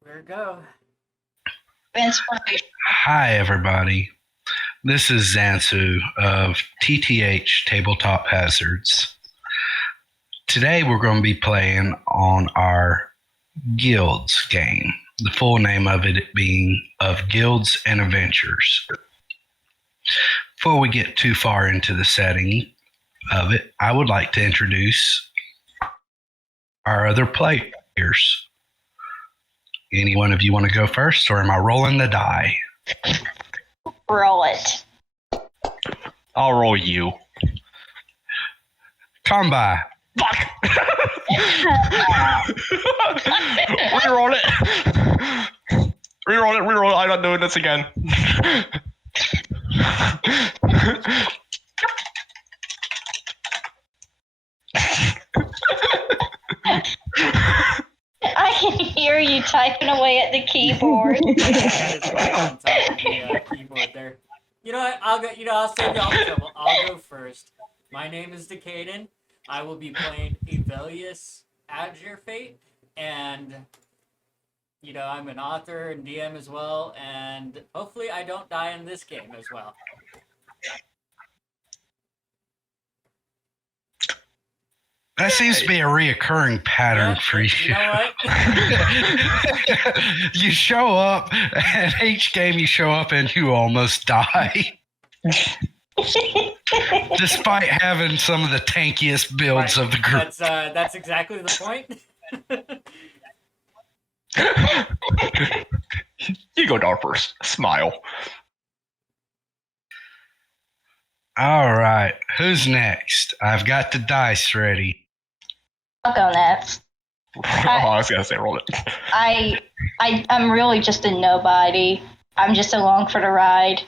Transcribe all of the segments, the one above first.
Where go? Inspiration. Hi, everybody. This is Zanzu of TTH Tabletop Hazards. Today we're going to be playing on our Guilds game. The full name of it being Of Guilds and Adventures. Before we get too far into the setting of it, I would like to introduce our other players. Any one of you want to go first, or am I rolling the die? Roll it. I'll roll you. Konbai. Fuck! Reroll it! Reroll it. I'm not doing this again. I can hear you typing away at the keyboard. Keyboard there. You know what? I'll go. I'll save y'all the trouble. I'll go first. My name is Dekayden. I will be playing Ivellios Azurefate, and I'm an author and DM as well. And hopefully, I don't die in this game as well. That seems to be a reoccurring pattern for you. You know what? You show up, and each game you show up and you almost die. Despite having some of the tankiest builds of the group. That's exactly the point. You go down first. Smile. All right. Who's next? I've got the dice ready. I'll go next. I was going to say roll it. I'm really just a nobody. I'm just along for the ride.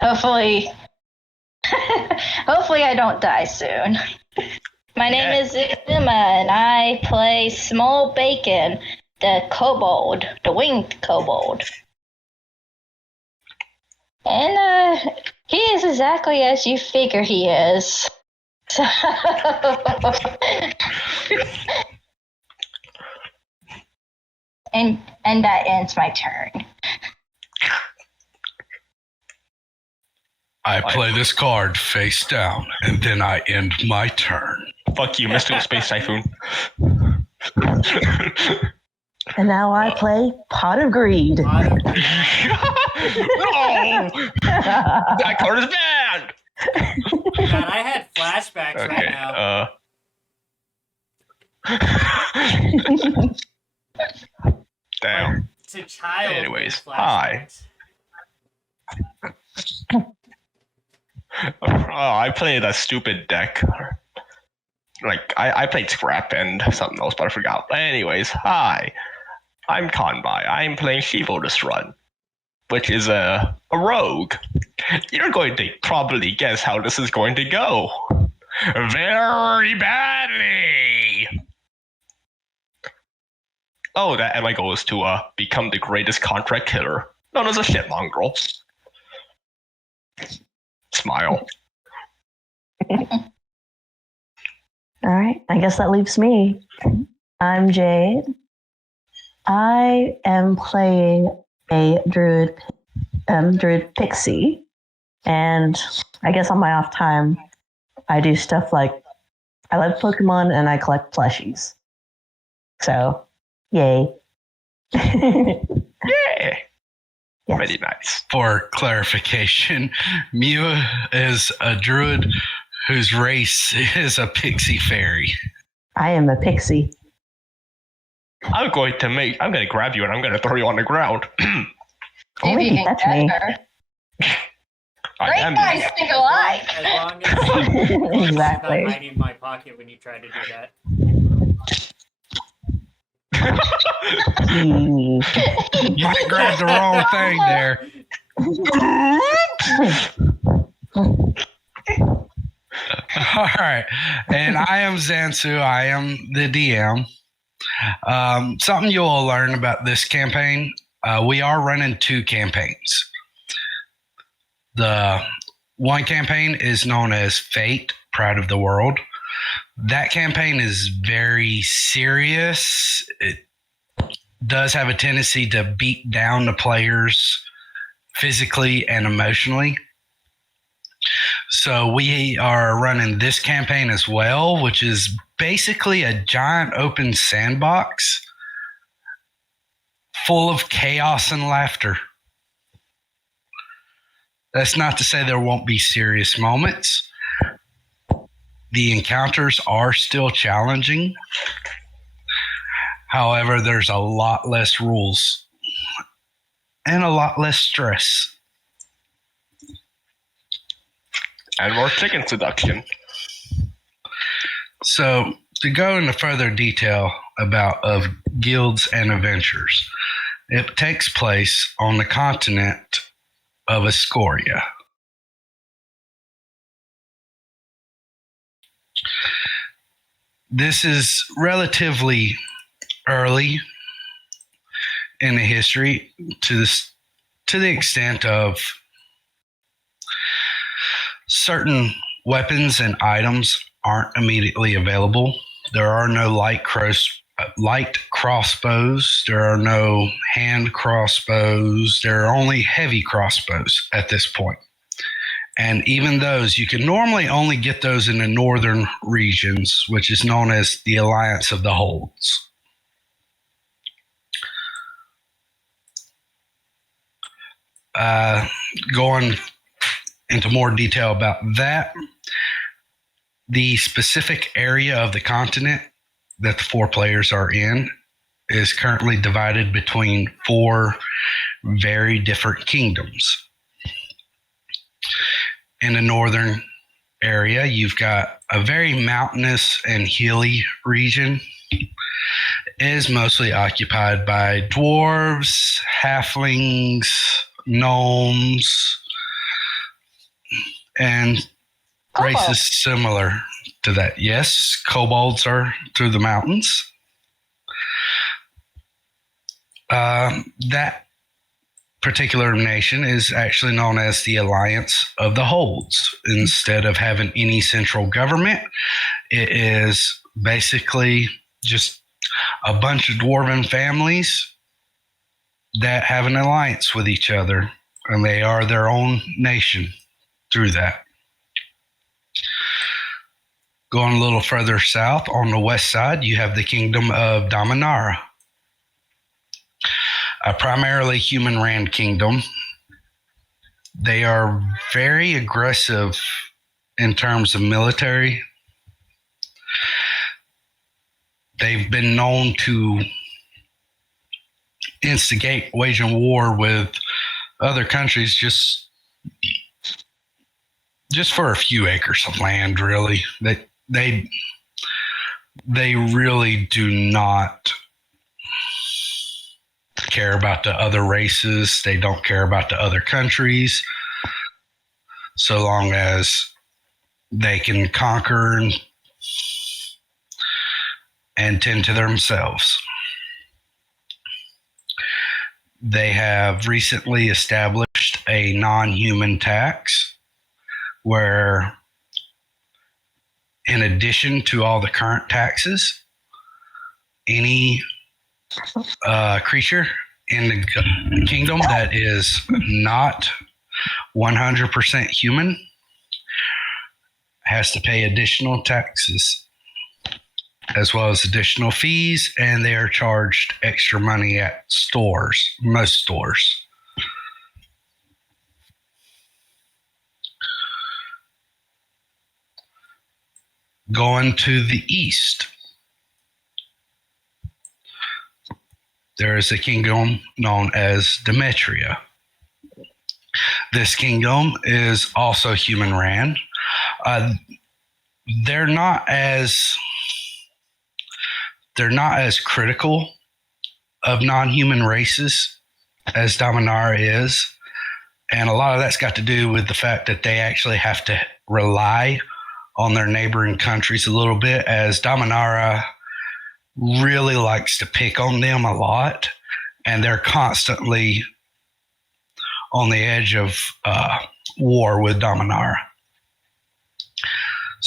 Hopefully I don't die soon. My name is Zuzuma, and I play Smole Bacon, the kobold, the winged kobold. And he is exactly as you figure he is. So and that ends my turn. I play this card face down, and then I end my turn. Fuck you, Mr. Space Typhoon. And now I play Pot of Greed. No! That card is bad! God, I had flashbacks right now. Damn. To child. Anyways, flashbacks. I played a stupid deck. Like, I played Scrap and something else, but I forgot. Anyways, hi. I'm Konbai. I'm playing Shivo this run, which is a rogue. You're going to probably guess how this is going to go. Very badly! Oh, and my goal is to become the greatest contract killer, known as a shit mongrel. Smile. All right, I guess that leaves me. I'm Jade. I am playing a druid pixie, and I guess on my off time, I do stuff like I love Pokemon and I collect plushies. So, yay! Yeah. Yes. Very nice. For clarification, Miuu is a druid whose race is a pixie fairy. I am a pixie. I'm going to grab you and I'm going to throw you on the ground. Only if you touch me. I Great am. minds think alike. As long as Exactly. not hiding in my pocket when you try to do that. You might grab the wrong thing there. All right. And I am Zanzu. I am the DM. Something you'll learn about this campaign, we are running 2 campaigns. The one campaign is known as Fate, Pride of the World. That campaign is very serious. It does have a tendency to beat down the players physically and emotionally. So we are running this campaign as well, which is basically a giant open sandbox full of chaos and laughter. That's not to say there won't be serious moments. The encounters are still challenging. However, there's a lot less rules and a lot less stress. And more chicken seduction. So, to go into further detail of guilds and adventures, it takes place on the continent of Escoria. This is relatively early in the history to the extent of certain weapons and items aren't immediately available. There are no light crossbows. There are no hand crossbows. There are only heavy crossbows at this point. And even those, you can normally only get those in the northern regions, which is known as the Alliance of the Holds. Going into more detail about that, the specific area of the continent that the 4 players are in is currently divided between 4 very different kingdoms. In the northern area, you've got a very mountainous and hilly region. It is mostly occupied by dwarves, halflings, gnomes, and races similar to that. Yes, kobolds are through the mountains. That particular nation is actually known as the Alliance of the Holds. Instead of having any central government, it is basically just a bunch of dwarven families that have an alliance with each other, and they are their own nation through that. Going a little further south on the west side, you have the Kingdom of Dominara, a primarily human-ran kingdom. They are very aggressive in terms of military. They've been known to instigate waging war with other countries just for a few acres of land, really. They really do not care about the other races. They don't care about the other countries, so long as they can conquer and tend to themselves. They have recently established a non-human tax where, in addition to all the current taxes, any creature in the kingdom that is not 100% human has to pay additional taxes, as well as additional fees, and they are charged extra money at stores, most stores. Going to the east, there is a kingdom known as Demetria. This kingdom is also human-ran. They're not as critical of non-human races as Dominara is, and a lot of that's got to do with the fact that they actually have to rely on their neighboring countries a little bit, as Dominara really likes to pick on them a lot, and they're constantly on the edge of war with Dominara.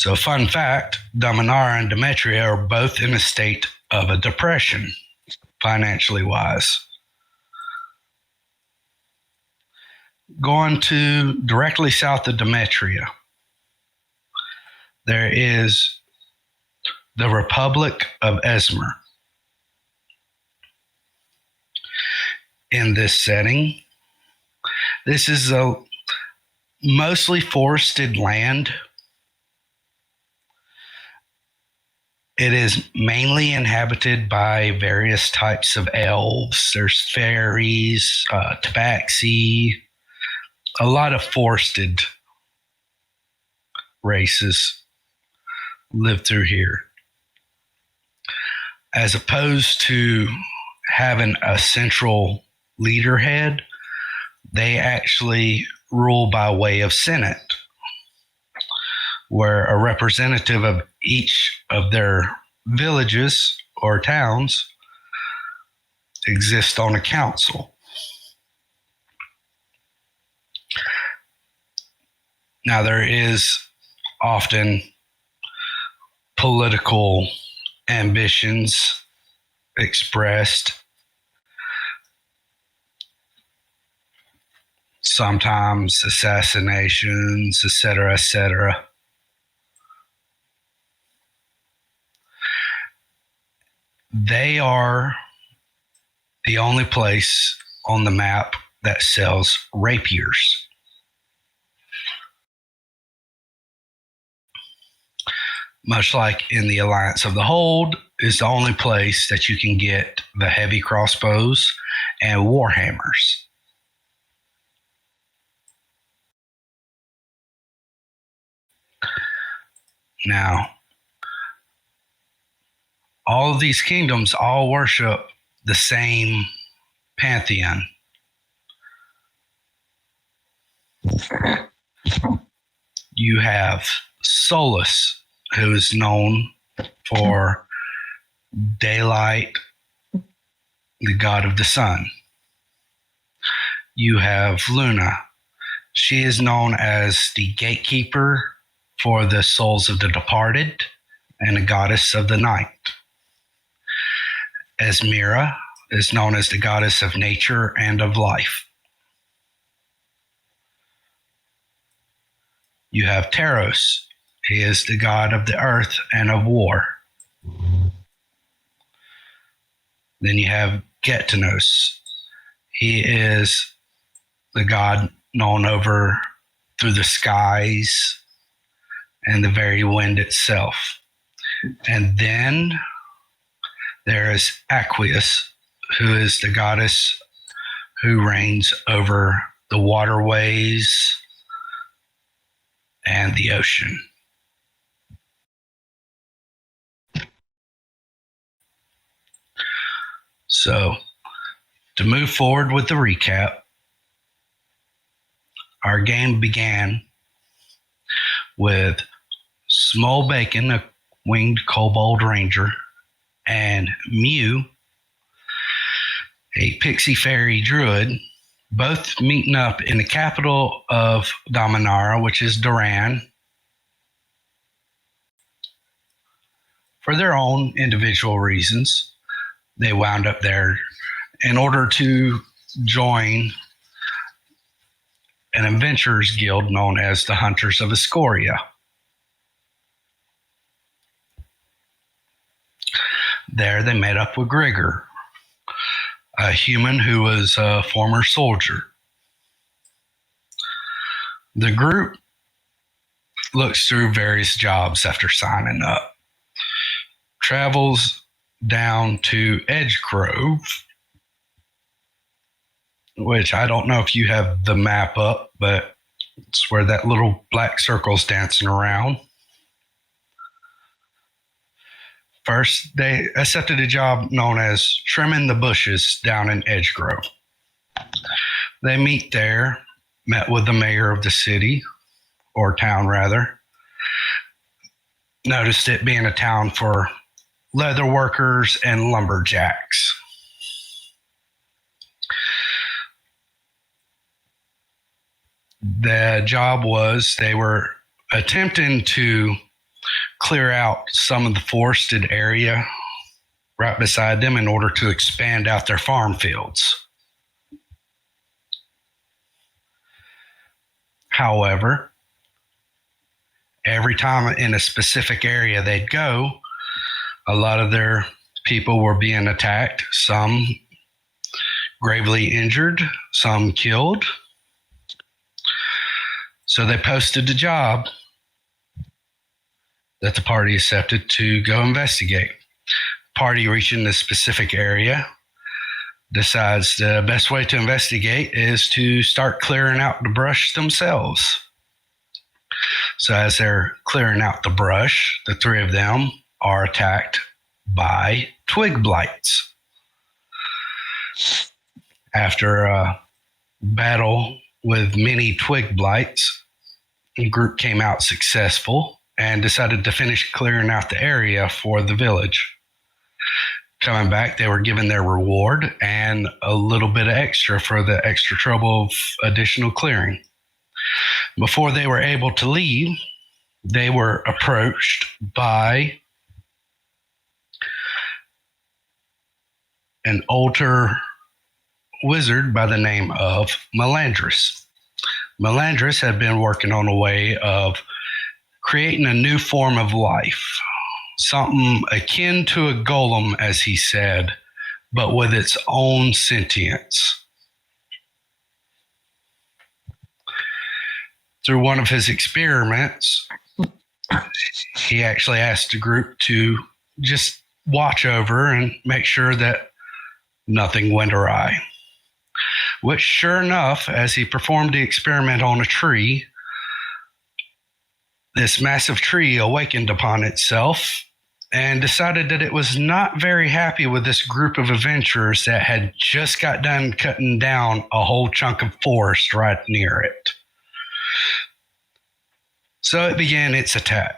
So, fun fact, Dominaria and Demetria are both in a state of a depression, financially wise. Going to directly south of Demetria, there is the Republic of Esmer. In this setting, this is a mostly forested land. It is mainly inhabited by various types of elves. There's fairies, tabaxi, a lot of forested races live through here. As opposed to having a central leader head, they actually rule by way of Senate, where a representative of each of their villages or towns exists on a council. Now, there is often political ambitions expressed, sometimes assassinations, etc., etc. They are the only place on the map that sells rapiers. Much like in the Alliance of the Hold, is the only place that you can get the heavy crossbows and warhammers. Now, all of these kingdoms all worship the same pantheon. You have Solus, who is known for daylight, the god of the sun. You have Luna. She is known as the gatekeeper for the souls of the departed and the goddess of the night. Esmira is known as the goddess of nature and of life. You have Taros. He is the god of the earth and of war. Then you have Getanos. He is the god known over through the skies and the very wind itself. And then there is Aqueous, who is the goddess who reigns over the waterways and the ocean. So, to move forward with the recap, our game began with Smole Bacon, a winged kobold ranger, and Miuu, a pixie fairy druid, both meeting up in the capital of Dominaria, which is Duran, for their own individual reasons. They wound up there in order to join an adventurers guild known as the Hunters of Escoria. There they met up with Grigor, a human who was a former soldier. The group looks through various jobs after signing up, travels down to Edge Grove, which I don't know if you have the map up, but it's where that little black circle's dancing around. First, they accepted a job known as trimming the bushes down in Edge Grove. They meet there, met with the mayor of the city, or town rather. Noticed it being a town for leather workers and lumberjacks. The job was they were attempting to clear out some of the forested area right beside them in order to expand out their farm fields. However, every time in a specific area they'd go, a lot of their people were being attacked, some gravely injured, some killed. So they posted a job that the party accepted to go investigate. Party reaching this specific area decides the best way to investigate is to start clearing out the brush themselves. So as they're clearing out the brush, the three of them are attacked by twig blights. After a battle with many twig blights, the group came out successful and decided to finish clearing out the area for the village. Coming back, they were given their reward and a little bit of extra for the extra trouble of additional clearing. Before they were able to leave, they were approached by an older wizard by the name of Melandris. Melandris had been working on a way of creating a new form of life, something akin to a golem, as he said, but with its own sentience. Through one of his experiments, he actually asked the group to just watch over and make sure that nothing went awry. Which, sure enough, as he performed the experiment on a tree, this massive tree awakened upon itself and decided that it was not very happy with this group of adventurers that had just got done cutting down a whole chunk of forest right near it. So it began its attack.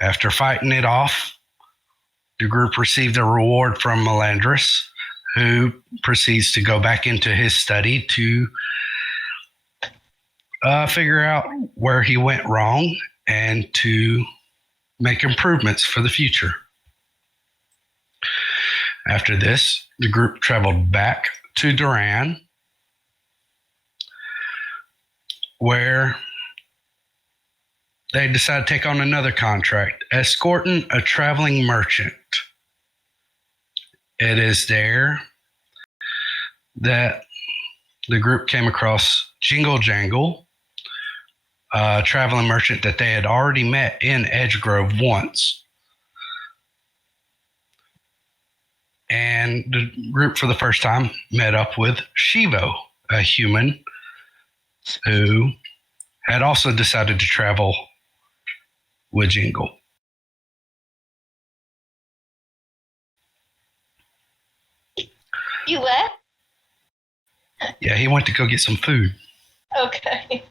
After fighting it off, the group received a reward from Melandris, who proceeds to go back into his study to figure out where he went wrong and to make improvements for the future. After this, the group traveled back to Duran, where they decided to take on another contract, escorting a traveling merchant. It is there that the group came across Jingle Jangle, a traveling merchant that they had already met in Edgegrove once. And the group for the first time met up with Shivo, a human who had also decided to travel with Jingle. You left? Yeah, he went to go get some food. Okay.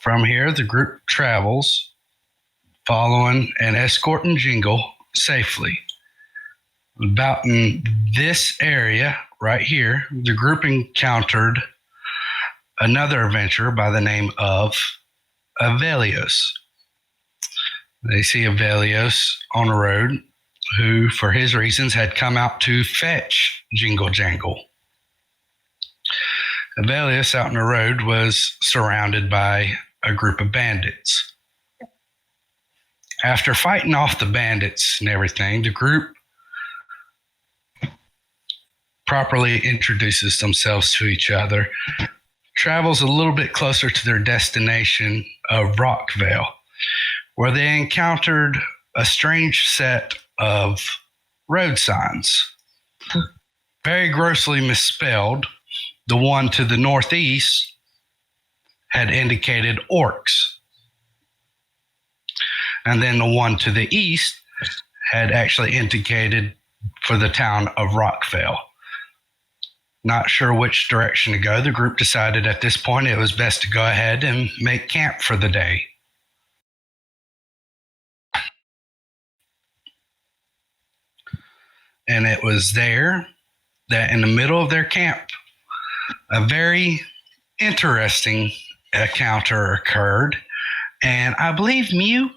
From here, the group travels, following and escorting Jingle safely. About in this area right here, the group encountered another adventurer by the name of Ivellios. They see Ivellios on the road, who, for his reasons, had come out to fetch Jingle Jangle. Ivellios out on the road was surrounded by a group of bandits. After fighting off the bandits and everything, the group properly introduces themselves to each other, travels a little bit closer to their destination of Rockvale, where they encountered a strange set of road signs, very grossly misspelled. The one to the northeast had indicated orcs, and then the one to the east had actually indicated for the town of Rockvale. Not sure which direction to go, the group decided at this point it was best to go ahead and make camp for the day. And it was there that in the middle of their camp, a very interesting encounter occurred. And I believe, Miuu,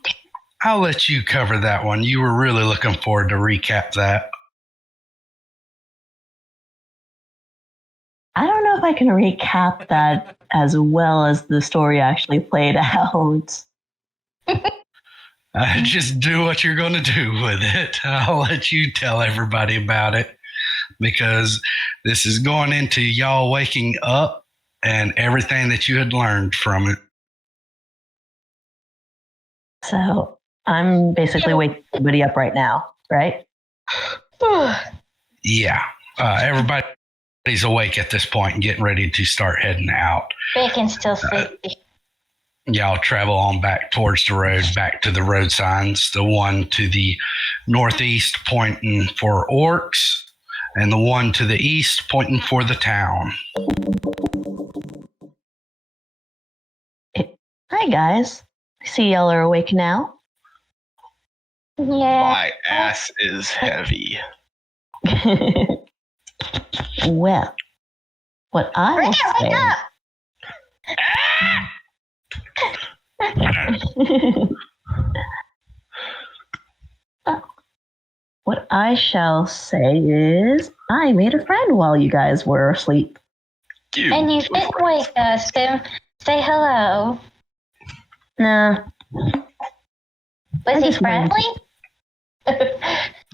I'll let you cover that one. You were really looking forward to recap that. I don't know if I can recap that as well as the story actually played out. Just do what you're going to do with it. I'll let you tell everybody about it because this is going into y'all waking up and everything that you had learned from it. So I'm basically waking everybody up right now, right? Yeah. Everybody's awake at this point and getting ready to start heading out. Bacon's still sleepy. Y'all travel on back towards the road, back to the road signs. The one to the northeast pointing for orcs, and the one to the east pointing for the town. Hi, guys. I see y'all are awake now. Yeah. My ass is heavy. Well, what I will Wake say. up! What I shall say is, I made a friend while you guys were asleep. And you didn't wake us to say hello. Nah, Was he just wanted- friendly?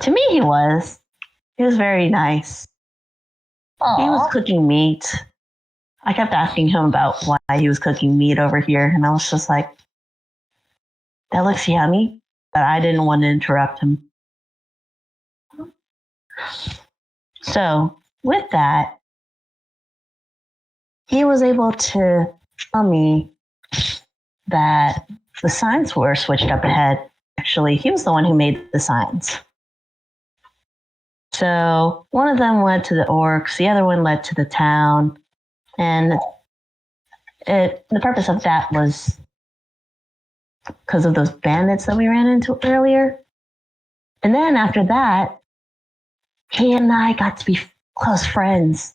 to me he was. He was very nice. He was Aw. cooking meat. I kept asking him about why he was cooking meat over here, and I was just like, that looks yummy, but I didn't want to interrupt him. So, with that, he was able to tell me that the signs were switched up ahead. Actually, he was the one who made the signs. So, one of them led to the orcs, the other one led to the town, and the purpose of that was because of those bandits that we ran into earlier. And then after that, he and I got to be close friends.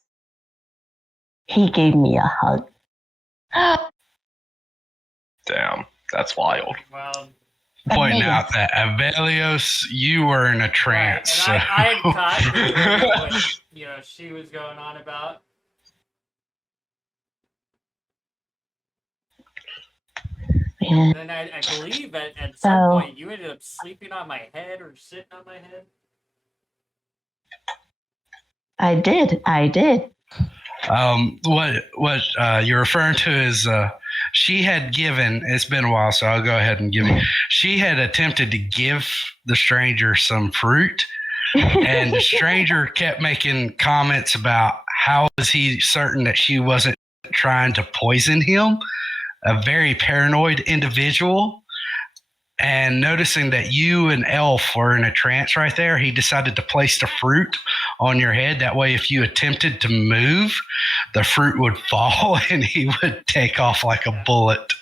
He gave me a hug. Damn, that's wild. Well, Pointing out that Ivellios, you were in a trance. right. And I had caught the drift of what she was going on about. And And then I believe at some point you ended up sleeping on my head or sitting on my head. I did. What you're referring to is she had given. It's been a while, so I'll go ahead and give you. She had attempted to give the stranger some fruit, and the stranger kept making comments about how is he certain that she wasn't trying to poison him. A very paranoid individual. And noticing that you and Elf were in a trance right there, he decided to place the fruit on your head. That way, if you attempted to move, the fruit would fall and he would take off like a bullet.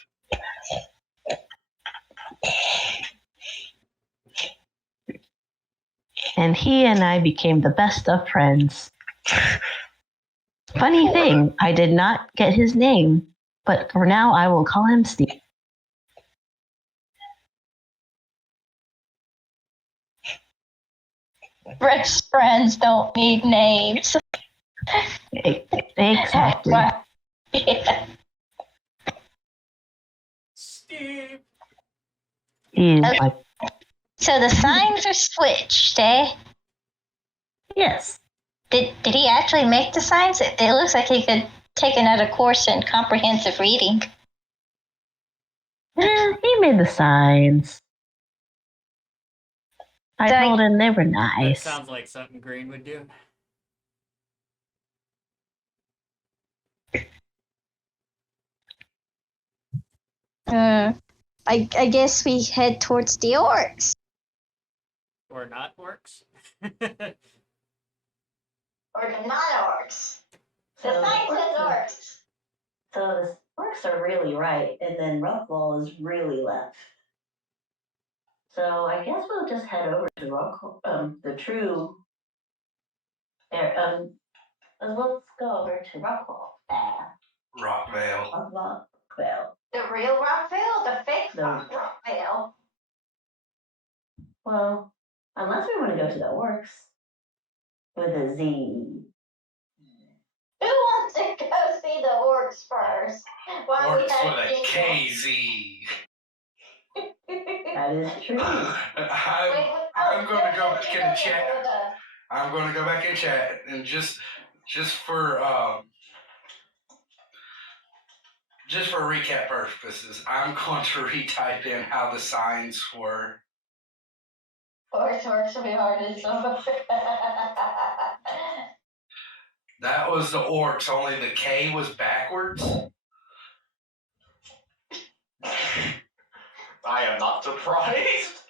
And he and I became the best of friends. Funny thing, I did not get his name, but for now I will call him Steve. Best friends don't need names. Exactly. Yeah. Steve. He's like, So the signs are switched, eh? yes. Did he actually make the signs? It looks like he could take another course in comprehensive reading. He made the signs. I told him they were That nice. sounds like something Green would do. I guess we head towards the orcs. Or not orcs. Or the not-orcs. The sign says orcs. So the orcs are really right, and then Rockvale is really left. So I guess we'll just head over to the true. Let's go over to Rockvale. Rockvale. Rockvale. Rockvale. The real Rockvale, the fake No. Rockvale. Well, unless we want to go to the orcs with a Z. Who wants to go see the orcs first? While we Orcs have with a Jingle? KZ. That is true. I'm going to go back and chat. I'm going to go back and chat, and just for recap purposes, I'm going to retype in how the signs were. Orcs will be hard as so. That was the orcs, only the K was backwards. I am not surprised.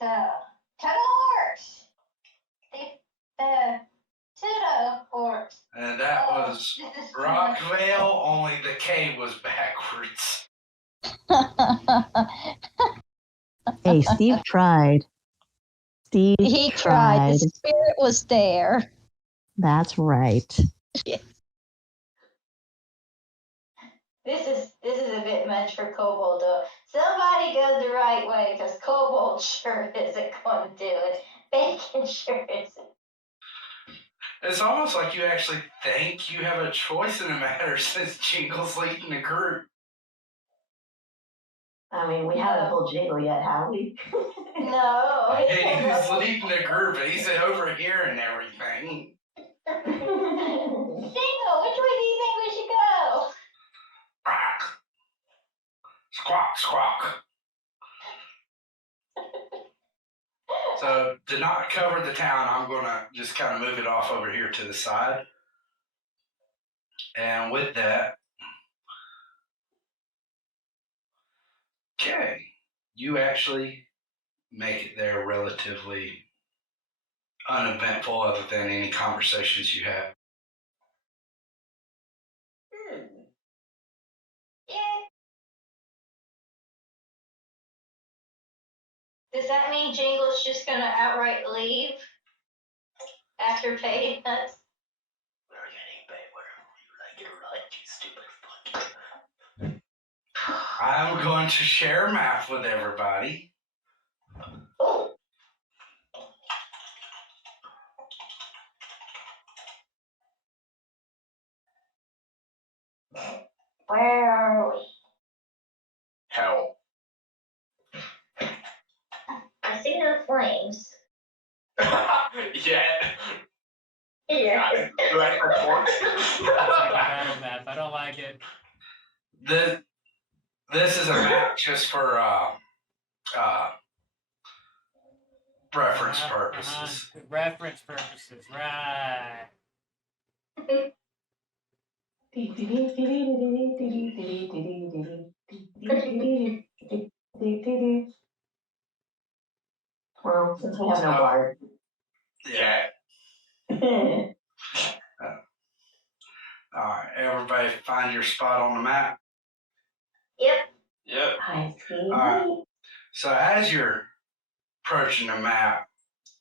So, to the orcs. To the orcs. And that was This is Rockvale, only the K was backwards. Hey, Steve tried. Steve He tried. The spirit was there. That's right. This is a bit much for Kobold though. Somebody goes the right way because Kobold sure isn't going to do it. Bacon sure isn't. It's almost like you actually think you have a choice in the matter since Jingle's leading the group. I mean, we haven't pulled Jingle yet, have we? No. He's leading the group, and he's over here and everything. Jingle, which way do you think we should go? Squawk, squawk. So to not cover the town, I'm going to just kind of move it off over here to the side. And with that, okay, you actually make it there relatively uneventful other than any conversations you have. Yeah. Does that mean Jingle's just going to outright leave after paying us? We're getting paid whatever you like it or not, you stupid fuck. I'm going to share a map with everybody. Oh. Where are we? Hell. I see no flames. Yeah. Yeah. Like report. It's like a battle map. I don't like it. This is a map just for reference purposes. Reference purposes, right. Well, since we have no bard. Yeah. All right, everybody find your spot on the map. Yep. Yep. I see. All right. So as you're approaching the map,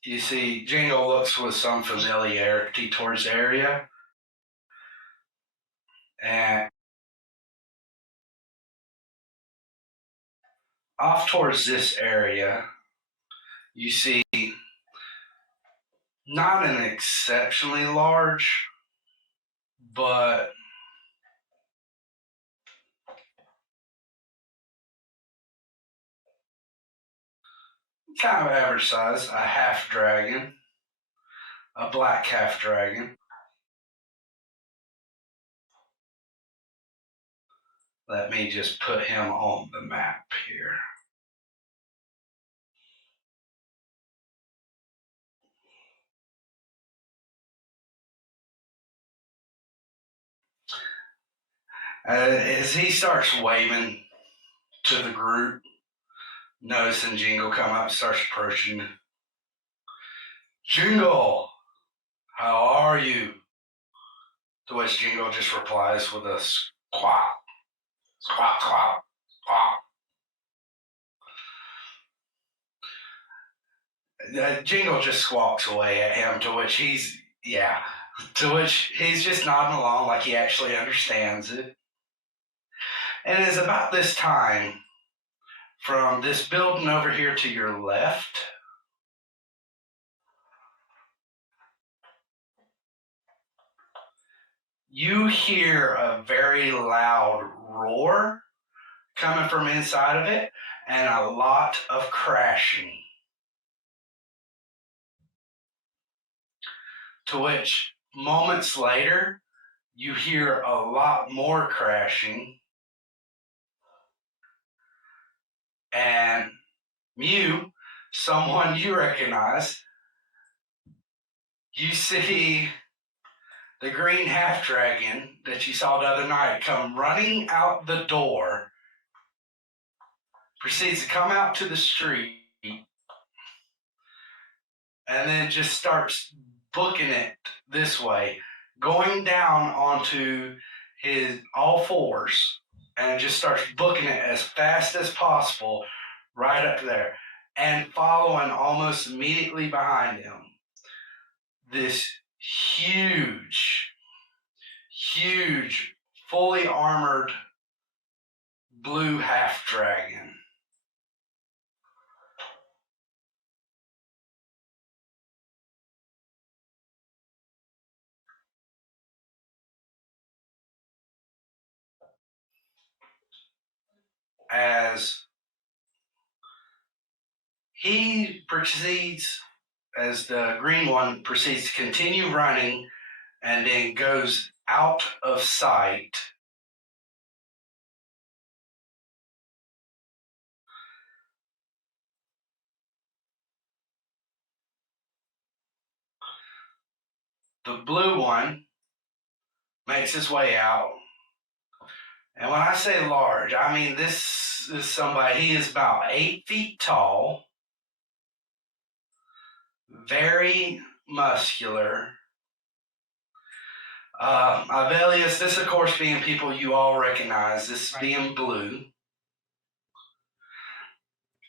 you see Jingle looks with some familiarity towards the area. And off towards this area, you see not an exceptionally large, but kind of average size, a half dragon, a black half dragon. Let me just put him on the map here. As he starts waving to the group, noticing Jingle come up, starts approaching. Jingle, how are you? To which Jingle just replies with a squawk, squawk, squawk, squawk. Jingle just squawks away at him, to which he's just nodding along like he actually understands it. And it is about this time, from this building over here to your left, you hear a very loud roar coming from inside of it and a lot of crashing. To which, moments later, you hear a lot more crashing. And Miuu, someone you recognize, you see the green half dragon that you saw the other night come running out the door, proceeds to come out to the street, and then just starts booking it this way, going down onto his all fours, and just starts booking it as fast as possible right up there, and following almost immediately behind him this huge, fully armored blue half dragon. As he proceeds, as the green one proceeds to continue running and then goes out of sight, the blue one makes his way out. And when I say large, I mean this is somebody, he is about 8 feet tall, very muscular. Ivellios, this of course being people you all recognize, this being blue,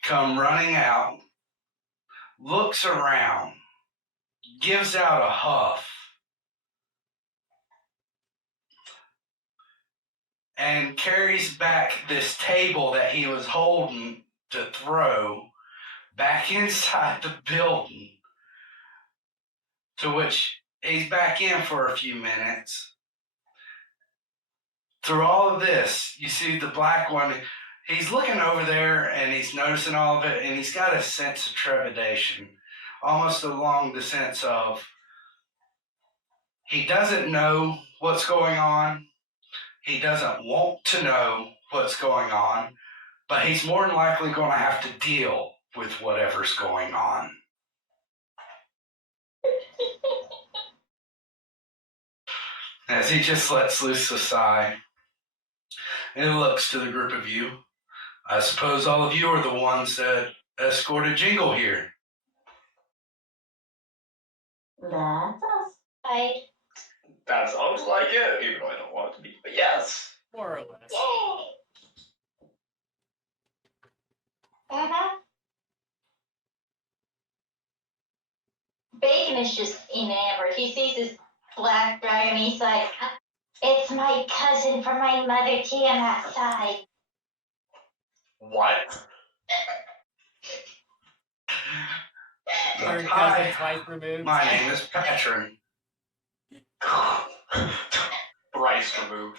come running out, looks around, gives out a huff, and carries back this table that he was holding to throw back inside the building, to which he's back in for a few minutes. Through all of this, you see the black one, he's looking over there and he's noticing all of it, and he's got a sense of trepidation, almost along the sense of he doesn't know what's going on. He doesn't want to know what's going on, but he's more than likely going to have to deal with whatever's going on. As he just lets loose a sigh and looks to the group of you. I suppose all of you are the ones that escorted Jingle here. That's us. Right. That sounds like it, even though I don't want it to be. But yes. More or less. Yay! Bacon is just enamored. He sees this black dragon. He's like, "It's my cousin from my mother Tiamat's side." What? Third Hi, cousin twice removed. my name is Patron. Thrice removed.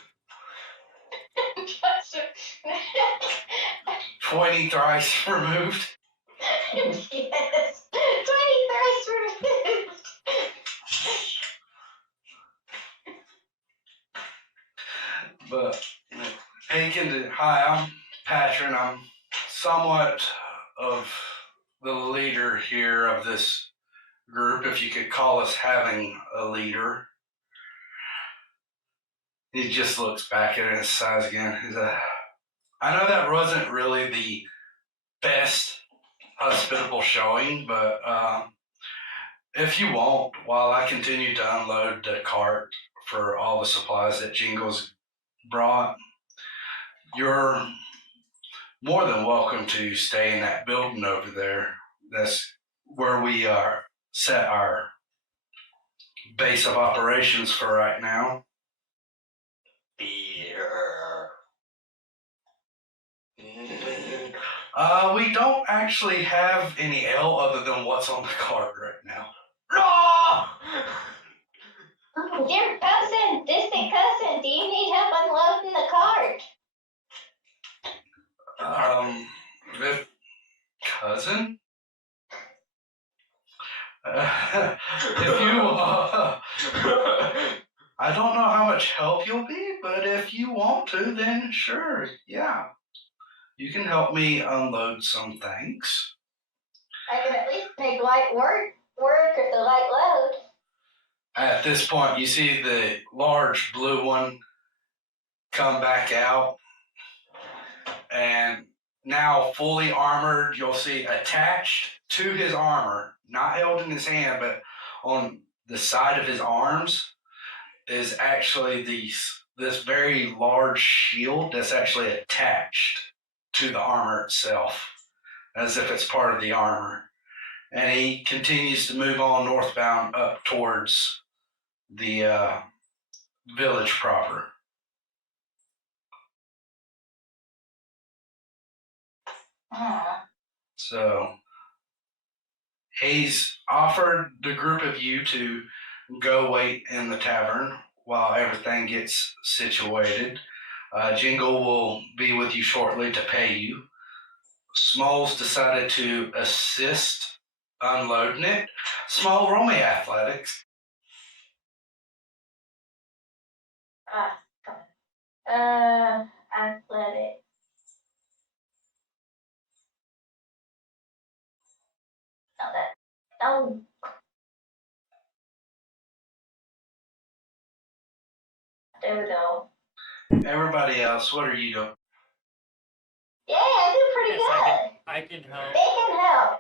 20 thrice removed. Yes, 20 thrice removed. But hi, I'm Patron. I'm somewhat of the leader here of this group, if you could call us having a leader. He just looks back at it and sighs again. I know that wasn't really the best hospitable showing, but if you want, while I continue to unload the cart for all the supplies that Jingle's brought, you're more than welcome to stay in that building over there. That's where we are set our base of operations for right now. We don't actually have any ale other than what's on the card right now. No! Dear cousin, distant cousin, do you need help unloading the cart? If cousin? If you, I don't know how much help you'll be, but if you want to, then sure, yeah. You can help me unload some things. I can at least make light work at the light load. At this point, you see the large blue one come back out, and now fully armored, you'll see attached to his armor, not held in his hand, but on the side of his arms, is actually this very large shield that's actually attached to the armor itself, as if it's part of the armor. And he continues to move on northbound up towards the village proper. So he's offered the group of you to go wait in the tavern while everything gets situated. Jingle will be with you shortly to pay you. Smole's decided to assist unloading it. Smole, roll me athletics. Athletic. Oh. There we go. Everybody else, what are you doing? Yeah, I did pretty good. I can help. They can help.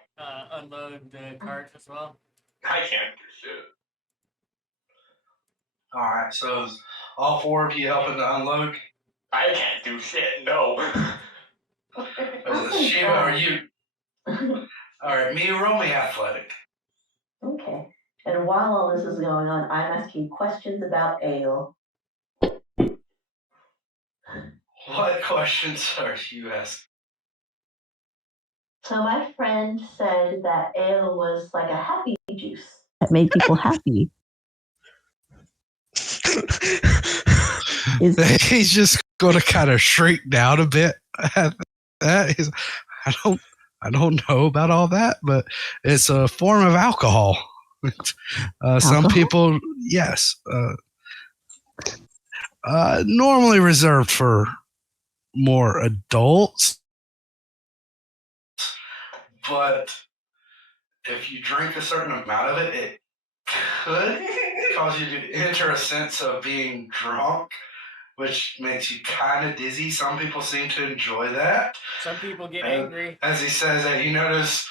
Unload the cart as well. I can't do shit. All right, so is all four of you helping to unload? I can't do shit, no. Shivo, are you? All right, Miuu, roll me athletic. Okay. And while all this is going on, I'm asking questions about ale. What questions are you asking? So my friend said that ale was like a happy juice that made people happy. He's just going to kind of shrink down a bit. That is, I don't know about all that, but it's a form of alcohol. Some people, yes, normally reserved for more adults, but if you drink a certain amount of it, it could cause you to enter a sense of being drunk, which makes you kind of dizzy. Some people seem to enjoy that. Some people get angry. As he says that, you notice,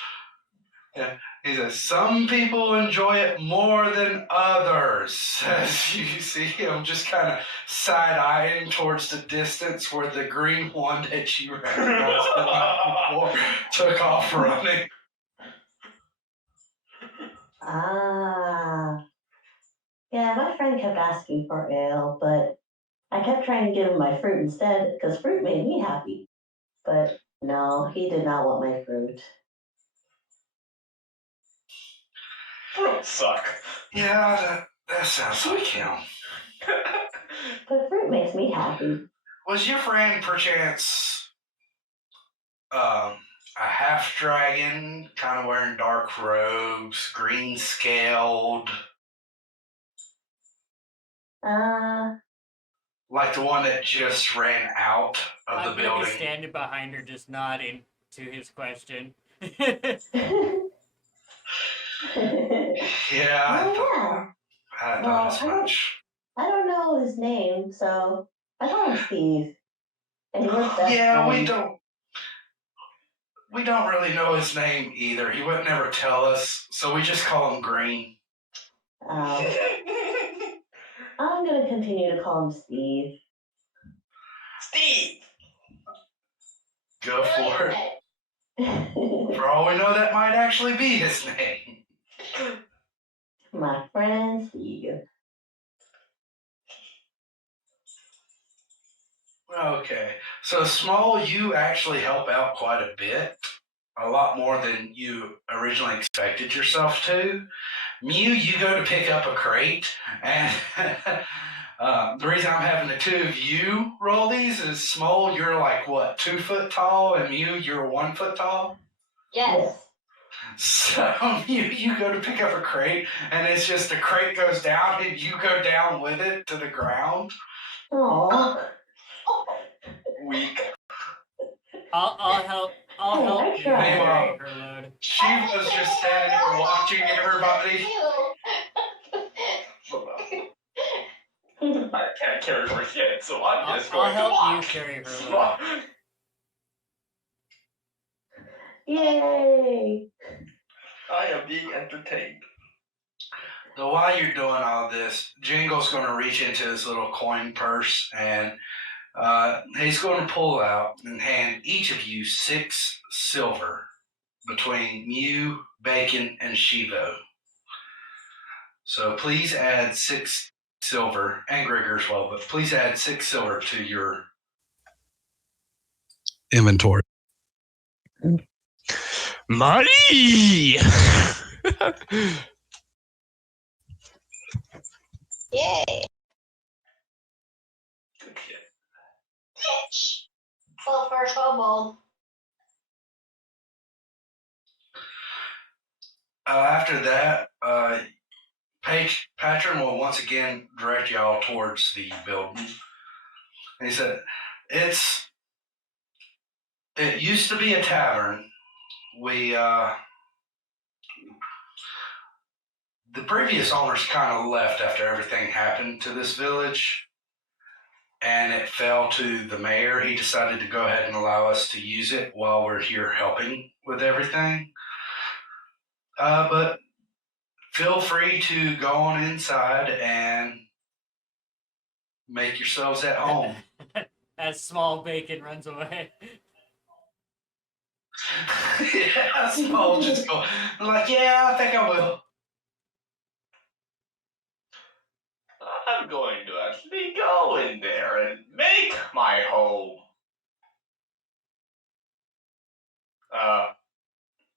yeah, he says, some people enjoy it more than others. As you see him just kind of side-eyeing towards the distance where the green one that you recognized the night before took off running. Ah. Yeah, my friend kept asking for ale, but I kept trying to give him my fruit instead because fruit made me happy. But no, he did not want my fruit. Fruits suck. Yeah, that sounds like him. But fruit makes me happy. Was your friend perchance a half dragon, kind of wearing dark robes, green scaled? Like the one that just ran out of the I'm building? gonna be standing behind her, just nodding to his question. Yeah, I thought as much. I don't know his name, so I call him Steve. And he works best Yeah, friend. we don't really know his name either. He would never tell us, so we just call him Green. I'm gonna continue to call him Steve. Steve! Go for it. For all we know, that might actually be his name. My friends, you. Okay, so Small, you actually help out quite a bit. A lot more than you originally expected yourself to. Miuu, you go to pick up a crate, and the reason I'm having the two of you roll these is Small, you're like, what, 2 foot tall, and Miuu, you're 1 foot tall? Yes. So you go to pick up a crate, and it's just the crate goes down, and you go down with it to the ground. Aww. Weak. I'll help. I'll Hey, help I you tried. carry her load. Shivo's just standing there watching everybody. I can't carry her shit, so I'm just I'll going to help walk. you carry her load. Yay! I am being entertained. So while you're doing all this, Jingle's going to reach into his little coin purse, and he's going to pull out and hand each of you 6 silver between Miuu, Bacon, and Shivo. So please add 6 silver, and Gregor as well, but please add 6 silver to your inventory. Money! Yay. Good shit. Bitch. Well, first kobold. After that, Patron will once again direct y'all towards the building. And he said, it used to be a tavern. The previous owners kind of left after everything happened to this village, and it fell to the mayor. He decided to go ahead and allow us to use it while we're here helping with everything. But feel free to go on inside and make yourselves at home. As Small Bacon runs away. Yeah, Small just go like, yeah, I think I will. I'm going to actually go in there and make my home.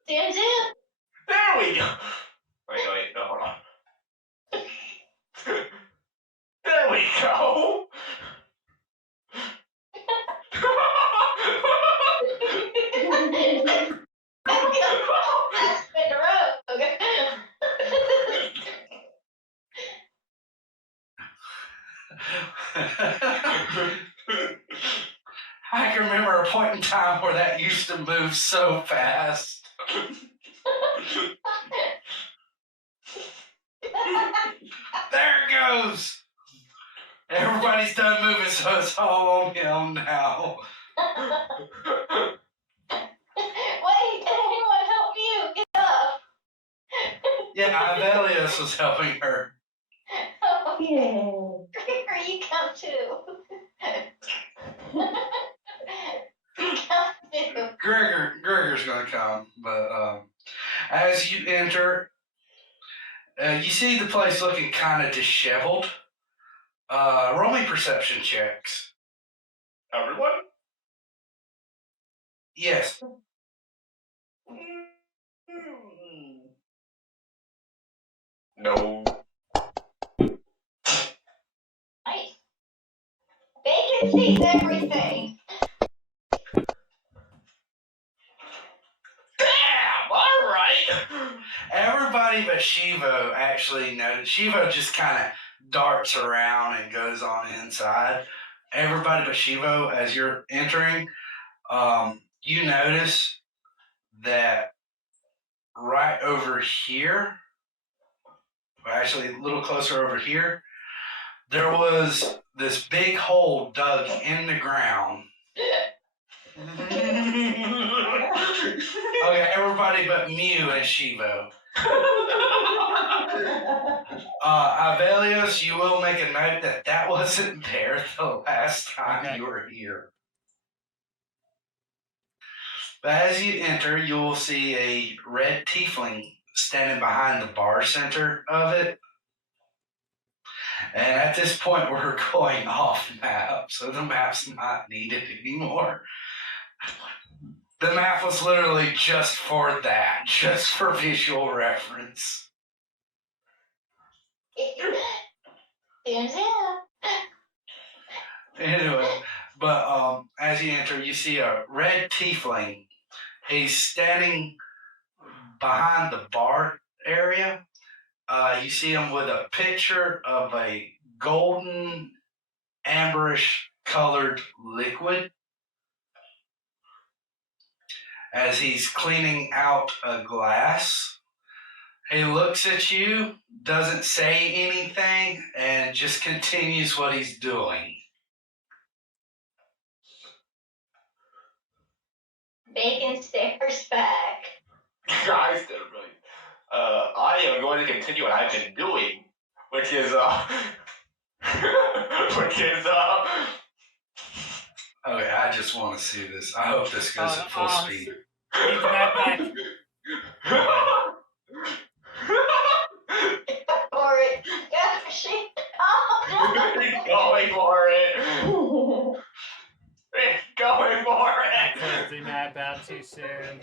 Zanzu. There we go. Wait, no, hold on. There we go. That's been rogue. I can remember a point in time where that used to move so fast. There it goes. Everybody's done moving, so it's all on him now. Wait, did anyone help you? Get up. Yeah, Ivellios was helping her. Oh, Gregor, you come too. Come too. Gregor's gonna come, but as you enter, you see the place looking kind of disheveled. Roll me perception checks. Everyone? Yes. No. Nice. Bacon sees everything. Damn! All right. Everybody but Shivo actually noticed. Shivo just kind of darts around and goes on inside. Everybody but Shivo, as you're entering, you notice that right over here, actually a little closer over here, there was this big hole dug in the ground. Okay, everybody but Miuu and Shivo. Ivellios, you will make a note that wasn't there the last time Okay. you were here. But as you enter, you will see a red tiefling standing behind the bar center of it. And at this point, we're going off map, so the map's not needed anymore. The map was literally just for that, just for visual reference. Anyway, but as you enter, you see a red tiefling. He's standing behind the bar area. You see him with a picture of a golden, amberish colored liquid as he's cleaning out a glass. He looks at you, doesn't say anything, and just continues what he's doing. Bacon stares back. Guys, really. I am going to continue what I've been doing, which is Okay, I just want to see this. I hope this goes at full speed. Keep that back. For it. Gosh. Oh, He's going for it. He's going for it. Close the map out too soon.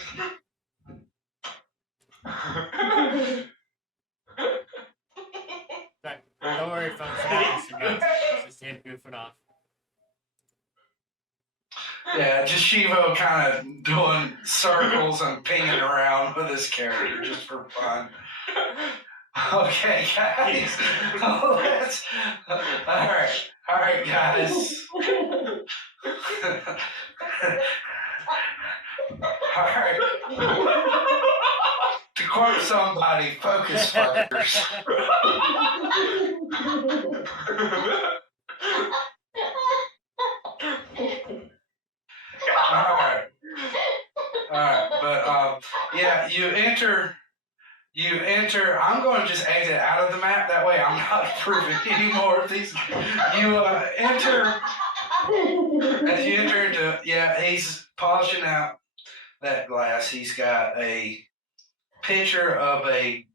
But don't worry, folks. It's just him goofing off. Yeah, just Shivo kind of doing circles and pinging around with his character just for fun. Okay, guys. Let's. All right, guys. All right. To quote somebody, focus fuckers. All right, but yeah, you enter. I'm going to just exit out of the map. That way, I'm not approving any more of these. You enter. As you enter into, yeah, he's polishing out that glass. He's got a picture of a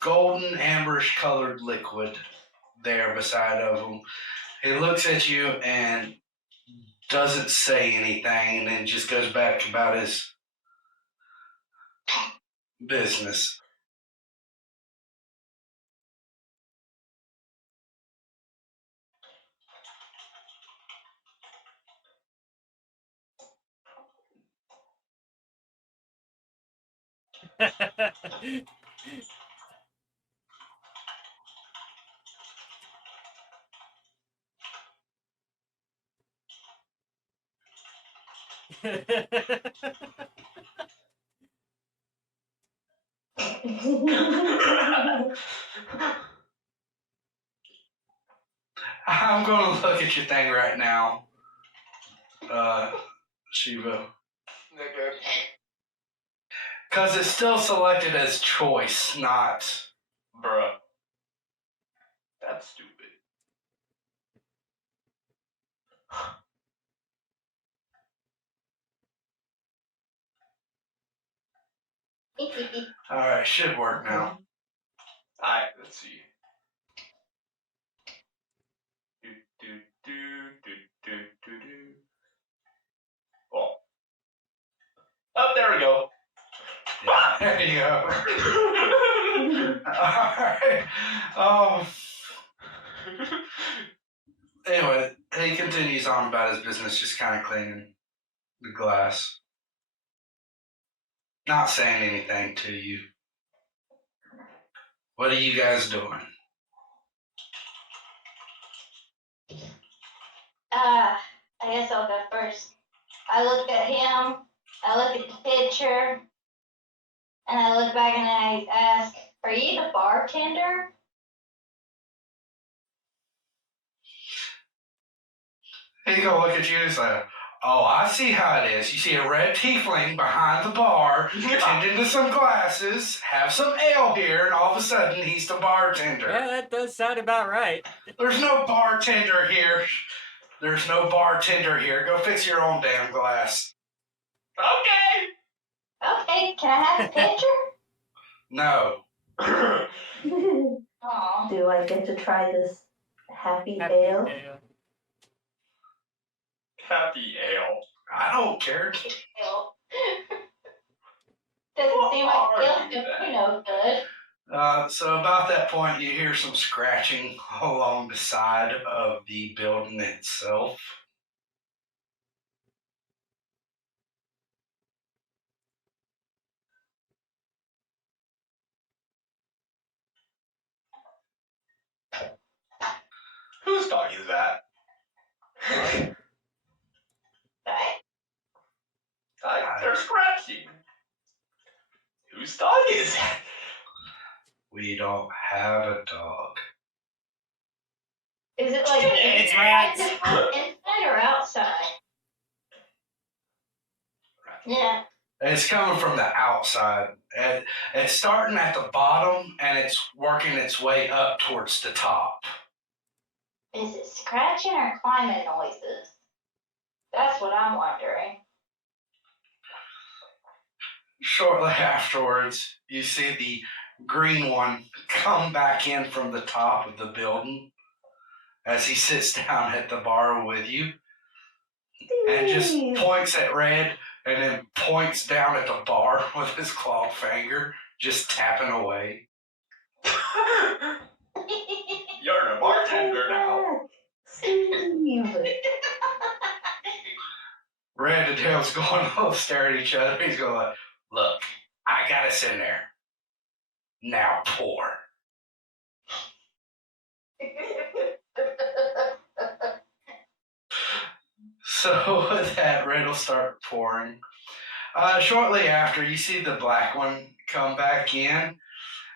golden amberish colored liquid there beside of him. He looks at you and doesn't say anything, and then just goes back about his business. I'm going to look at your thing right now, Shivo. Because it's still selected as choice, not... Bruh. That's stupid. Alright, should work now. Alright, let's see. Oh, there we go. Yeah, there you go. Alright. Anyway, he continues on about his business, just kind of cleaning the glass. Not saying anything to you. What are you guys doing? I guess I'll go first. I look at him, I look at the picture, and I look back and I ask, "Are you the bartender?" He's gonna look at you and say, "Oh, I see how it is. You see a red tiefling behind the bar, tending to some glasses, have some ale here, and all of a sudden he's the bartender." Yeah, that does sound about right. There's no bartender here. There's no bartender here. Go fix your own damn glass. Okay. Okay, can I have a picture? No. Aw. Do I get to try this happy Happy ale? ale. Happy ale. I don't care. Doesn't seem like What ale are you do then? no good. So about that point, you hear some scratching along the side of the building itself. Whose dog is that? They're scratching. Whose dog is that? We don't have a dog. Is it like It's rats. inside or outside? Yeah. It's coming from the outside. It's starting at the bottom and it's working its way up towards the top. Is it scratching or climbing noises? That's what I'm wondering. Shortly afterwards, you see the green one come back in from the top of the building as he sits down at the bar with you and just points at Red and then points down at the bar with his clawed finger, just tapping away. You're the bartender now. Steve. Red and Tails going to stare at each other. He's going like, look, I got us in there. Now pour. So with that, Red will start pouring. Shortly after, you see the black one come back in.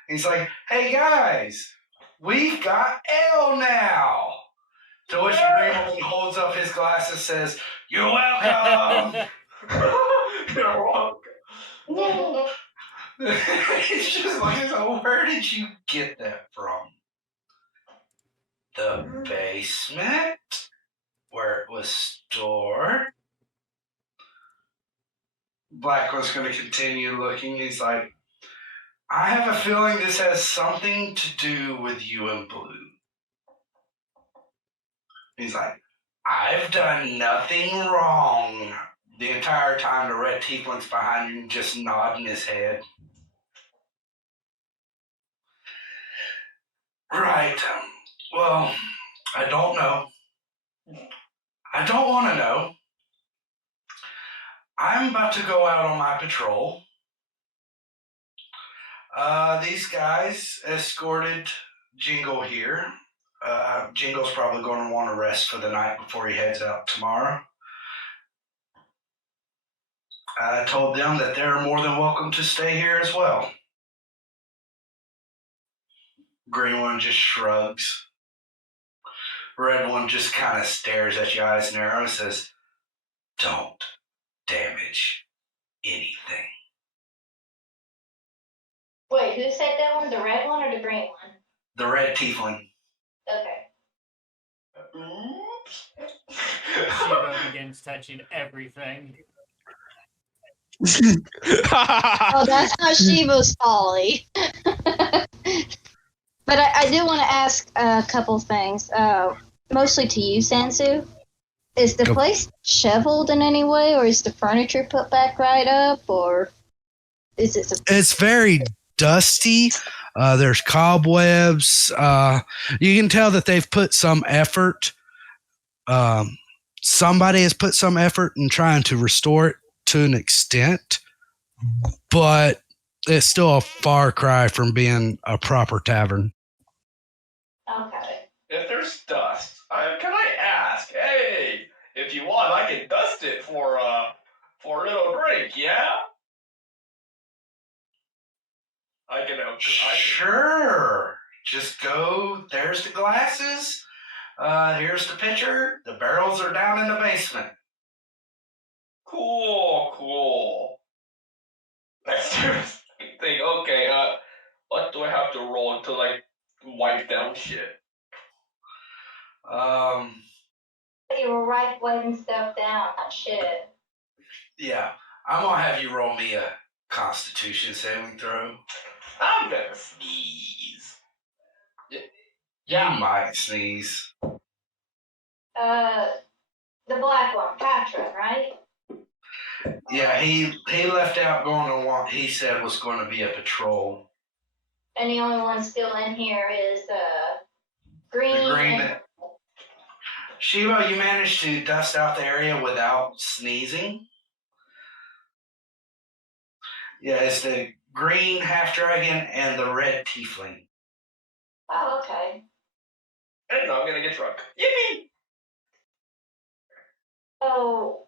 He's like, hey guys, we've got ale now. To which the green one holds up his glass and says, you're welcome. You're welcome. It's just like, so where did you get that from? The basement? Where it was stored? Black one's going to continue looking. He's like, I have a feeling this has something to do with you and Blue. He's like, I've done nothing wrong. The entire time the red tiefling's behind him just nodding his head. Right. Well, I don't know. I don't want to know. I'm about to go out on my patrol. These guys escorted Jingle here. Jingle's probably going to want to rest for the night before he heads out tomorrow. I told them that they're more than welcome to stay here as well. Green one just shrugs. Red one just kind of stares at you, eyes narrow, and says, don't damage anything. Wait, who said that one? The red one or the green one? The red tiefling. Okay. Oops. Shivo begins touching everything. Oh, that's not Shivo's folly. But I do want to ask a couple things, mostly to you, Zanzu. Is the Go. place shoveled in any way, or is the furniture put back right up, or is it? It's very dusty. There's cobwebs. You can tell that they've put some effort. Somebody has put some effort in trying to restore it to an extent, but it's still a far cry from being a proper tavern. Okay. If there's dust, can I ask? Hey, if you want, I can dust it for a little drink. Yeah. I can. Sure. Just go. There's the glasses. Here's the pitcher. The barrels are down in the basement. Cool. Let's do this thing. Okay. What do I have to roll to like wipe down shit? You were right wiping stuff down, not shit. Yeah. I'm gonna have you roll me a Constitution saving throw. I'm gonna sneeze. You might sneeze. The black one, Patron, right? Yeah, he left out going on what he said was going to be a patrol. And the only one still in here is green. The green. And... Shivo, you managed to dust out the area without sneezing. Yeah, it's the green half dragon and the red tiefling. Oh, okay. And I'm gonna get drunk. Yippee! So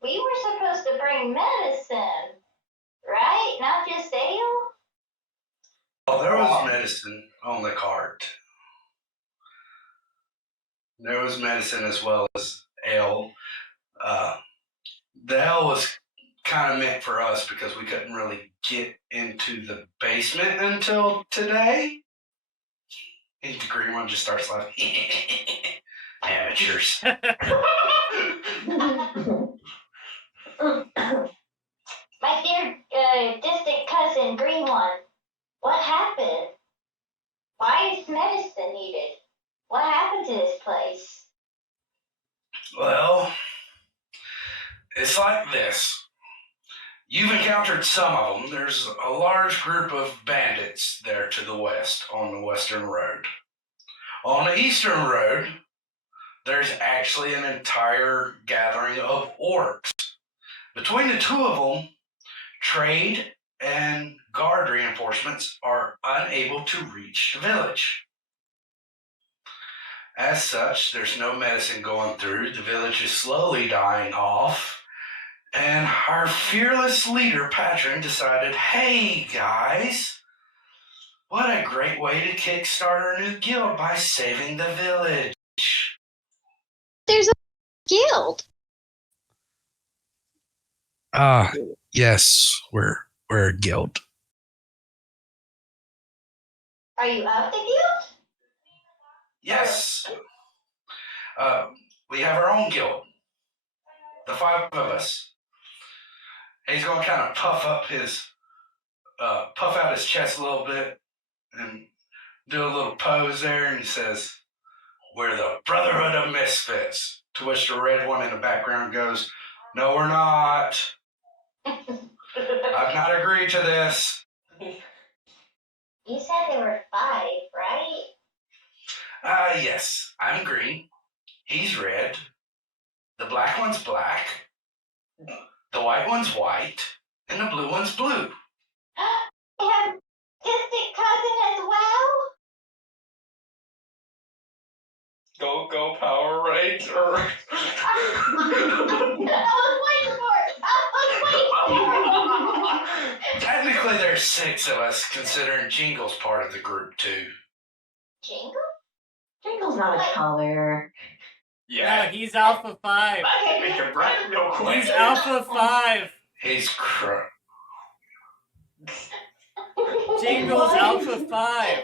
we were supposed to bring medicine, right? Not just ale? Oh, there was medicine on the cart. There was medicine as well as ale. The ale was kind of meant for us because we couldn't really get into the basement until today. And the green one just starts laughing. Amateurs. My dear distant cousin, green one, what happened? Why is medicine needed? What happened to this place? Well, it's like this. You've encountered some of them. There's a large group of bandits there to the west on the western road. On the eastern road, there's actually an entire gathering of orcs. Between the two of them, trade and guard reinforcements are unable to reach the village. As such, there's no medicine going through. The village is slowly dying off. And our fearless leader, Patron, decided, hey, guys, what a great way to kickstart our new guild by saving the village. There's a guild. Yes, we're a guild. Are you of the guild? Yes. We have our own guild. The 5 of us. He's going to kind of puff out his chest a little bit and do a little pose there, and he says, we're the Brotherhood of Misfits. To which the red one in the background goes, no, we're not. I've not agreed to this. You said there were 5, right? Yes, I'm green. He's red. The black one's black. The white one's white. And the blue one's blue. You have a distant cousin as well? Go Power Ranger. I was waiting for it. Technically, there's 6 of us, considering Jingle's part of the group, too. Jingle? Jingle's not a color. No, Yeah. he's Alpha 5. I can make a breath real quick. He's Alpha 5. He's Jingle's Alpha 5.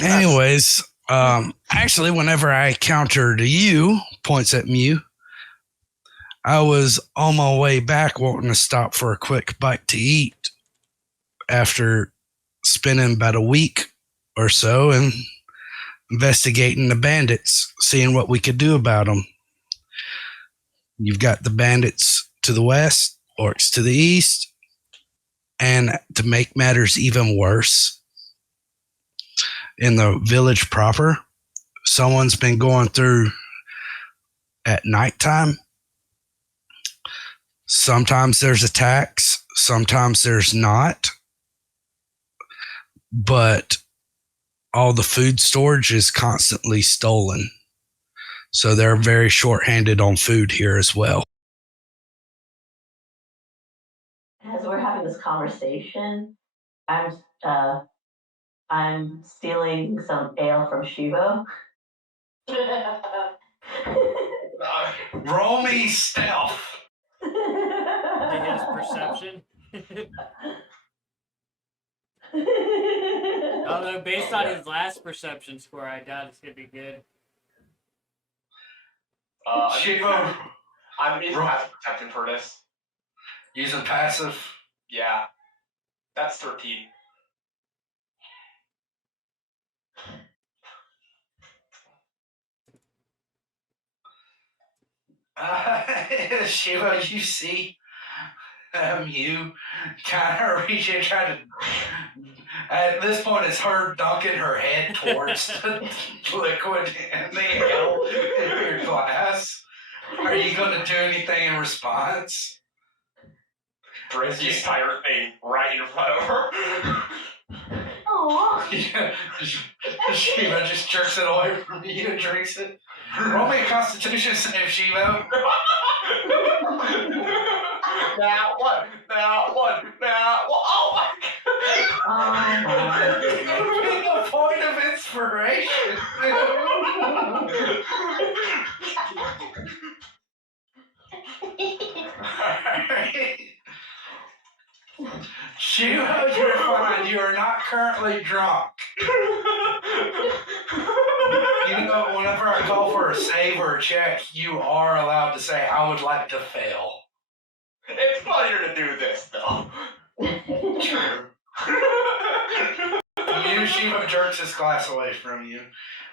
Anyways, actually, whenever I countered you, points at Miuu, I was on my way back wanting to stop for a quick bite to eat after spending about a week or so and investigating the bandits, seeing what we could do about them. You've got the bandits to the west, orcs to the east, and to make matters even worse, in the village proper, someone's been going through at nighttime. Sometimes there's attacks, sometimes there's not. But all the food storage is constantly stolen. So they're very short-handed on food here as well. As we're having this conversation, I'm stealing some ale from Shivo. Roll me stealth. To his perception. Although, based on his last perception score, I doubt it's going to be good. Shivo, I'm using passive perception for this. using passive. Yeah. That's 13. Shiva, you see Miuu kind of reaching, trying to. At this point, it's her dunking her head towards the liquid in the ale in your glass. Are you going to do anything in response? Drink the entire thing right in front of her. Aww. Yeah, Shiva just jerks it away from you and drinks it. Roll me a Constitution save, Shiva. Now what? Oh my god! Give me a point of inspiration. Alright. Shiva, you're fine. You are not currently drunk. You know, whenever I call for a save or a check, you are allowed to say, I would like to fail. It's funnier to do this though. True. You, Shiva jerks his glass away from you.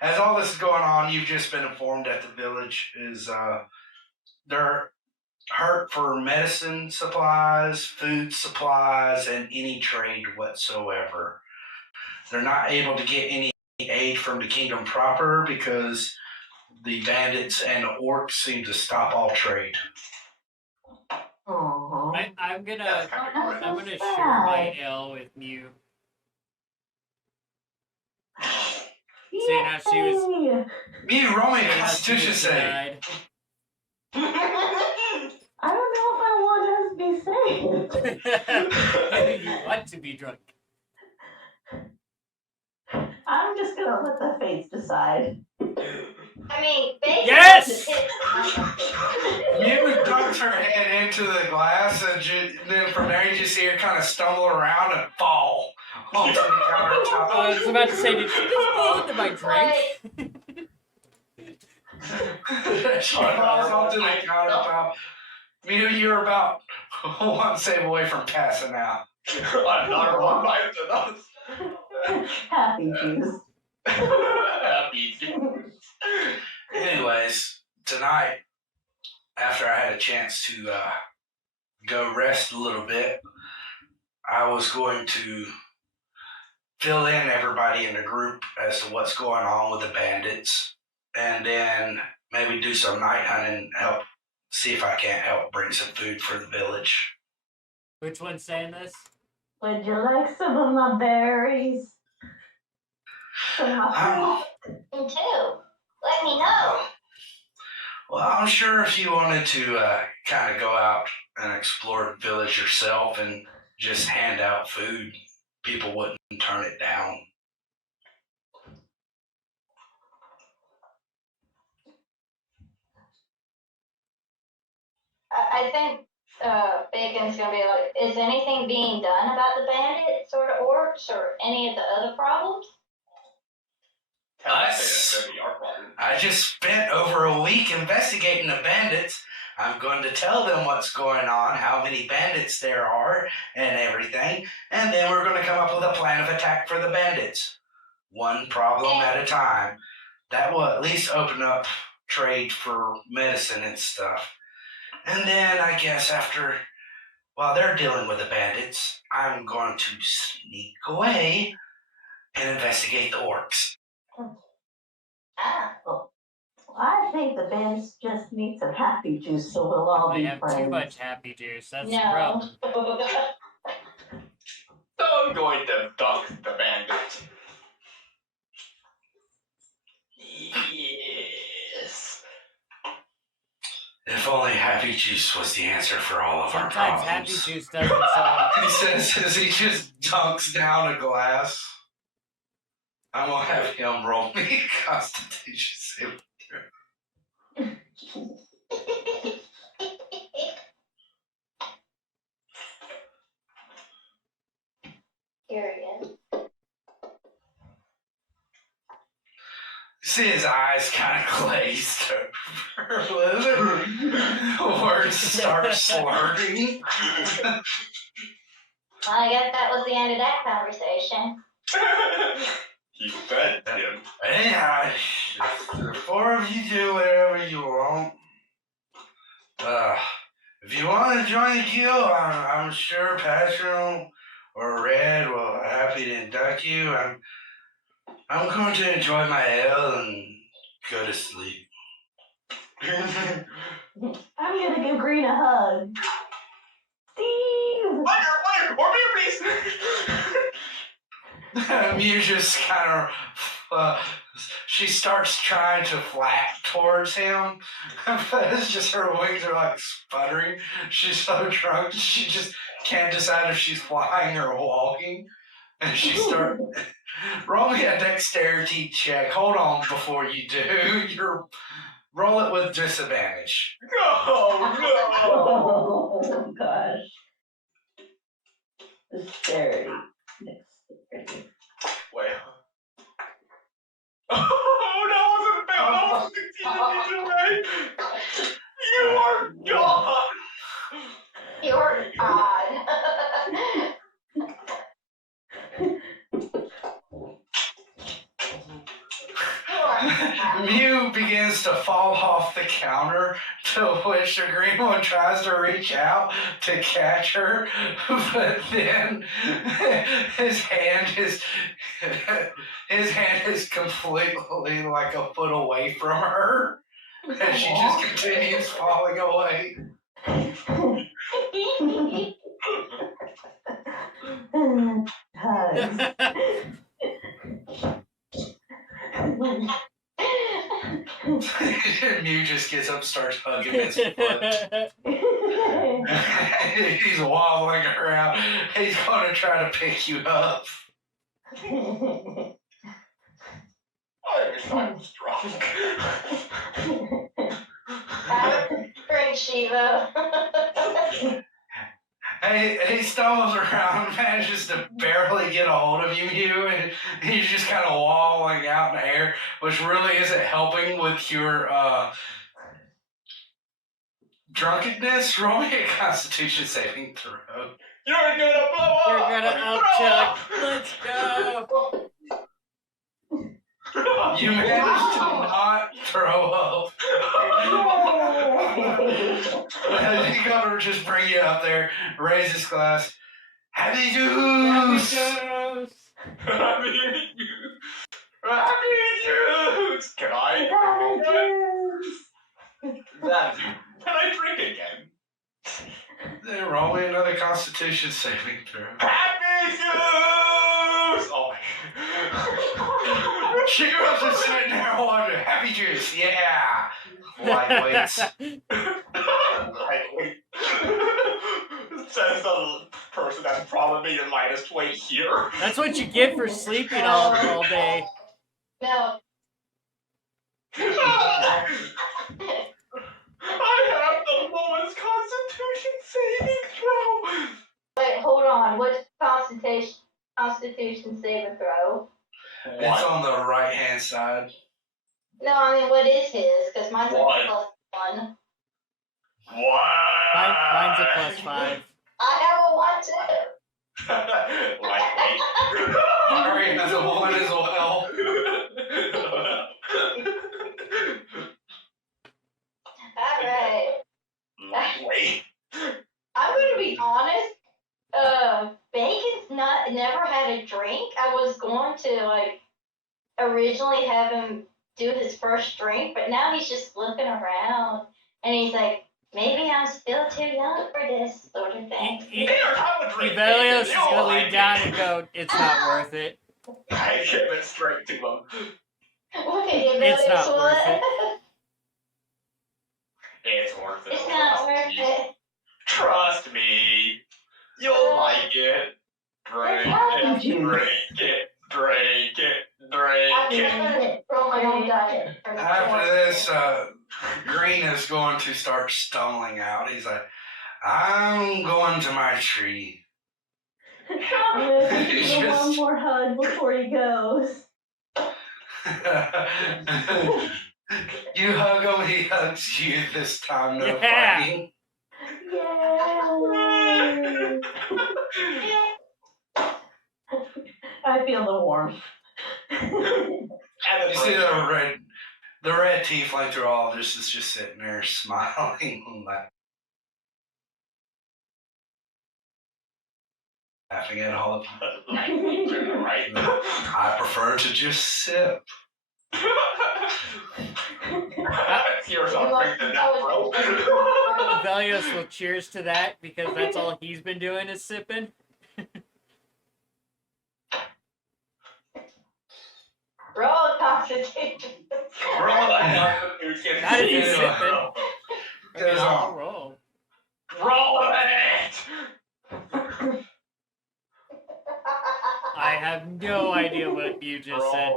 As all this is going on, you've just been informed that the village is, they're hurt for medicine supplies, food supplies, and any trade whatsoever. They're not able to get any aid from the kingdom proper because the bandits and orcs seem to stop all trade. Aww. I'm gonna That's kind of good. I'm gonna share my ale with Miuu. Seeing how she was Yay! Miuu, roll me a seeing how she Constitution was save. denied. I don't know if I want us to be saved. You want to be drunk. I'm just gonna let the fates decide. I mean, basically, Yes! Miuu dunks her head into the glass, and then from there you just see her kind of stumble around and fall onto the countertop. I was about to say, did she just fall into my drink? She falls onto the countertop. Miuu, you're about one save away from passing out. Another one bites the dust. Happy juice. Happy juice. Anyways, tonight, after I had a chance to go rest a little bit, I was going to fill in everybody in the group as to what's going on with the bandits, and then maybe do some night hunting, help see if I can't help bring some food for the village. Which one's saying this? Would you like some of my berries? Some of my fruit? Me too. Let me know. Well, I'm sure if you wanted to kind of go out and explore the village yourself and just hand out food, people wouldn't turn it down. I think Bacon's gonna be like, is anything being done about the bandit sort of orcs or any of the other problems? Us. I just spent over a week investigating the bandits. I'm going to tell them what's going on, how many bandits there are, and everything, and then we're going to come up with a plan of attack for the bandits. One problem at a time. That will at least open up trade for medicine and stuff. And then I guess while they're dealing with the bandits, I'm going to sneak away and investigate the orcs. Ah, Well, I think the bandits just need some happy juice, so we'll all They be have friends. too much happy juice. That's the no. problem. So I'm going to dunk the bandit. Yes. If only happy juice was the answer for all of our Sometimes happy problems. juice doesn't solve. He says as he just dunks down a glass. I'm gonna have him roll me a Constitution save. Here again. see his eyes kind of glazed over. Words start slurring. Well, I guess that was the end of that conversation. He fed him. Anyhow, the four of you do whatever you want. If you want to join the guild, I'm sure Patron or Red will happy to induct you. I'm going to enjoy my ale and go to sleep. I'm gonna give Green a hug. Steve! Water, or beer, please. Miuu just kind of, she starts trying to flap towards him, but it's just her wings are like sputtering. She's so drunk, she just can't decide if she's flying or walking. And she starts, roll me a dexterity check. Hold on before you do. Roll it with disadvantage. Oh, Oh gosh. Dexterity. Wait. Oh, that wasn't fail. That was succeeded either way. You are God. You're odd. Miuu begins to fall off the counter, to which the green one tries to reach out to catch her, but then his hand is completely like a foot away from her, and she just continues falling away. Hugs. Miuu just gets up, starts hugging his foot. He's wobbling around. He's going to try to pick you up. I wish I was drunk. Drink Shivo. He stumbles around, manages to barely get a hold of you, Miuu, and he's just kind of wobbling out in the air, which really isn't helping with your drunkenness. Roll me a Constitution saving throw. You're gonna blow up. You're gonna upchuck. Let's go. You managed to not throw up. He gotta just bring you up there, raise his glass. Happy juice! Happy juice. Happy juice. Can I? Zanzu, can I drink again? Then roll me another Constitution saving throw. Happy juice! Oh my. She was just sitting there watching. Happy juice, yeah! Lightweights. Lightweight. Says the person that's probably the lightest weight here. That's what you get for sleeping all day. No. I have the lowest Constitution saving throw. Wait, hold on. What's Constitution saving throw? It's on the right hand side. No, I mean, what is his? Because mine's like One. +1. What? Mine's a +5. I have a 1 too. Lightweight. Ari has a 1 as well. Alright. Lightweight. I'm gonna be honest. Bacon's never had a drink. I was going to originally have him do his first drink, but now he's just looking around and he's like, maybe I'm still too young for this sort of thing. Ivellios is gonna lean down and go, "It's not worth it." I give it straight to him. Okay, It's not what? worth it. It's worth it. It's not worth it. Trust me. You'll like it. Drink it, drink it, drink it, drink I'm it. gonna throw my own diet. After this, Green is going to start stumbling out. He's like, I'm going to my tree. I'm gonna give him one more hug before he goes. You hug him, he hugs you this time, no Yeah. fighting. Yay! I feel the warmth. You see the red tiefling through all of this is just sitting there smiling, laughing at all of you. Right. I prefer to just sip. Yours on bring the nap, bro. Ivellios will cheers to that because that's all he's been doing is sipping. Roll constitution. Roll that. Not if he's sipping. Okay, Goes I'll on. roll. Roll it! I have no idea what you just said.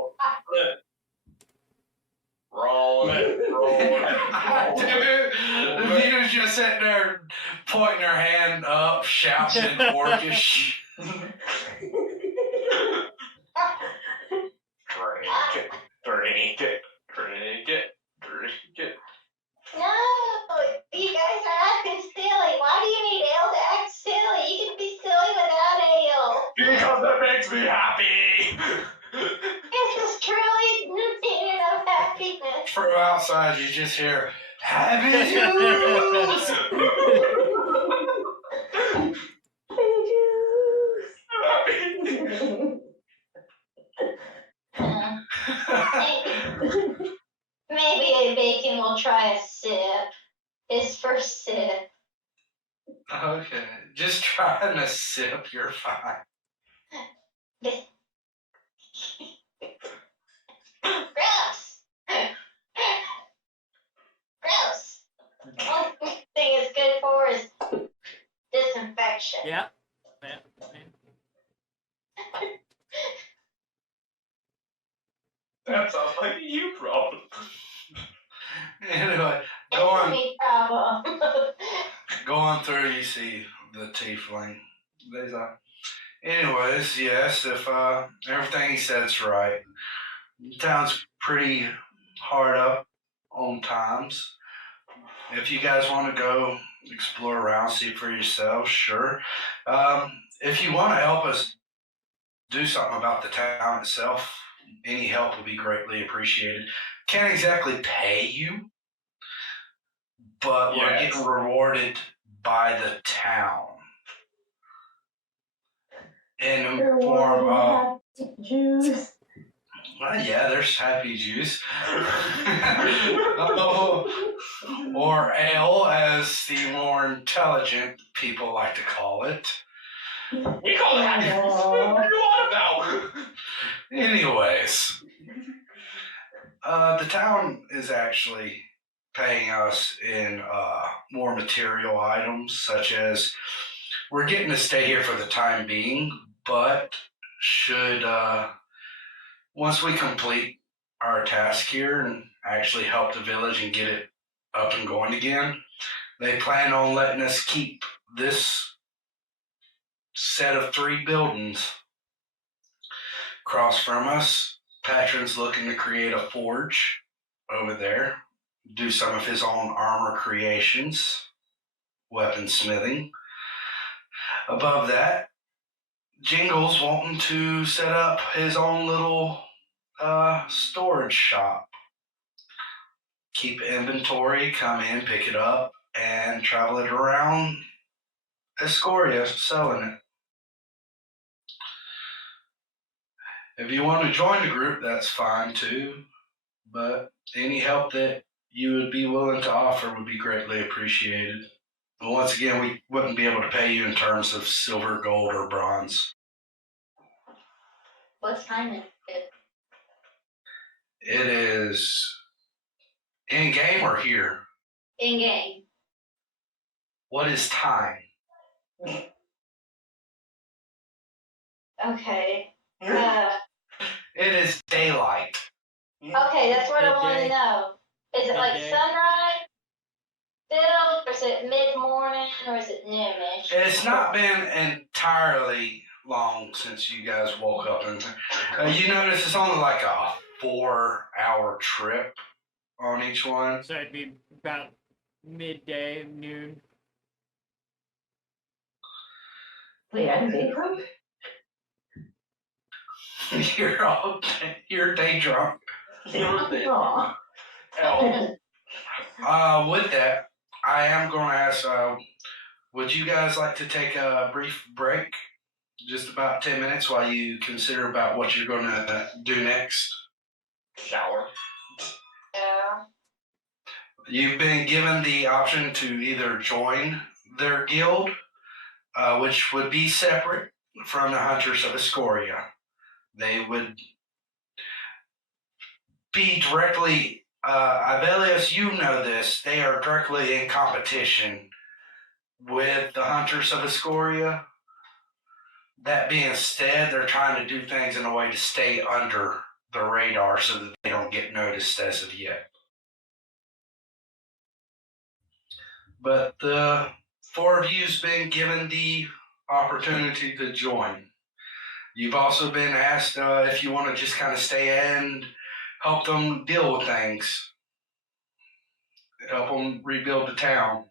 Roll it. Roll it. Dude, the view's just sitting there pointing her hand up, shouting in orcish. Drink it. Drink it. Drink it. No, you guys are acting silly. Why do you need ale to act silly? You can be silly without ale. Because it makes me happy! This is truly the meaning of happiness. From outside, you just hear, "Happy Juice!" Maybe a bacon will try a sip. His first sip. Okay, just trying to sip, you're fine. Gross. Gross. The only thing it's good for is disinfection. Yeah. That sounds like a you problem. Anyway, It's a me problem. going through, you see the tiefling. There's a. Anyways, yes, if everything he said's right, the town's pretty hard up on times. If you guys want to go explore around, see for yourselves, sure. If you want to help us do something about the town itself, any help would be greatly appreciated. Can't exactly pay you, but we're Yes. getting rewarded by the town in the form of juice. yeah, there's happy juice. Or ale, as the more intelligent people like to call it. We call it happy. What do you want about? Anyways, the town is actually paying us in more material items, such as we're getting to stay here for the time being, but should once we complete our task here and actually help the village and get it up and going again, they plan on letting us keep this set of 3 buildings across from us. Patron's looking to create a forge over there, do some of his own armor creations, weaponsmithing. Above that, Jingle's wanting to set up his own little storage shop. Keep inventory, come in, pick it up, and travel it around Escoria, selling it. If you want to join the group, that's fine too, but any help that you would be willing to offer would be greatly appreciated. But once again, we wouldn't be able to pay you in terms of silver, gold, or bronze. What time is it? It is in-game or here? In game. What is time? Okay. It is daylight. Okay, that's what I want to Midday. know. Is it like Midday. sunrise still, or is it mid-morning, or is it noonish? It's not been entirely long since you guys woke up, and you notice it's only like a 4-hour trip on each one. So it'd be about midday, noon. Wait, I'm day drunk? You're day drunk. Aw. With that, I am going to ask, would you guys like to take a brief break? Just about 10 minutes while you consider about what you're going to do next. Shower. Yeah. You've been given the option to either join their guild, which would be separate from the Hunters of Escoria. They would be directly, Ivellios, you know this, they are directly in competition with the Hunters of Escoria. That being said, they're trying to do things in a way to stay under the radar so that they don't get noticed as of yet. But the 4 of you's been given the opportunity to join. You've also been asked if you want to just kind of stay and help them deal with things, help them rebuild the town.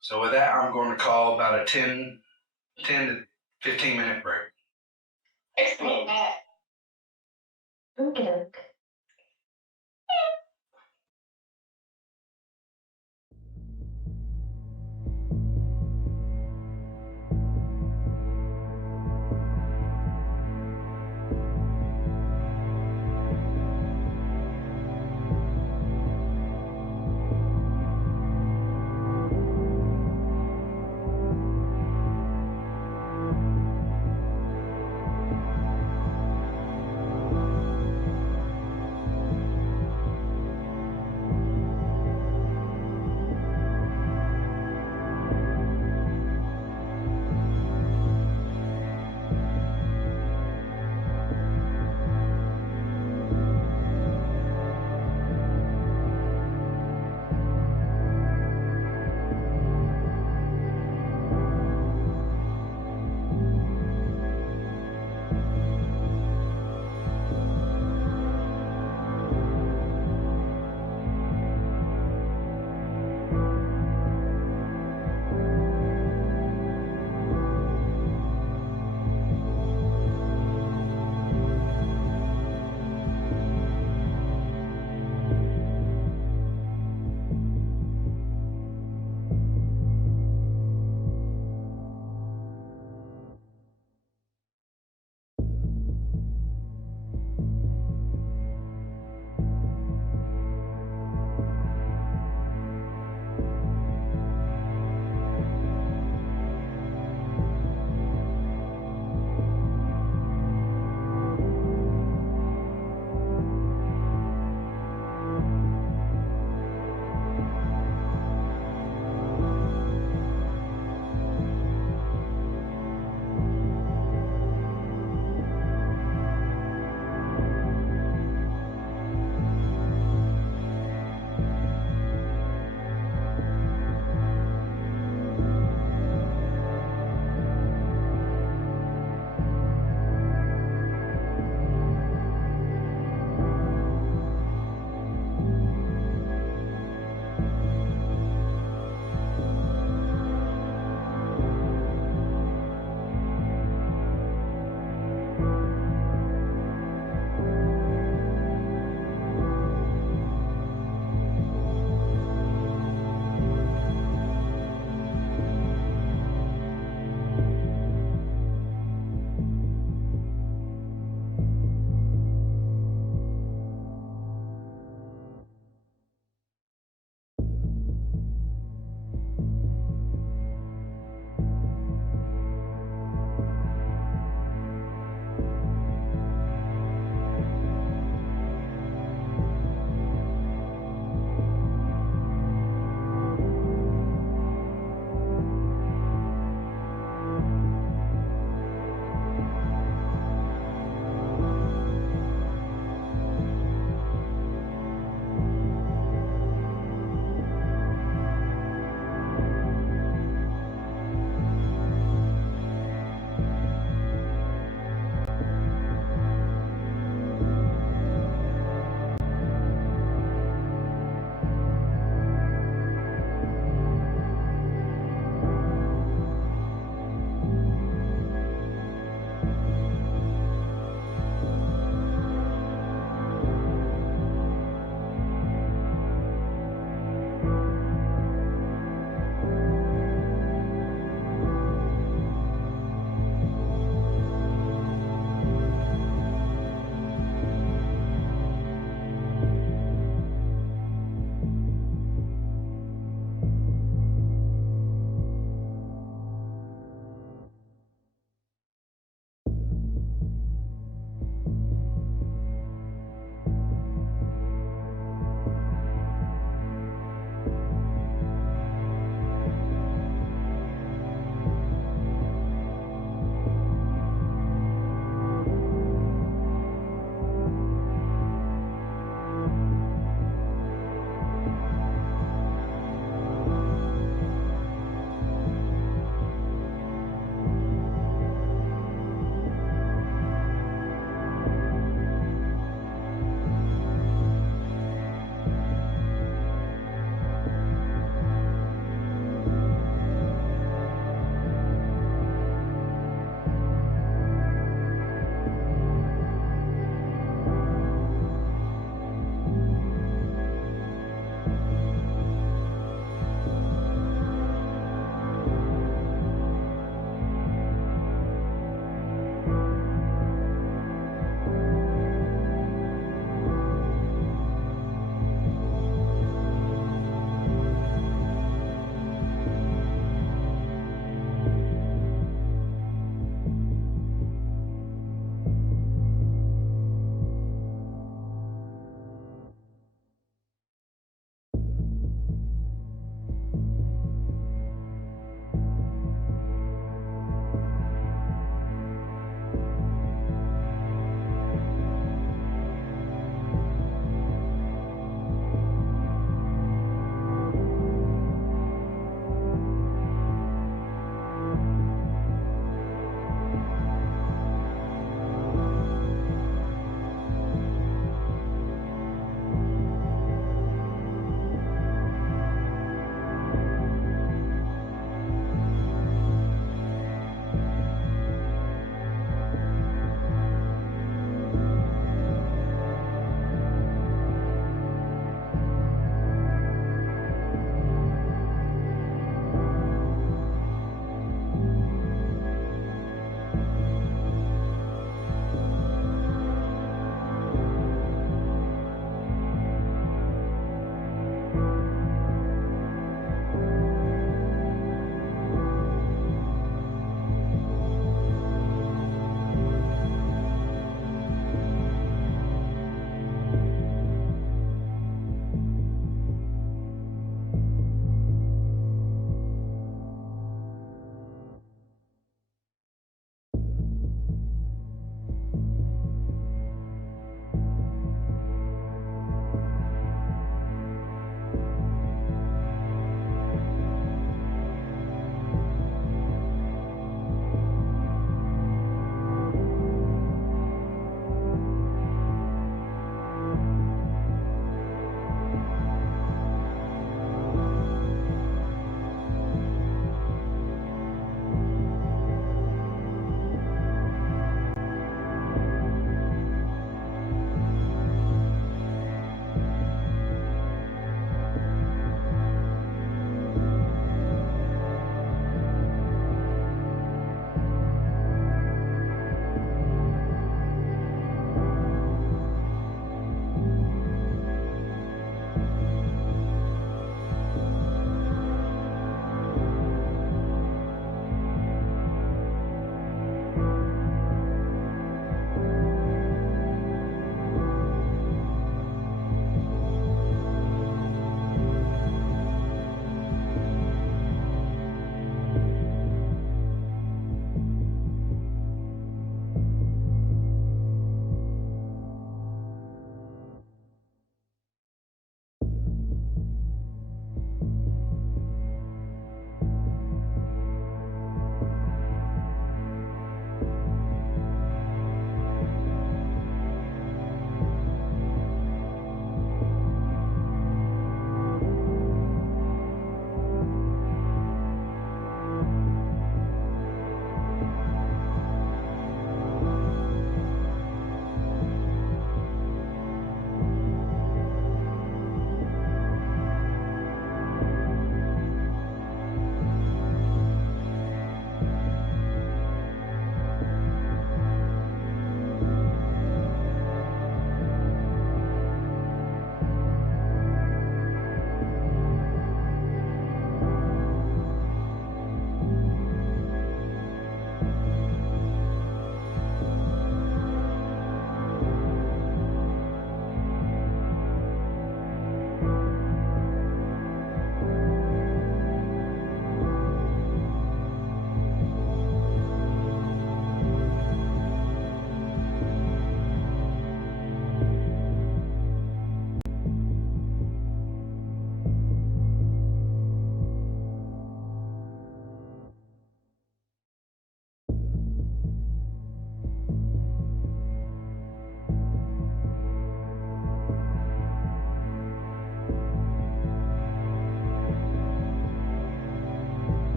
So with that, I'm going to call about a 10 to 15 minute break. Excellent. Okay.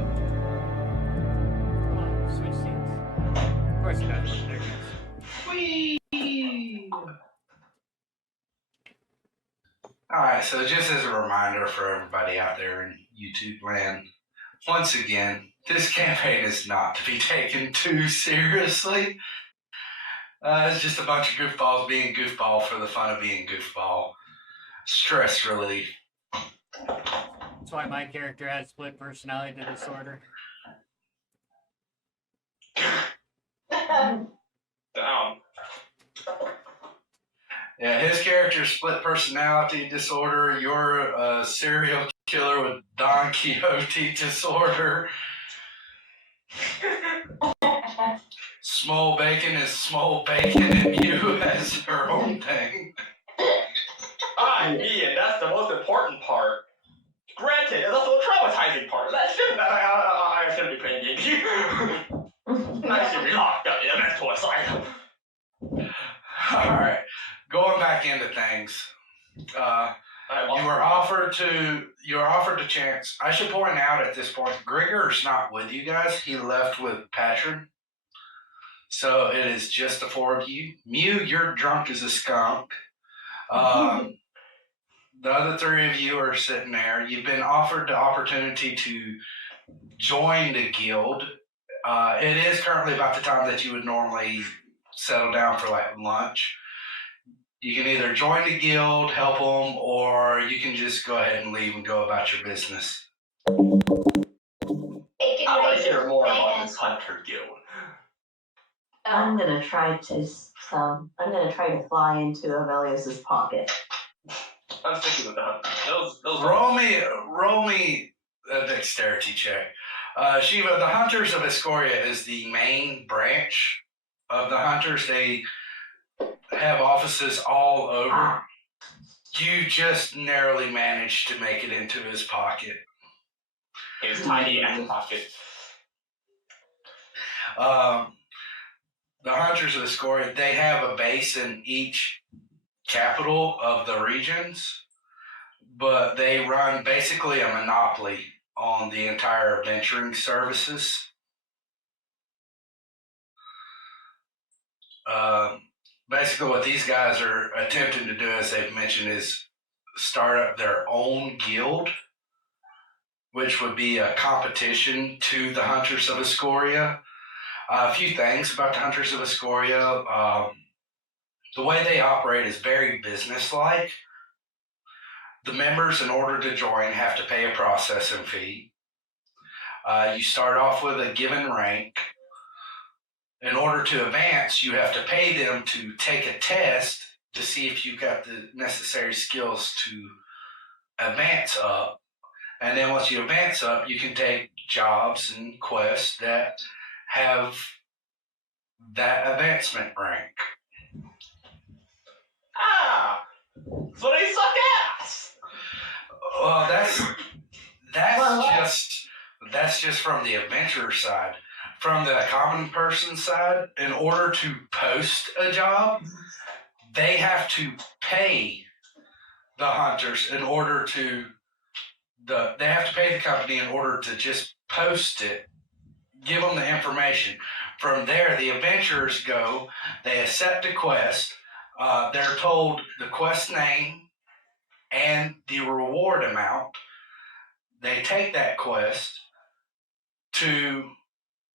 on. Come on, switch seats. Of course he does. There he goes. Whee! Alright, so just as a reminder for everybody out there in YouTube land, once again, this campaign is not to be taken too seriously. It's just a bunch of goofballs being goofball for the fun of being goofball. Stress relief. That's why my character has split personality disorder. Damn. Yeah, his character's split personality disorder. You're a serial killer with Don Quixote disorder. Smole Bacon is Smole Bacon, and Miuu has her own thing. Me, and that's the most important part. Granted, it's also a traumatizing part. I shouldn't be playing games. I should be locked up in a mental asylum. Alright, going back into things. You were offered to chance. I should point out at this point, Grigor's not with you guys. He left with Patron. So it is just the four of you. Miuu, you're drunk as a skunk. The other three of you are sitting there. You've been offered the opportunity to join the guild. It is currently about the time that you would normally settle down for like lunch. You can either join the guild, help them, or you can just go ahead and leave and go about your business. I want to hear more about this hunter guild. I'm gonna try to fly into Ivellios' pocket. I'm sticking with the hunter. Those Roll me a dexterity check. Shivo, the Hunters of Escoria is the main branch of the Hunters. They have offices all over. You just narrowly managed to make it into his pocket. his tiny ass pocket. The Hunters of Escoria, they have a base in each capital of the regions, but they run basically a monopoly on the entire adventuring services. Basically what these guys are attempting to do, as they've mentioned, is start up their own guild, which would be a competition to the Hunters of Escoria. A few things about the Hunters of Escoria. The way they operate is very business-like. The members, in order to join, have to pay a processing fee. You start off with a given rank. In order to advance, you have to pay them to take a test to see if you've got the necessary skills to advance up. And then once you advance up, you can take jobs and quests that have that advancement rank. So they suck ass. Well, that's just from the adventurer side. From the common person side, in order to post a job, they have to pay the hunters in order to they have to pay the company in order to just post it, give them the information. From there, the adventurers go, they accept a quest, they're told the quest name and the reward amount. They take that quest to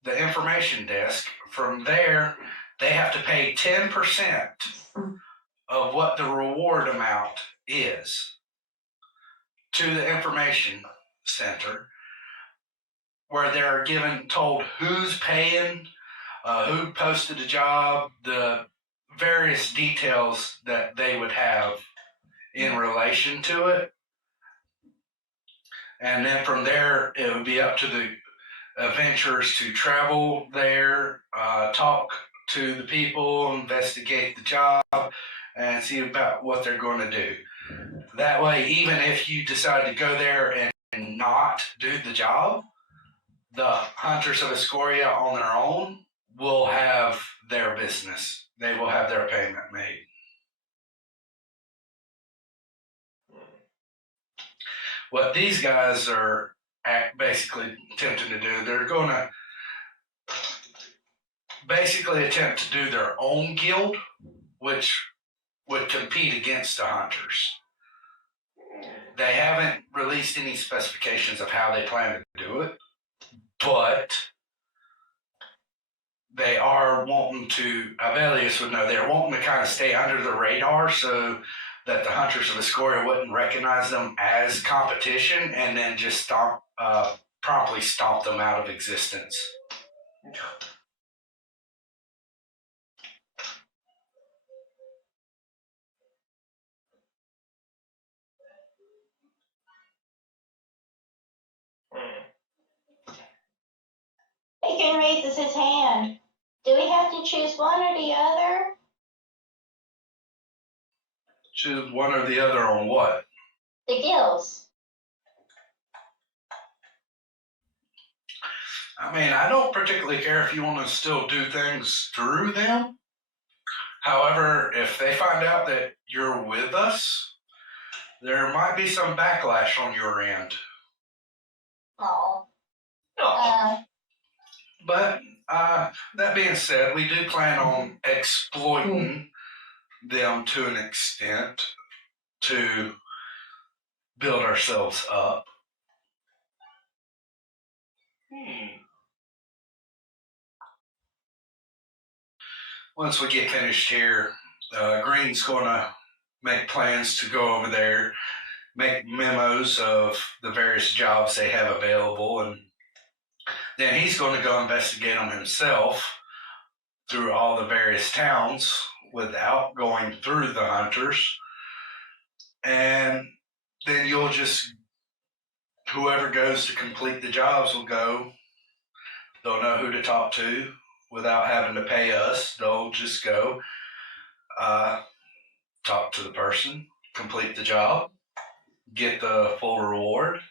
the information desk. From there, they have to pay 10% of what the reward amount is to the information center, where they're told who's paying, who posted a job, the various details that they would have in relation to it. And then from there, it would be up to the adventurers to travel there, talk to the people, investigate the job, and see about what they're going to do. That way, even if you decide to go there and not do the job, the Hunters of Escoria on their own will have their business. They will have their payment made. What these guys are basically attempting to do. They're going to basically attempt to do their own guild, which would compete against the hunters. They haven't released any specifications of how they plan to do it, but they are wanting to, Ivellios would know, they're wanting to kind of stay under the radar so that the hunters of Escoria wouldn't recognize them as competition and then just promptly stomp them out of existence. Bacon raises his hand. Do we have to choose one or the other? Choose one or the other on what? The guilds. I mean, I don't particularly care if you want to still do things through them. However, if they find out that you're with us, there might be some backlash on your end. Oh. But that being said, we do plan on exploiting them to an extent to build ourselves up. Once we get finished here, Green's going to make plans to go over there, make memos of the various jobs they have available, and then he's going to go investigate them himself through all the various towns without going through the hunters. And then you'll just, whoever goes to complete the jobs will go. They'll know who to talk to without having to pay us. They'll just go talk to the person, complete the job, get the full reward,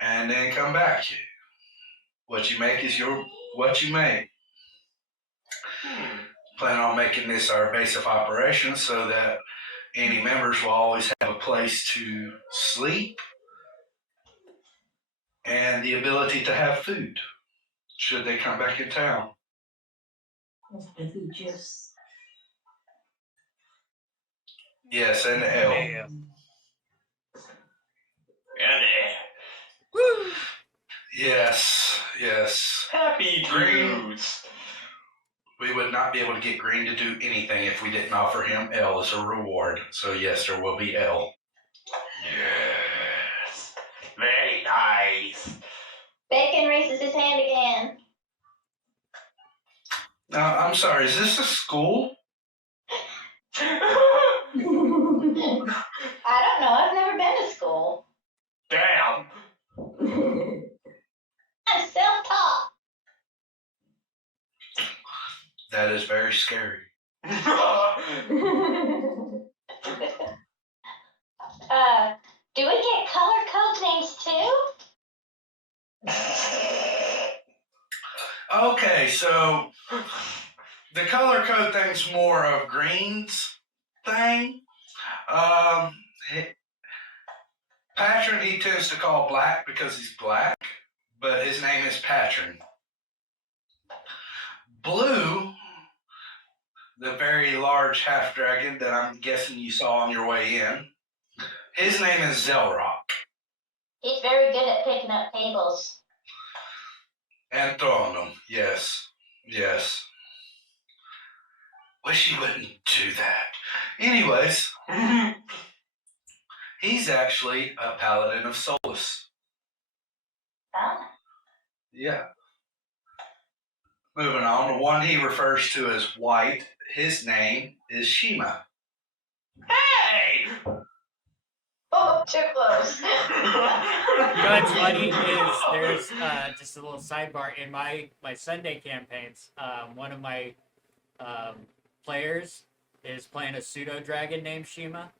and then come back. What you make is what you make. Plan on making this our base of operations so that any members will always have a place to sleep and the ability to have food should they come back in town. Yes, and the L. Woo! Yes. Happy dudes. We would not be able to get Green to do anything if we didn't offer him L as a reward. So yes, there will be L. Yes. Very nice. Bacon raises his hand again. Now, I'm sorry, is this a school? I don't know. I've never been to school. Damn. I'm self-taught. That is very scary. Do we get color code names too? Okay, so the color code thing's more of Green's thing. Patron he tends to call Black because he's black, but his name is Patron. Blue, the very large half dragon that I'm guessing you saw on your way in, his name is Zelrock. He's very good at picking up tables. And throwing them, yes. Wish he wouldn't do that. Anyways, he's actually a paladin of Solus. Ah. Yeah. Moving on, the one he refers to as white, his name is Shima. Hey! Oh, too close. You know what's funny is there's just a little sidebar in my Sunday campaigns. One of my players is playing a pseudo dragon named Shima.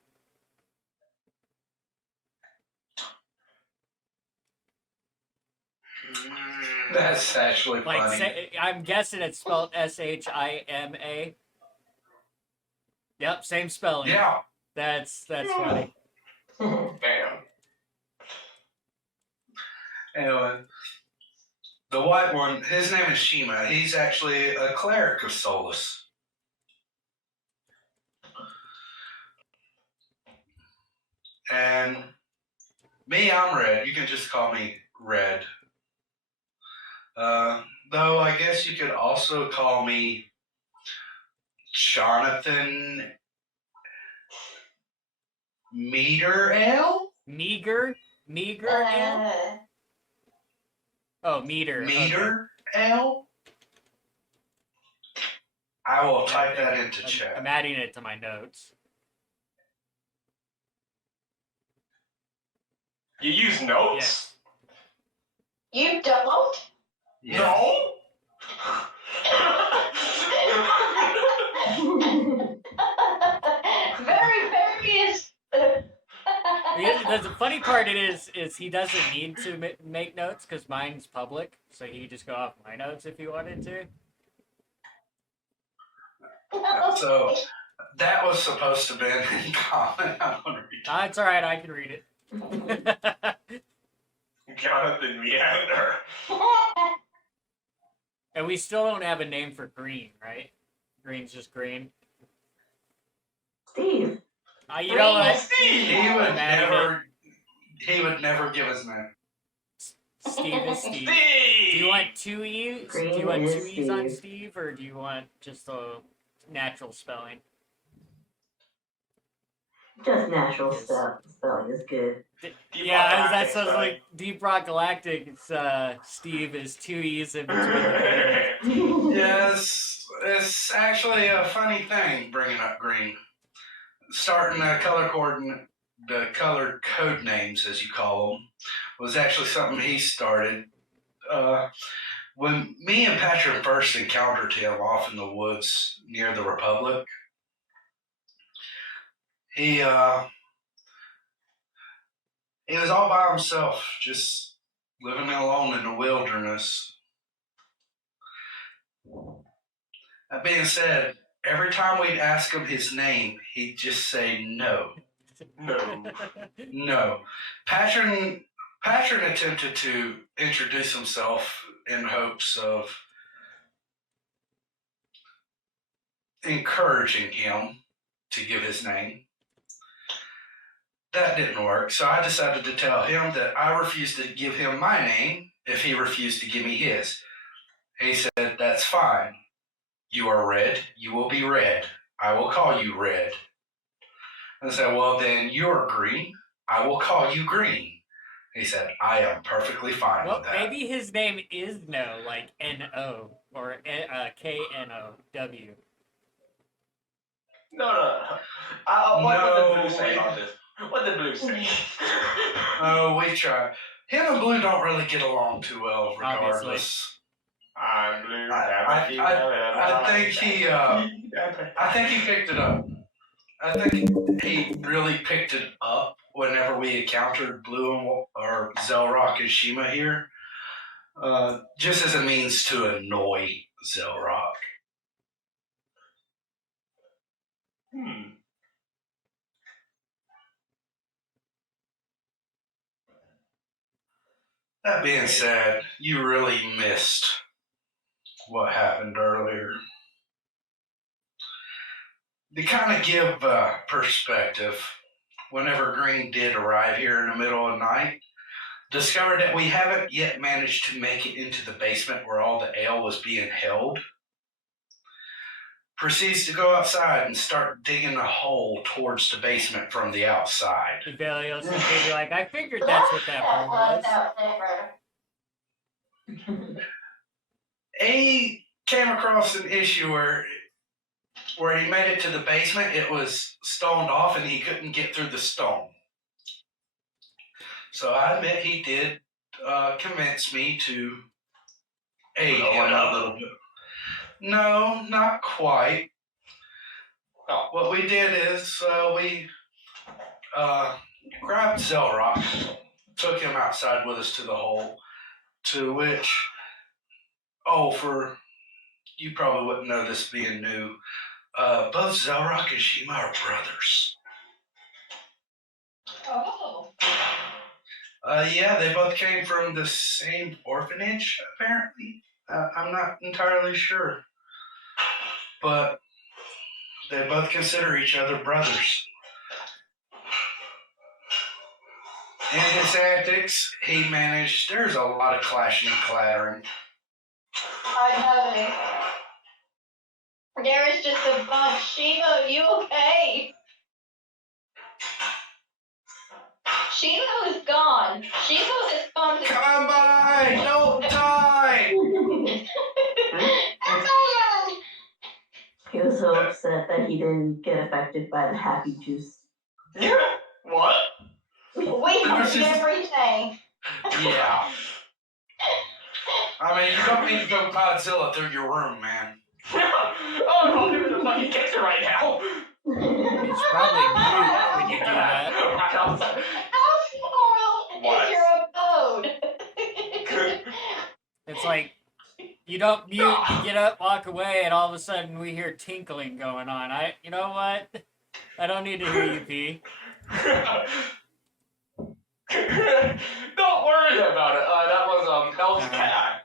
That's actually funny. I'm guessing it's spelled Shima. Yep, same spelling. Yeah. That's funny. Damn. Anyway, the white one, his name is Shima. He's actually a cleric of Solus. And me, I'm Red. You can just call me Red. Though I guess you could also call me Jonathan Meter Ale? Meager ale? Oh, meter. Meter Ale? I will type that into Okay. chat. I'm adding it to my notes. You use notes? Yes. You don't? Yeah. No? Very, very is. The funny part is he doesn't need to make notes because mine's public, so he could just go off my notes if he wanted to. So that was supposed to be in common. I'm gonna read it. It's all right. I can read it. Jonathan Meander. And we still don't have a name for green, right? Green's just green. Steve. You know what? Steve! He would never give his name. Steve is Steve. Steve! Do you want two E's? Green Do you want is two E's on Steve. Steve, or do you want just a natural spelling? Just natural Yes. spelling is good. Deep Yeah, Rock that Galactic sounds spelling. like Deep Rock Galactic. It's Steve is two E's in between the letters. Yes, it's actually a funny thing bringing up green. Starting the color code names, as you call them, was actually something he started. When me and Patrick first encountered him off in the woods near the Republic, he was all by himself, just living alone in the wilderness. That being said, every time we'd ask him his name, he'd just say no. No. No. Patrick attempted to introduce himself in hopes of encouraging him to give his name. That didn't work, so I decided to tell him that I refused to give him my name if he refused to give me his. He said, "That's fine. You are Red. You will be Red. I will call you Red." I said, "Well, then you're Green. I will call you Green." He said, "I am perfectly fine Well, with that." maybe his name is No, like N-O, or K-N-O-W. No. What did the blue say about this? What did blue say? Oh, we tried. Him and Blue don't really get along too well, regardless. I'm blue. I think he picked it up. I think he really picked it up whenever we encountered Blue or Zelrock and Shima here, just as a means to annoy Zelrock. That being said, you really missed what happened earlier. To kind of give perspective, whenever Green did arrive here in the middle of the night, discovered that we haven't yet managed to make it into the basement where all the ale was being held. Proceeds to go outside and start digging a hole towards the basement from the outside. Ivellios is maybe like, I figured that's what that hole was. He came across an issue where he made it to the basement, it was stoned off and he couldn't get through the stone. So I admit he did convince me to aid him a little bit. No, not quite. Oh. What we did is we grabbed Zelrock, took him outside with us to the hole, to which, for you probably wouldn't know this being new, both Zelrock and Shima are brothers. Oh. Yeah, they both came from the same orphanage, apparently. I'm not entirely sure. But they both consider each other brothers. In his antics, he managed. There's a lot of clashing and clattering. I know it. There is just a bunch. Shivo, you okay? Shivo is gone. Shivo has gone to. Konbai, don't die! That's all. He was so upset that he didn't get affected by the happy juice. What? We heard everything. Yeah. I mean, you don't need to go Godzilla through your room, man. Oh, I'm in the fucking kitchen right now. It's probably mute when you do that. How small What? is your abode? It's like you don't mute, you get up, walk away, and all of a sudden we hear tinkling going on. You know what? I don't need to hear you pee. Don't worry about it. That was cat.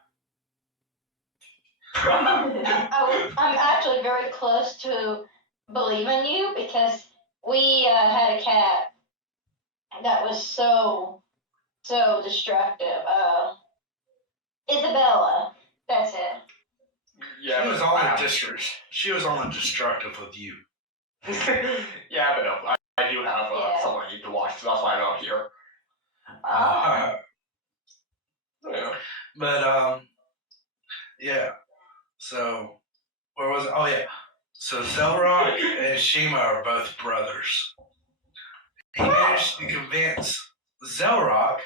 I'm actually very close to believing you because we had a cat that was so destructive. Isabella, that's it. Yeah, She was only destructive with you. yeah, but no, I do have someone I need to watch, so that's why I'm out here. Yeah. But yeah. So where was it? Oh yeah. So Zelrock and Shima are both brothers. He managed to convince Zelrock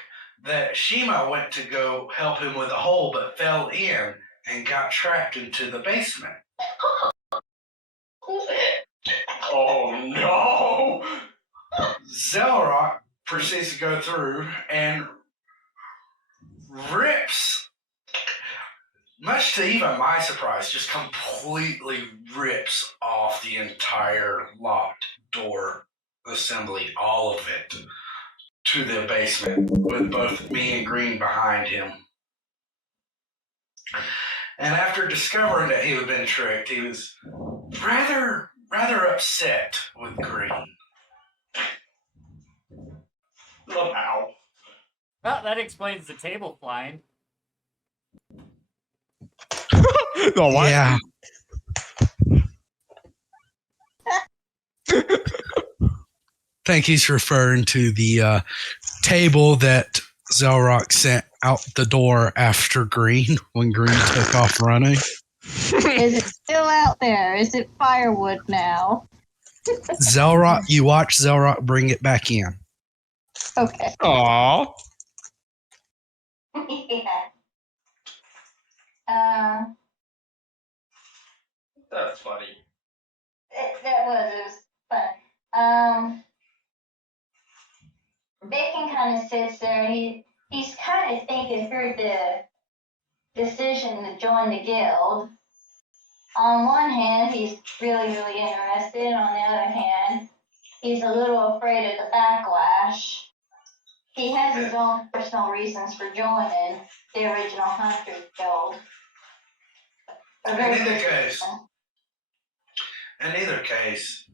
that Shima went to go help him with a hole, but fell in and got trapped into the basement. Oh no! Zelrock proceeds to go through and rips, much to even my surprise, just completely rips off the entire locked door assembly, all of it, to the basement with both me and Green behind him. And after discovering that he had been tricked, he was rather upset with Green. Ow. Well, that explains the table flying. No, what? Yeah. Think he's referring to the table that Zelrock sent out the door after Green, when Green took off running. Is it still out there? Is it firewood now? You watch Zelrock bring it back in. Okay. Aww. Yeah. That's funny. It was fun. Bacon kind of sits there and he's kind of thinking through the decision to join the guild. On one hand, he's really interested. On the other hand, he's a little afraid of the backlash. He has his own personal reasons for joining the original Hunters Guild. In either case,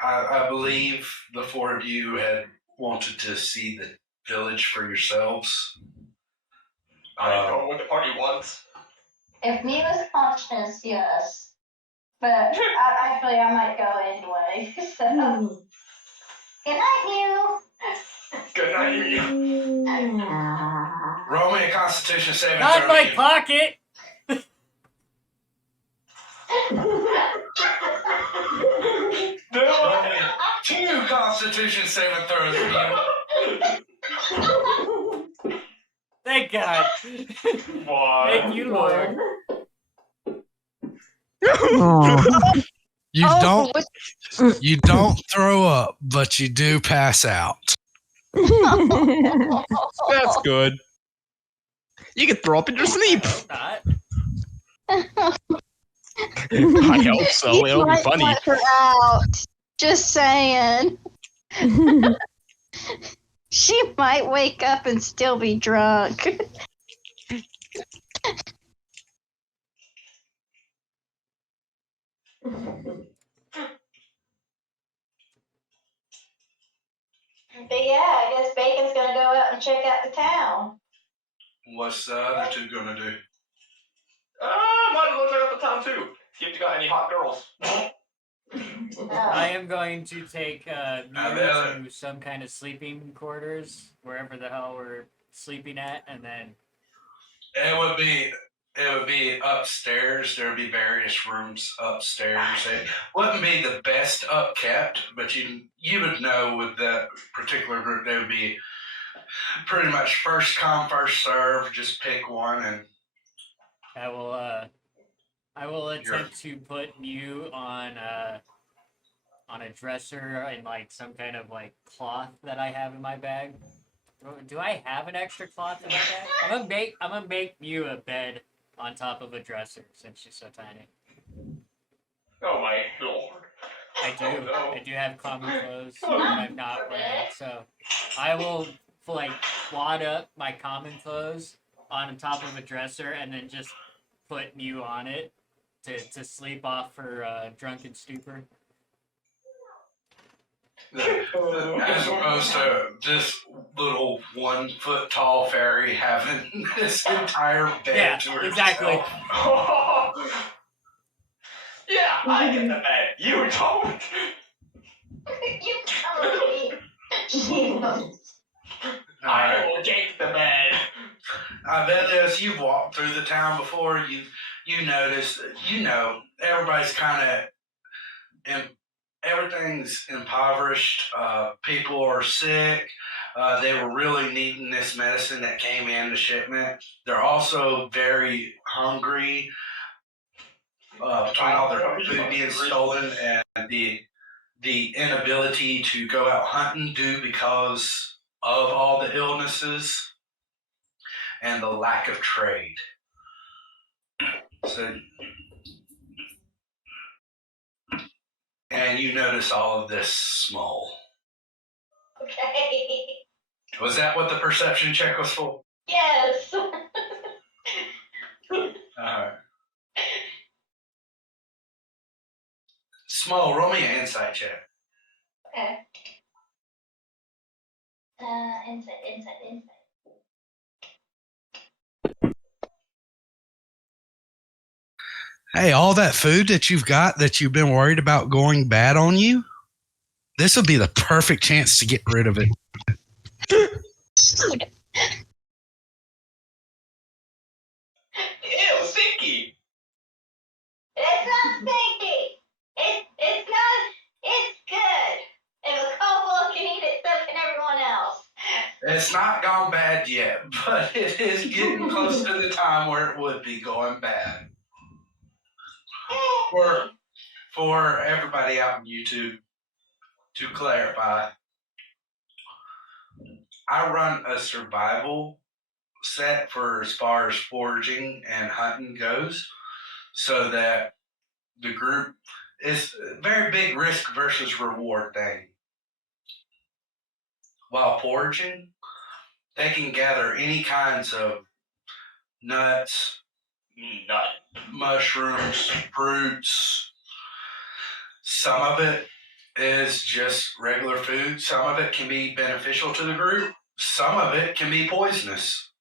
I believe the four of you had wanted to see the village for yourselves. I didn't go with the party once. If Miu's conscious, yes. But I might go anyway. So. Good night, Miu. Good night, you. Roll me a Constitution saving Not throw. my pocket! 2 Constitution saving throws. Thank God. Why? Thank you, Lord. You don't throw up, but you do pass out. That's good. You can throw up in your sleep. Not. I hope so. It'll be funny. Let her out. Just saying. She might wake up and still be drunk. But yeah, I guess Bacon's gonna go out and check out the town. What's the other two gonna do? Might as well check out the town too. See if you got any hot girls. I am going to take bet. Miuu to some kind of sleeping quarters, wherever the hell we're sleeping at, and then It would be upstairs. There would be various rooms upstairs. It wouldn't be the best upkept, but you would know with that particular group they would be pretty much first come first serve. Just pick one and I will attempt to put Miuu on a dresser in like some kind of like cloth that I have in my bag. Do I have an extra cloth in my bag? I'm gonna make Miuu a bed on top of a dresser since she's so tiny. Oh my lord. I do. Oh, no. I do have common clothes Oh. that I'm not wearing, so I will like wad up my common clothes on top of a dresser and then just put Miuu on it to sleep off her drunken stupor. as opposed to this little 1 foot tall fairy having this entire bed Yeah, to herself. exactly. Yeah, I get the bed. You don't. You totally. Jesus. I will take the bed. I bet as you've walked through the town before, you notice, everybody's kind of, everything's impoverished. People are sick. They were really needing this medicine that came in the shipment. They're also very hungry. Between all their food being stolen and the inability to go out hunting due because of all the illnesses and the lack of trade. So, and you notice all of this Smole. Okay. Was that what the perception check was for? Yes. Alright. Smole, roll me an insight check. Okay. Insight. Hey, all that food that you've got that you've been worried about going bad on you, this would be the perfect chance to get rid of it. Ew, stinky. It's not stinky. It's not. It's good. If a kobold can eat it, so can everyone else. It's not gone bad yet, but it is getting close to the time where it would be going bad. For everybody out on YouTube, to clarify, I run a survival set for as far as foraging and hunting goes, so that the group is a very big risk versus reward thing. While foraging, they can gather any kinds of nuts, mushrooms, fruits. Some of it is just regular food. Some of it can be beneficial to the group. Some of it can be poisonous.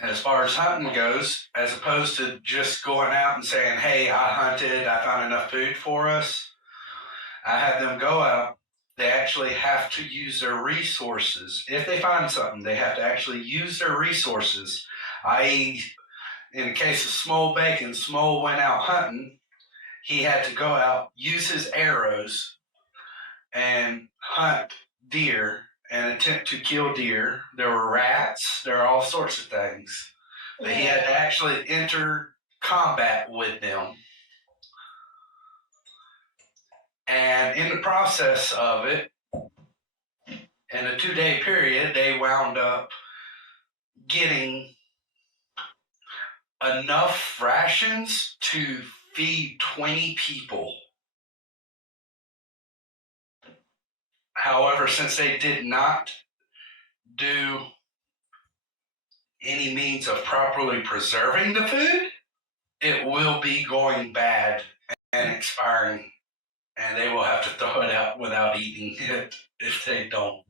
And as far as hunting goes, as opposed to just going out and saying, hey, I hunted, I found enough food for us, I had them go out. They actually have to use their resources. If they find something, they have to actually use their resources. I.e., in the case of Smole Bacon, Smole went out hunting. He had to go out, use his arrows, and hunt deer and attempt to kill deer. There were rats. There are all sorts of things. But he had to actually enter combat with them. And in the process of it, in a 2-day period, they wound up getting enough rations to feed 20 people. However, since they did not do any means of properly preserving the food, it will be going bad and expiring, and they will have to throw it out without eating it if they don't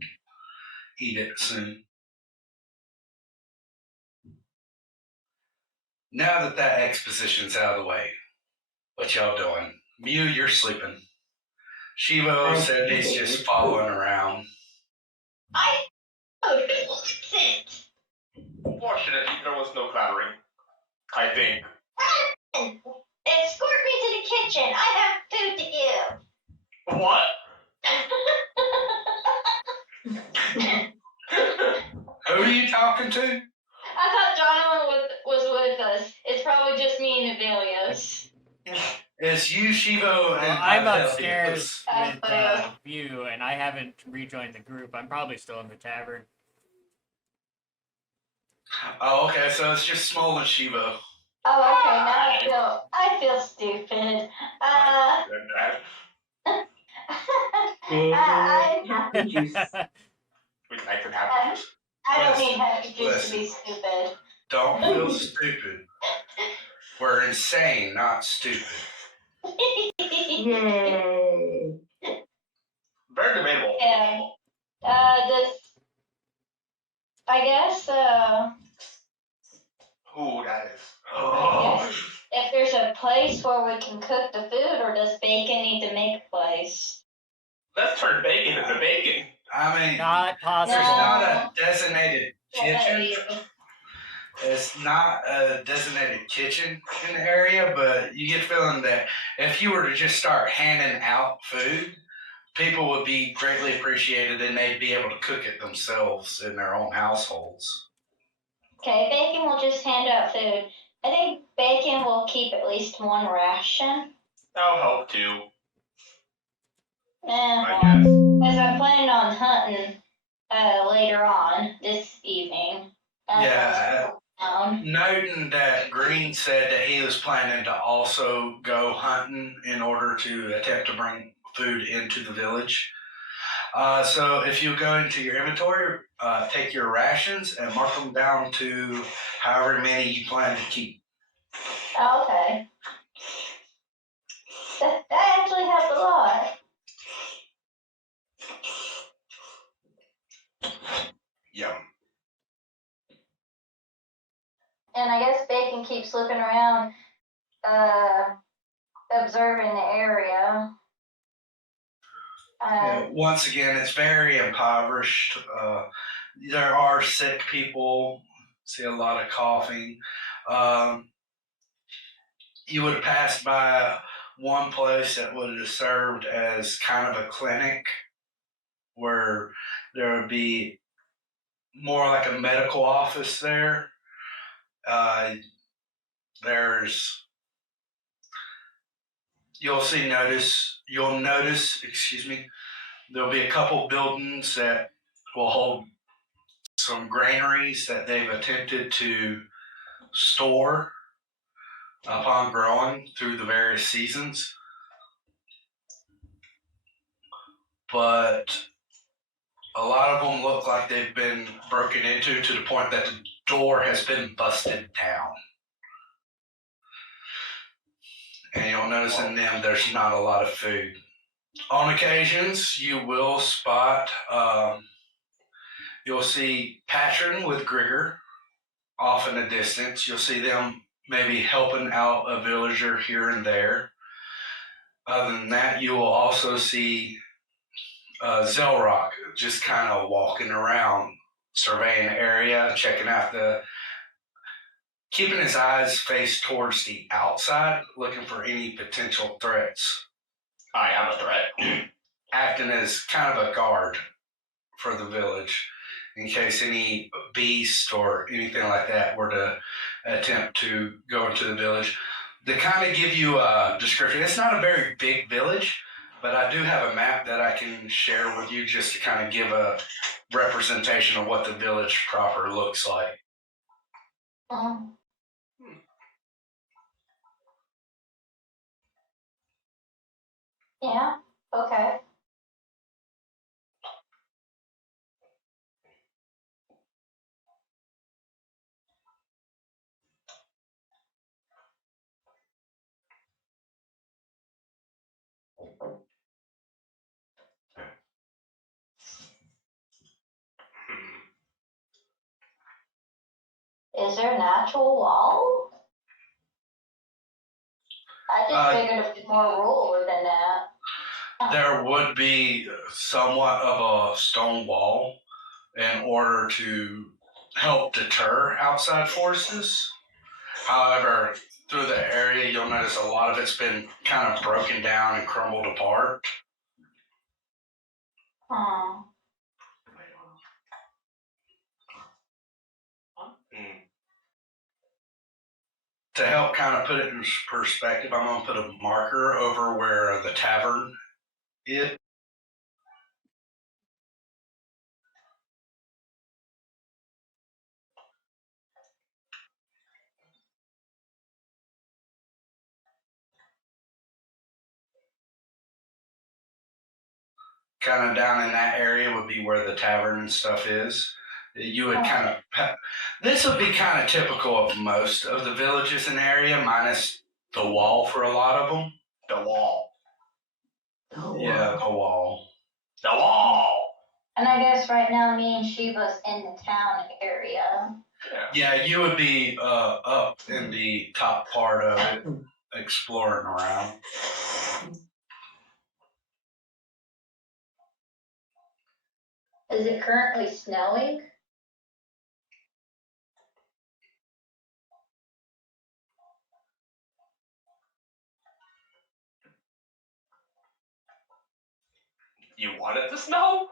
eat it soon. Now that that exposition's out of the way, what y'all doing? Miuu, you're sleeping. Shivo said he's just following around. Sit. Fortunately, there was no clattering. I think. Escort me to the kitchen. I have food to give. What? Who are you talking to? I thought Jonathan was with us. It's probably just me and Ivellios. It's you, Shivo, and Well, I'm Ivellios. upstairs with View, and I haven't rejoined the group. I'm probably still in the tavern. Oh, okay, so it's just Smole and Shivo. Oh, okay. Now I feel stupid. Happy juice. We'd like to have juice. I don't need happy juice to be stupid. Don't feel stupid. We're insane, not stupid. Yay. Very debatable. Yeah. I guess, Ooh, that is. if there's a place where we can cook the food, or does Bacon need to make a place? Let's turn bacon into bacon. I mean, Not possible. there's No. not a designated kitchen. Yeah. It's not a designated kitchen in the area, but you get the feeling that if you were to just start handing out food, people would be greatly appreciated and they'd be able to cook it themselves in their own households. Okay, Bacon will just hand out food. I think Bacon will keep at least one ration. I'll help too. I Because guess. I'm planning on hunting later on this evening. Yeah. Noting that Green said that he was planning to also go hunting in order to attempt to bring food into the village. So if you go into your inventory, take your rations and mark them down to however many you plan to keep. Okay. That actually helped a lot. Yum. And I guess Bacon keeps looking around, observing the area. Once again, it's very impoverished. There are sick people. See a lot of coughing. You would have passed by one place that would have served as kind of a clinic, where there would be more like a medical office there. You'll notice, there'll be a couple buildings that will hold some granaries that they've attempted to store upon growing through the various seasons. But a lot of them look like they've been broken into to the point that the door has been busted down. And you'll notice in them there's not a lot of food. On occasions, you will spot, you'll see Patron with Grigor off in the distance. You'll see them maybe helping out a villager here and there. Other than that, you will also see Zelrock just kind of walking around, surveying the area, checking out keeping his eyes faced towards the outside, looking for any potential threats. I am a threat. Acting as kind of a guard for the village in case any beast or anything like that were to attempt to go into the village. To kind of give you a description, it's not a very big village, but I do have a map that I can share with you just to kind of give a representation of what the village proper looks like. Yeah, okay. Is there a natural wall? I just figured it'd be more ruler than that. There would be somewhat of a stone wall in order to help deter outside forces. However, through the area, you'll notice a lot of it's been kind of broken down and crumbled apart. Hmm. To help kind of put it in perspective, I'm going to put a marker over where the tavern is. Kind of down in that area would be where the tavern and stuff is. You would kind of, this would be kind of typical of most of the villages in the area, minus the wall for a lot of them. The wall. Oh, Yeah, the wall. The wall! And I guess right now me and Shiva's in the town area. Yeah, you would be up in the top part of it, exploring around. Is it currently snowing? You want it to snow?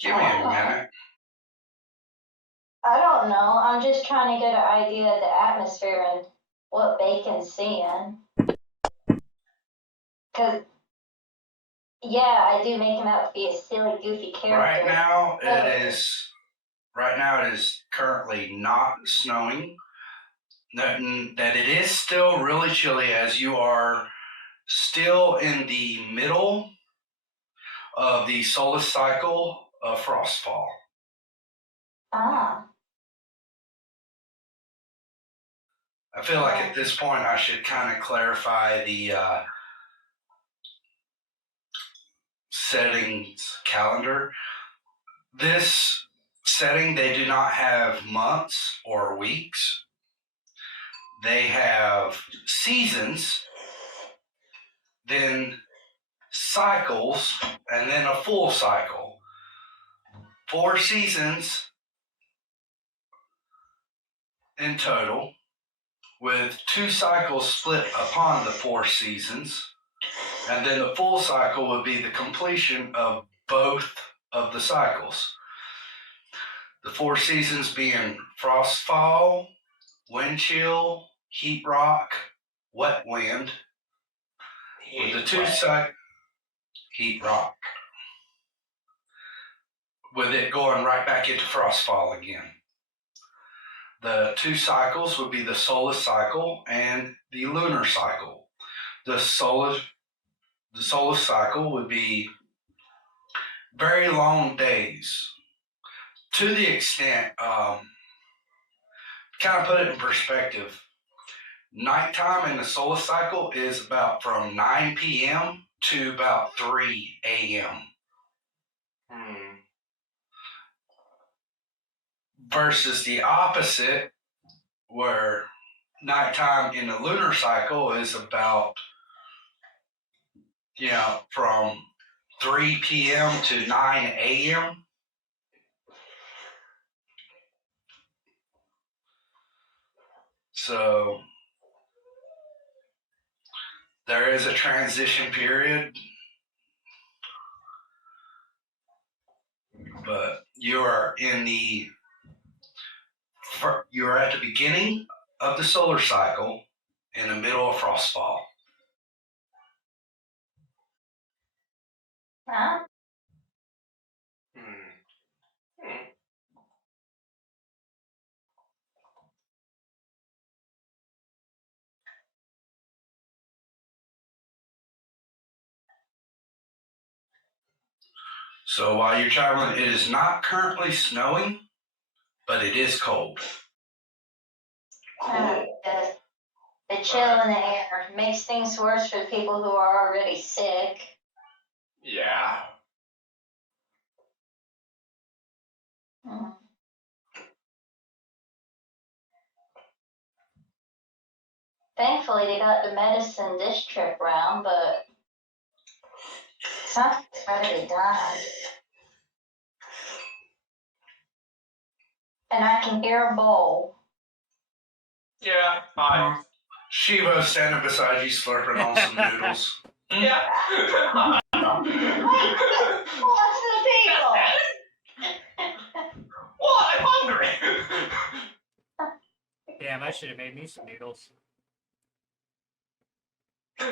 Give me a minute. I don't know. I'm just trying to get an idea of the atmosphere and what Bacon's seeing. Cause yeah, I do make him out to be a silly, goofy character. Right now it is currently not snowing. That it is still really chilly as you are still in the middle of the solar cycle of frostfall. Ah. I feel like at this point I should kind of clarify the settings calendar. This setting, they do not have months or weeks. They have seasons, then cycles, and then a full cycle. 4 seasons in total, with 2 cycles split upon the 4 seasons. And then the full cycle would be the completion of both of the cycles. The 4 seasons being frostfall, wind chill, heat rock, wet wind. With the 2 cycles, heat rock. With it going right back into frostfall again. The 2 cycles would be the solar cycle and the lunar cycle. The solar cycle would be very long days, to the extent, kind of put it in perspective, nighttime in the solar cycle is about from 9 p.m. to about 3 a.m. Versus the opposite, where nighttime in the lunar cycle is about, from 3 p.m. to 9 a.m. So there is a transition period, but you are at the beginning of the solar cycle in the middle of frostfall. Huh? So while you're traveling, it is not currently snowing, but it is cold. Yes. The chill in the air makes things worse for people who are already sick. Yeah. Mm. Thankfully, they got the medicine this trip round, but something's gotta be done. And I can hear a bowl. Yeah, fine. Shivo standing beside you, slurping on some noodles. Yeah. Wait, what's the people? What? I'm hungry. Damn, I should have made me some noodles. You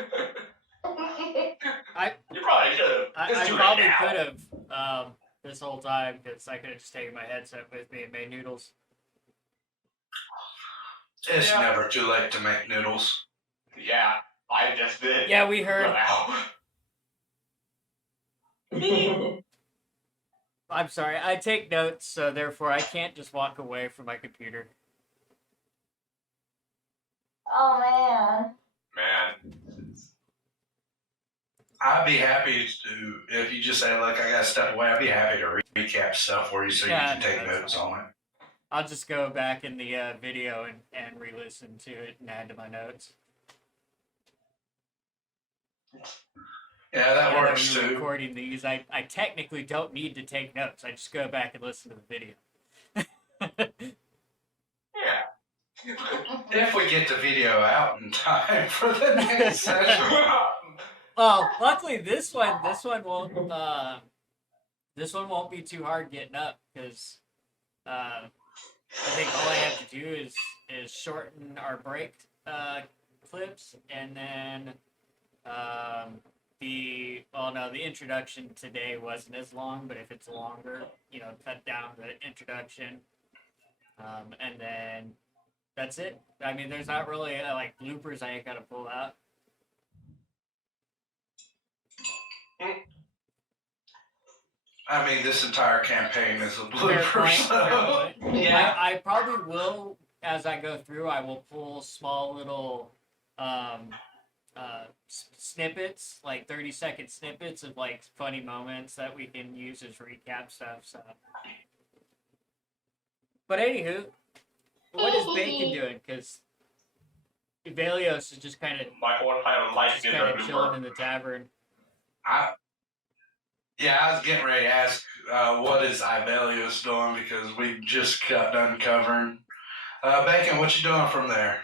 probably should have. I probably could have this whole time because I could have just taken my headset with me and made noodles. It's Yeah. never too late to make noodles. Yeah, I just did. Yeah, we heard. I'm sorry, I take notes, so therefore I can't just walk away from my computer. Oh man. Man. I'd be happy to, if you just say, look, I gotta step away, I'd be happy to recap stuff for you so Yeah, you can take that's notes fine. on it. I'll just go back in the video and re-listen to it and add to my notes. Yeah, that Now works that we're too. recording these, I technically don't need to take notes. I just go back and listen to the video. Yeah. If we get the video out in time for the next session. Well, luckily this one won't be too hard getting up because I think all I have to do is shorten our break clips and then the introduction today wasn't as long, but if it's longer, cut down the introduction, and then that's it. I mean, there's not really like bloopers I ain't gotta pull out. I mean, this entire campaign is a Fair blooper. point, So. fair point. Yeah. I probably will, as I go through, I will pull small little snippets, like 30-second snippets of like funny moments that we can use as recap stuff. So, but anywho, what is Bacon doing? Because Ivellios is just kind of My whole entire life is a chilling blooper. in the tavern. I was getting ready to ask, what is Ivellios doing, because we just got done covering. Bacon, what you doing from there?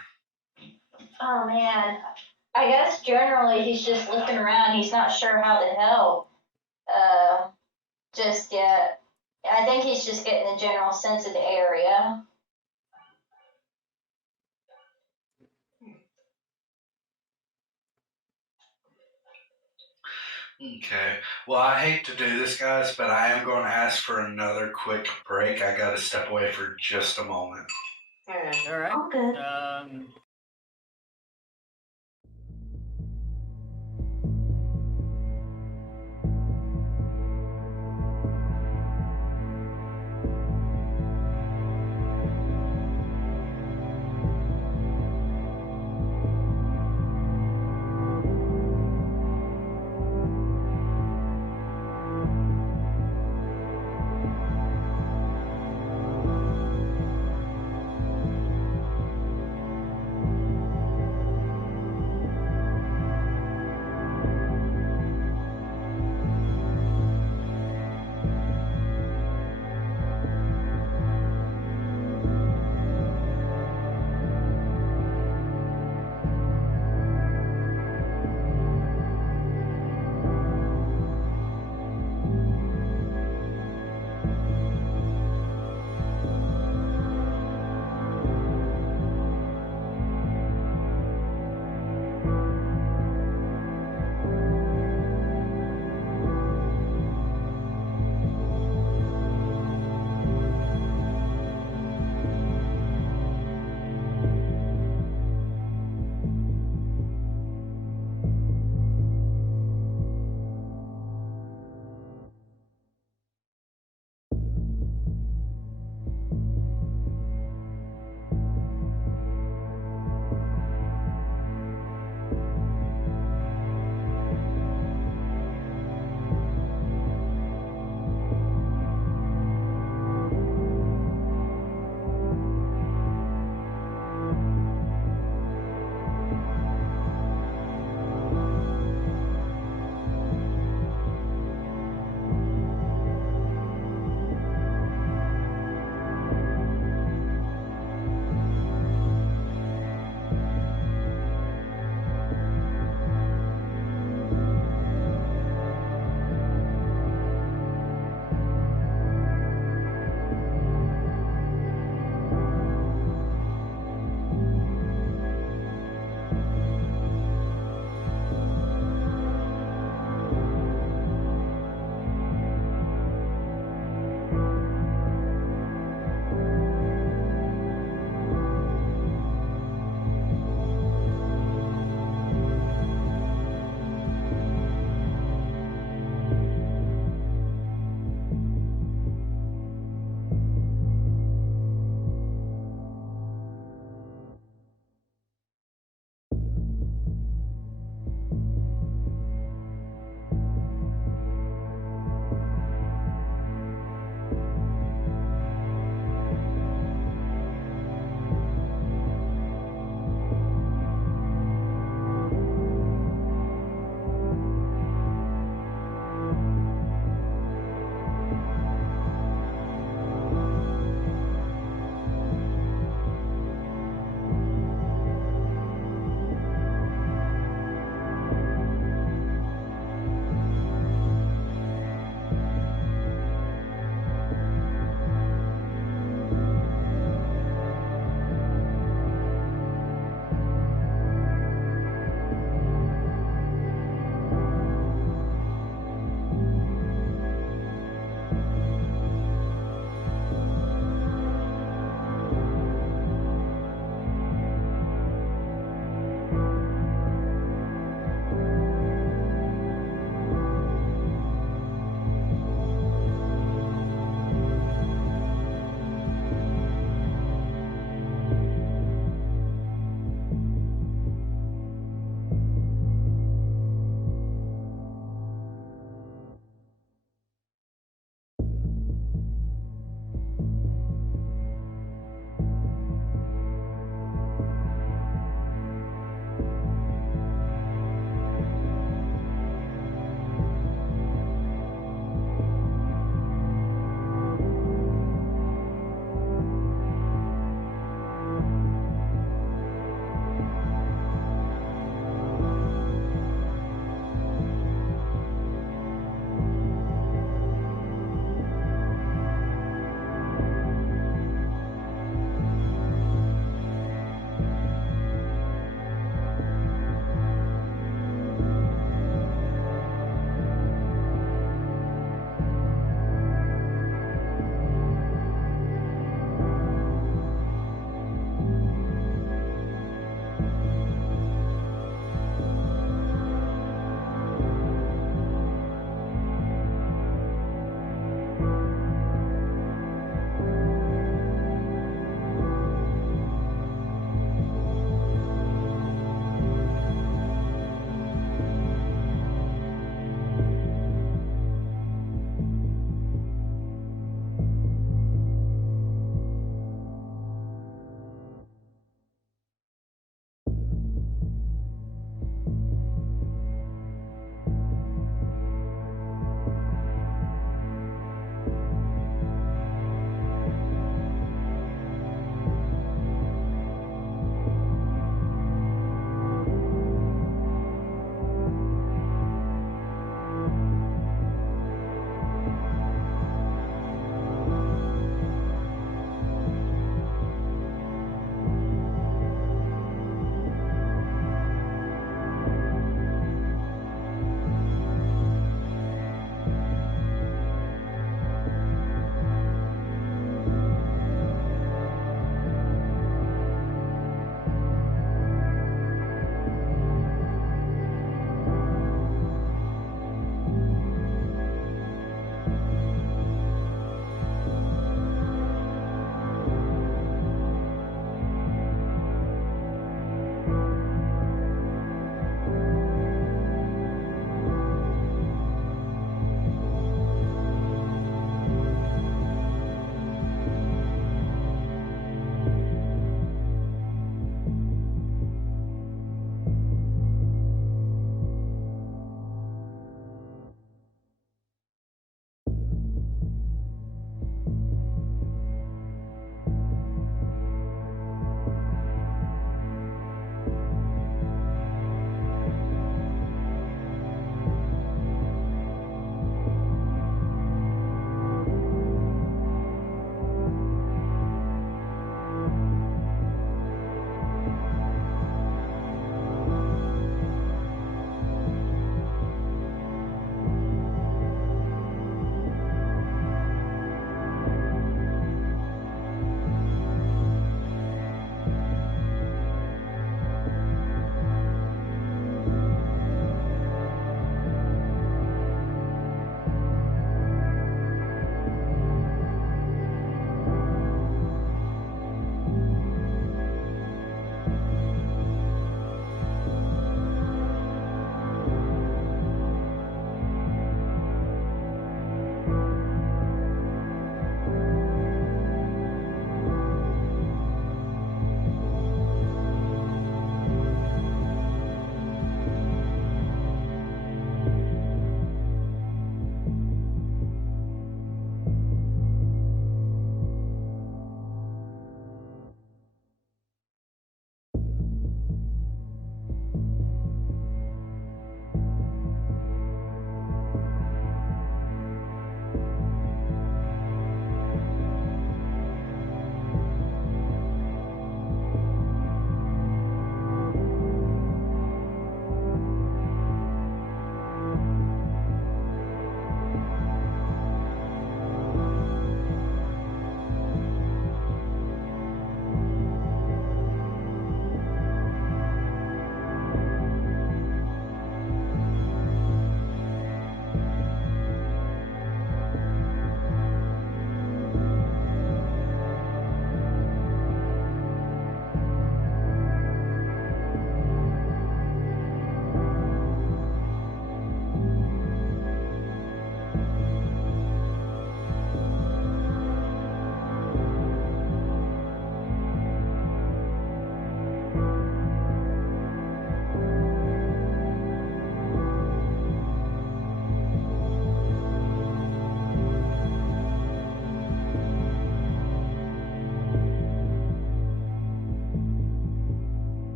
Oh man. I guess generally he's just looking around. He's not sure how to help just yet. I think he's just getting the general sense of the area. Okay. Well, I hate to do this, guys, but I am going to ask for another quick break. I got to step away for just a moment. All right. All good.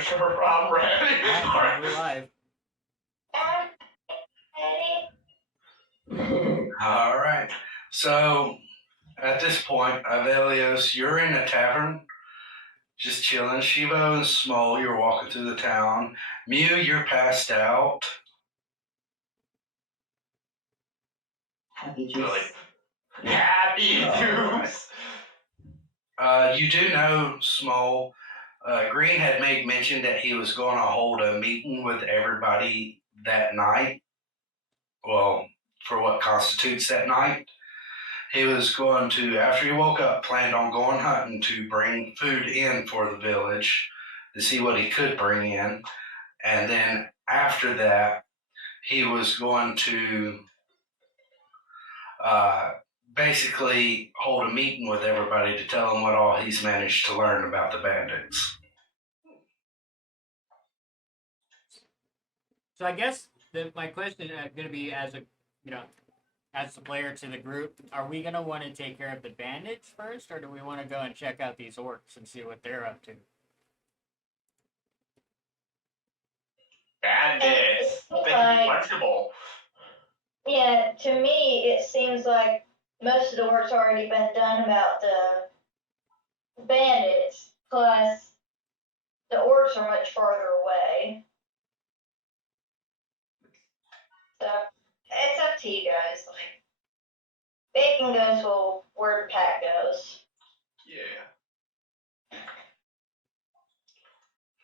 sure I'm ready. Alright, we're live. Ready? All right. So at this point, Ivellios, you're in a tavern, just chilling. Shivo and Smole, you're walking through the town. Miuu, you're passed out. Happy juice. Really? Happy Alright. juice. You do know, Smole, Green had made mention that he was going to hold a meeting with everybody that night. Well, for what constitutes that night. He was going to, after he woke up, planned on going hunting to bring food in for the village to see what he could bring in. And then after that, he was going to basically hold a meeting with everybody to tell them what all he's managed to learn about the bandits. So I guess my question is going to be as a, as the player to the group, are we going to want to take care of the bandits first, or do we want to go and check out these orcs and see what they're up to? Bandits. They can be punchable. Yeah, to me, it seems like most of the work's already been done about the bandits, plus the orcs are much farther away. So, it's up to you guys. Like, bacon goes where the pack goes. Yeah.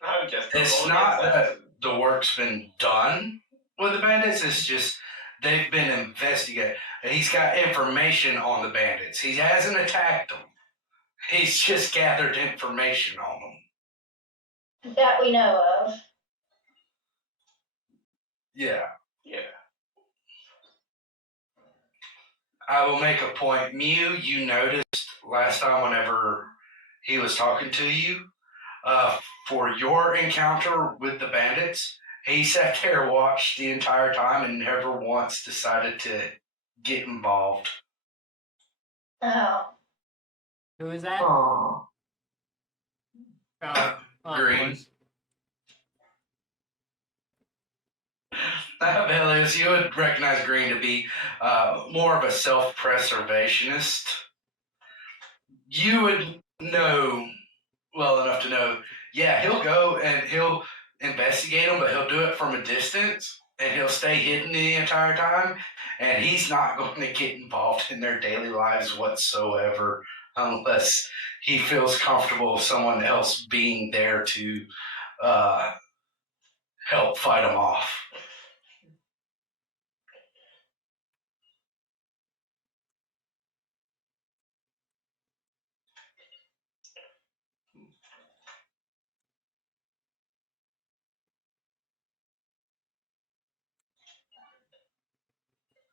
I would guess It's not that the work's been done with the bandits, it's just they've been investigated. He's got information on the bandits. He hasn't attacked them. He's just gathered information on them. That we know of. Yeah. Yeah. I will make a point. Miuu, you noticed last time whenever he was talking to you, for your encounter with the bandits, he sat there and watched the entire time and never once decided to get involved. Oh. Who is that? Aww. Green. Ivellios, you would recognize Green to be more of a self-preservationist. You would know well enough to know, yeah, he'll go and he'll investigate them, but he'll do it from a distance, and he'll stay hidden the entire time, and he's not going to get involved in their daily lives whatsoever unless he feels comfortable with someone else being there to help fight them off.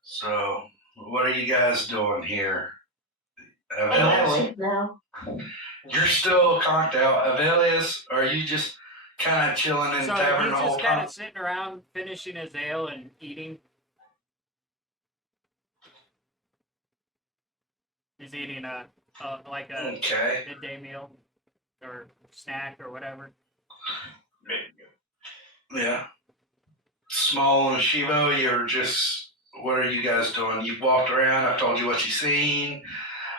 So, what are you guys doing here? Ivellios, Now. you're still conked out. Ivellios, are you just kind of chilling in So the tavern he's the whole just kind time? of sitting around finishing his ale and eating. He's eating a Okay. midday meal or snack or whatever. Yeah. Small and Shivo, you're just, what are you guys doing? You've walked around, I've told you what you've seen.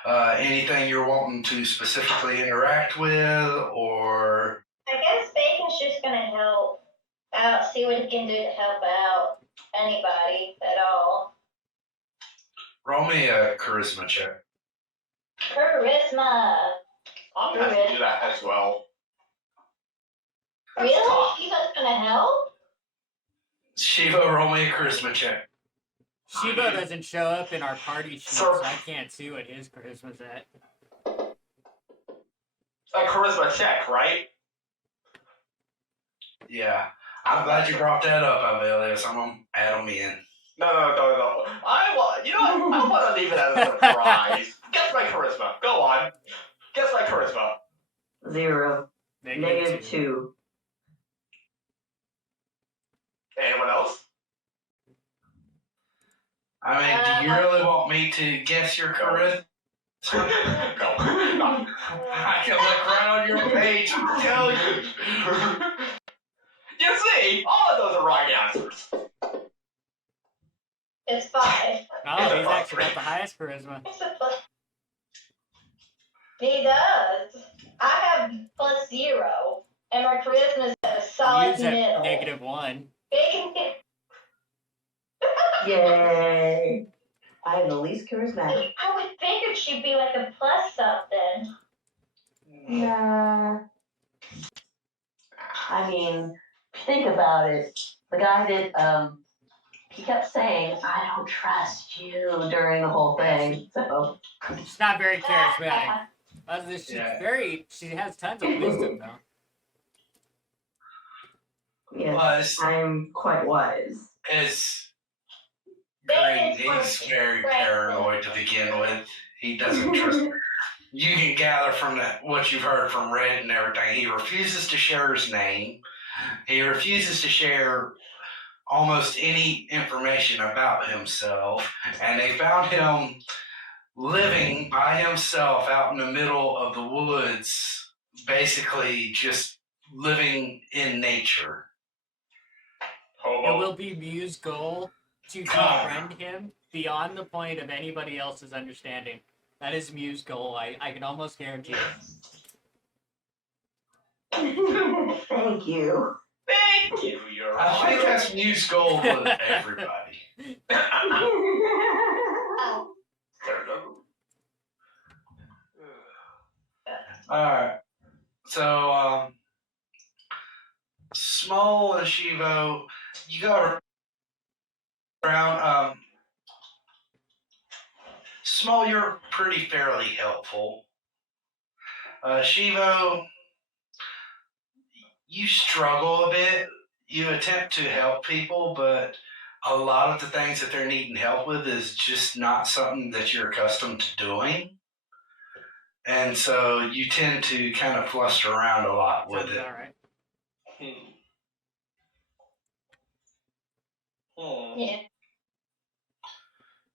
Anything you're wanting to specifically interact with, or? I guess Bacon's just gonna help out, see what he can do to help out anybody at all. Roll me a charisma check. Charisma. I'm gonna have to do that as well. Really? tough. You guys gonna help? Shivo, roll me a charisma check. Shivo doesn't show up in our party sheet, so I can't see what his charisma's at. A charisma check, right? Yeah. I'm glad you brought that up, Ivellios. I'm going to add them in. No. You know what? I want to leave it as a surprise. Guess my charisma. Go on. Guess my charisma. 0. Negative -2. 2. Anyone else? I mean, do you really want me to guess your charisma? No. I can look right on your page and tell you. It's 5. Oh, he's actually got the highest charisma. It's a plus. He does. I have +0, and my charisma is at a solid Use at middle. -1. Bacon can. Yay. I am the least charismatic. I would figure she'd be like a plus something. Nah. I mean, think about it. The guy that he kept saying, "I don't trust you" during the whole thing. So She's not very charismatic. She's Yeah. she has tons of wisdom, though. yes, Plus, I'm quite wise. is Green, he's very paranoid to begin with. He doesn't trust. You can gather from what you've heard from Red and everything. He refuses to share his name. He refuses to share almost any information about himself. And they found him living by himself out in the middle of the woods, basically just living in nature. It will be Miu's goal to befriend him beyond the point of anybody else's understanding. That is Miu's goal. I can almost guarantee it. Thank you. Thank you, you're I think that's Miu's goal with everybody. Alright. So, Smole and Shivo, you go around. Smole, you're pretty fairly helpful. Shivo, you struggle a bit. You attempt to help people, but a lot of the things that they're needing help with is just not something that you're accustomed to doing. And so you tend to kind of fluster around a lot with Sounds it. about right. Yeah.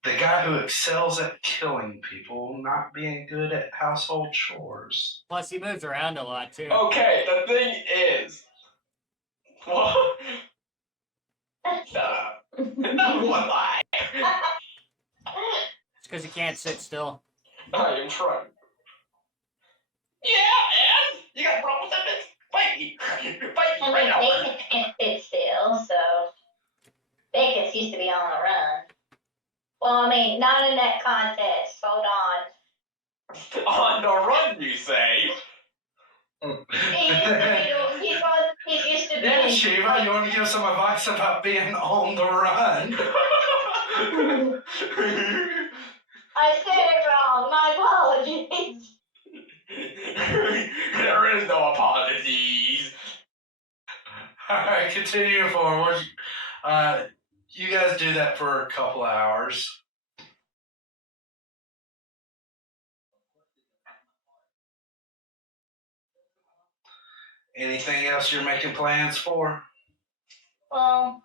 The guy who excels at killing people, not being good at household chores. Plus, he moves around a lot, too. Okay, the thing is. What? Shut up. That was a lie. It's because he can't sit still. I am trying. Yeah, and? You got a problem with that bitch? Fight me. Fight me I right mean, now. Bacon can't sit still, so Bacon's used to be on the run. Well, I mean, not in that context. Hold on. On the run, you say? He's used to be. Yeah, Shiva, you want to give some advice about being on the run? I said it wrong. My apologies. There is no apologies. Alright, continue forward. You guys do that for a couple hours. Anything else you're making plans for? Well,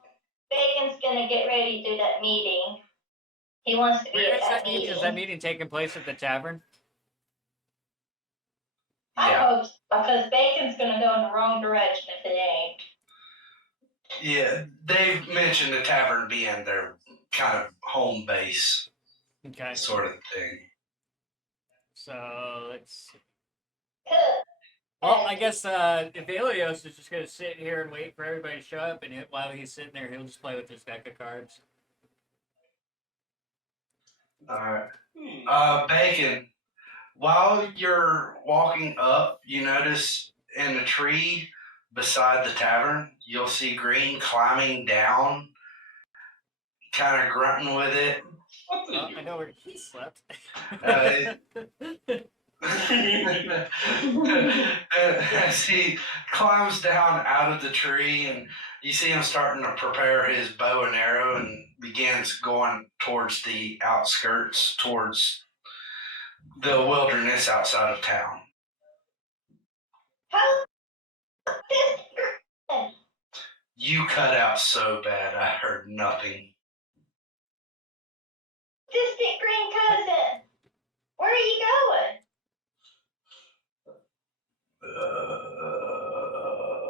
Bacon's gonna get ready to do that meeting. He wants to be Where at is that meeting? meeting. Is that meeting taking place at the tavern? I Yeah. hope so, because Bacon's gonna go in the wrong direction if it ain't. Yeah, they've mentioned the tavern being their kind of home base Okay. sort of thing. So, let's see. Good. Well, I guess Ivellios is just going to sit here and wait for everybody to show up, and while he's sitting there, he'll just play with his deck of cards. Alright. Bacon, while you're walking up, you notice in the tree beside the tavern, you'll see Green climbing down, kind of grunting with it. Well, I know where he slept. As he climbs down out of the tree, and you see him starting to prepare his bow and arrow, and begins going towards the outskirts, towards the wilderness outside of town. How this You cut out so bad, I heard nothing. distant green cousin? Where are you going?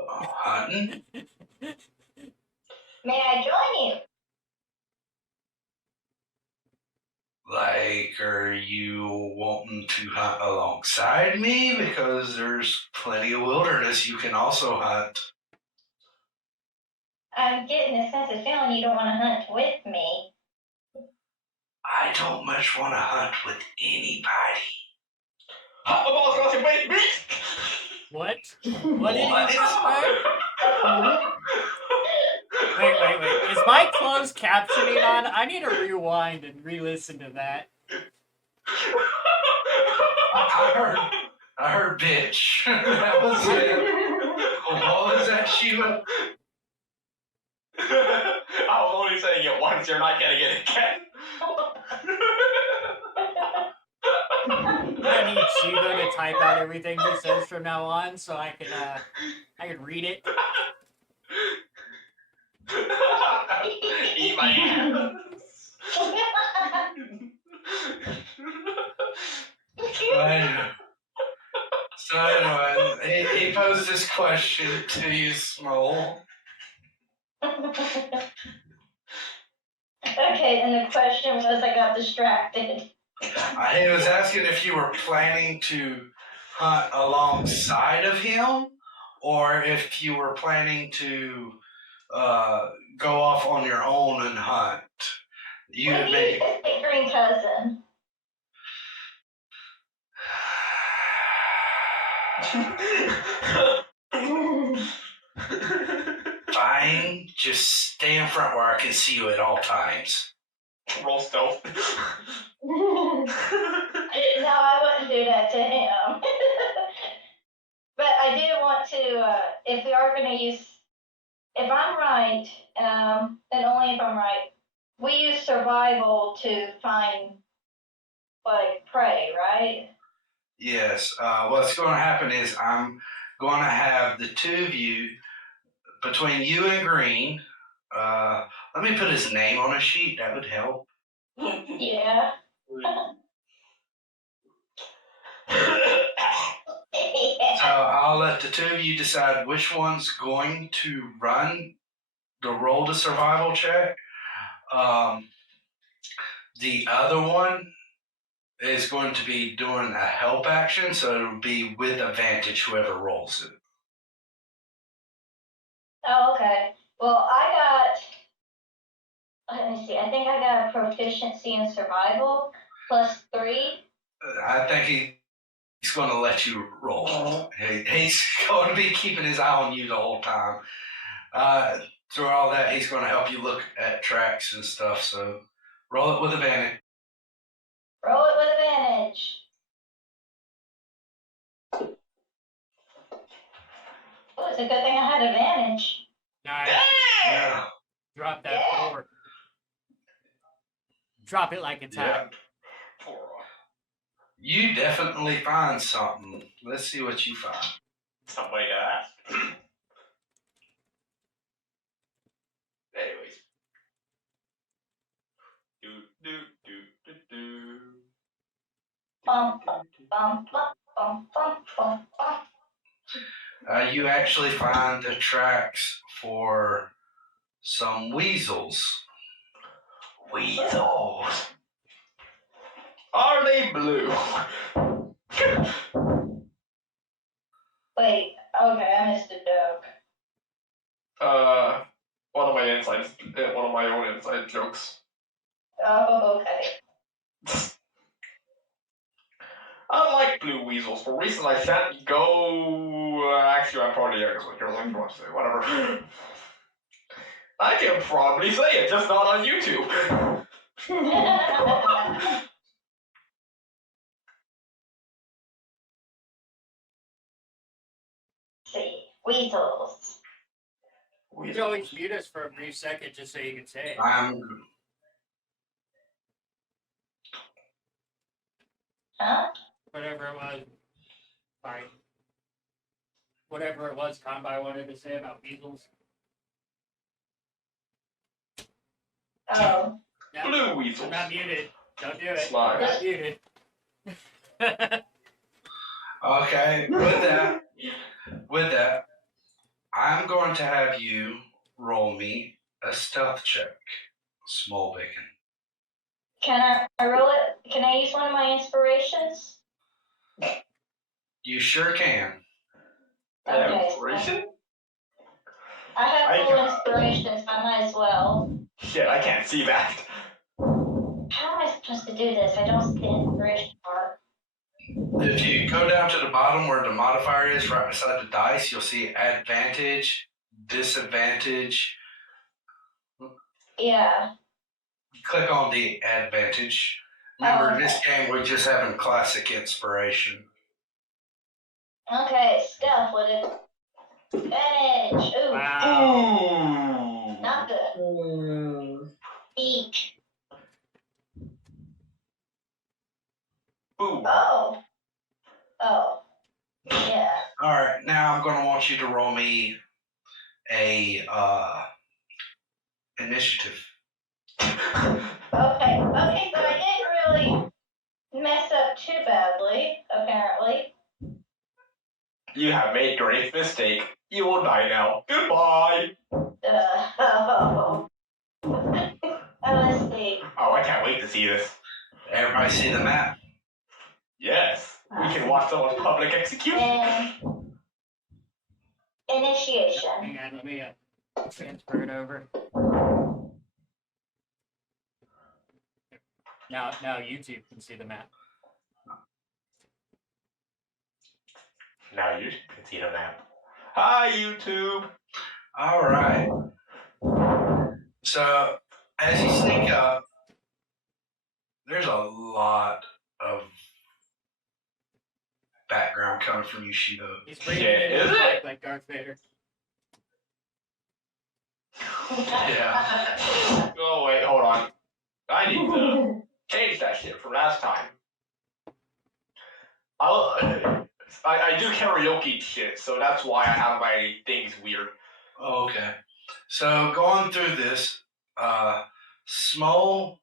Hunting? May I join you? are you wanting to hunt alongside me? Because there's plenty of wilderness you can also hunt. I'm getting a sense of feeling you don't want to hunt with me. I don't much want to hunt with anybody. What? What did he just say? Wait. Is my closed captioning on? I need to rewind and re-listen to that. I heard bitch. That was it. What was that, Shivo? I was only saying it once, you're not getting it again. I need Shivo to type out everything he says from now on so I can read it. Eat my ass. So anyway, he posed this question to you, Smole. Okay, and the question was, I got distracted. He was asking if you were planning to hunt alongside of him, or if you were planning to go off on your own and hunt. You would Maybe make. his green cousin. Fine, just stay in front where I can see you at all times. Roll stealth. No, I wouldn't do that to him. But I do want to, if we are going to use, if I'm right, and only if I'm right, we use survival to find, like, prey, right? Yes. What's going to happen is I'm going to have the two of you, between you and Green, let me put his name on a sheet. That would help. Yeah. So I'll let the two of you decide which one's going to run the roll to survival check. The other one is going to be doing a help action, so it'll be with advantage whoever rolls it. Oh, okay. Well, let me see, I think I got a proficiency in survival +3. I think he's going to let you roll. He's going to be keeping his eye on you the whole time. Through all that, he's going to help you look at tracks and stuff, so roll it with advantage. Roll it with advantage. Oh, it's a good thing I had advantage. Nice. Yeah. Drop that Yeah. forward. Drop it like it's hot. You definitely find something. Let's see what you find. Somebody to ask. Anyways. Bum, bum, bum, bum, bum, bum, bum. You actually find the tracks for some weasels. Weasels. Are they blue? Wait, okay, I missed a joke. One of my own inside jokes. Oh, okay. Unlike blue weasels, for reasons I shan't go. Actually, I'm probably young, so you're like, you want to say, whatever. I can probably say it, just not on YouTube. See, weasels. You can always mute us for a brief second just so you can say it. Huh? Whatever it was. Sorry. Whatever it was Konbai wanted to say about weasels. Oh. No, Blue weasels. I'm not muted. Don't do it. Slide. I'm not muted. Okay, with that, I'm going to have you roll me a stealth check, Small Bacon. Can I roll it? Can I use one of my inspirations? You sure can. Okay. Inspiration? I have I full can- inspirations. I might as well. Shit, I can't see that. How am I supposed to do this? I don't see the inspiration part. If you go down to the bottom where the modifier is, right beside the dice, you'll see advantage, disadvantage. Yeah. Click on the advantage. Remember, in this game, we're just having classic inspiration. Okay, stealth with advantage. Ooh, Wow. not good. Mm. Eek. Boom. Oh. Oh. Yeah. All right, now I'm going to want you to roll me a initiative. Okay. Okay, so I didn't really mess up too badly, apparently. You have made great mistake. You will die now. Goodbye. Oh. Let's see. Oh, I can't wait to see this. Everybody see the map? Yes. We can watch someone's public execution. And initiation. Hang on, let me transfer it over. Now YouTube can see the map. Now you can see the map. Hi, YouTube. All right. So as you sneak up, there's a lot of background coming from you, Shivo. He's breathing Shit, into is his it? mic like Darth Vader. Yeah. Oh, wait, hold on. I need to change that shit from last time. I do karaoke shit, so that's why I have my things weird. Okay. So going through this, Smole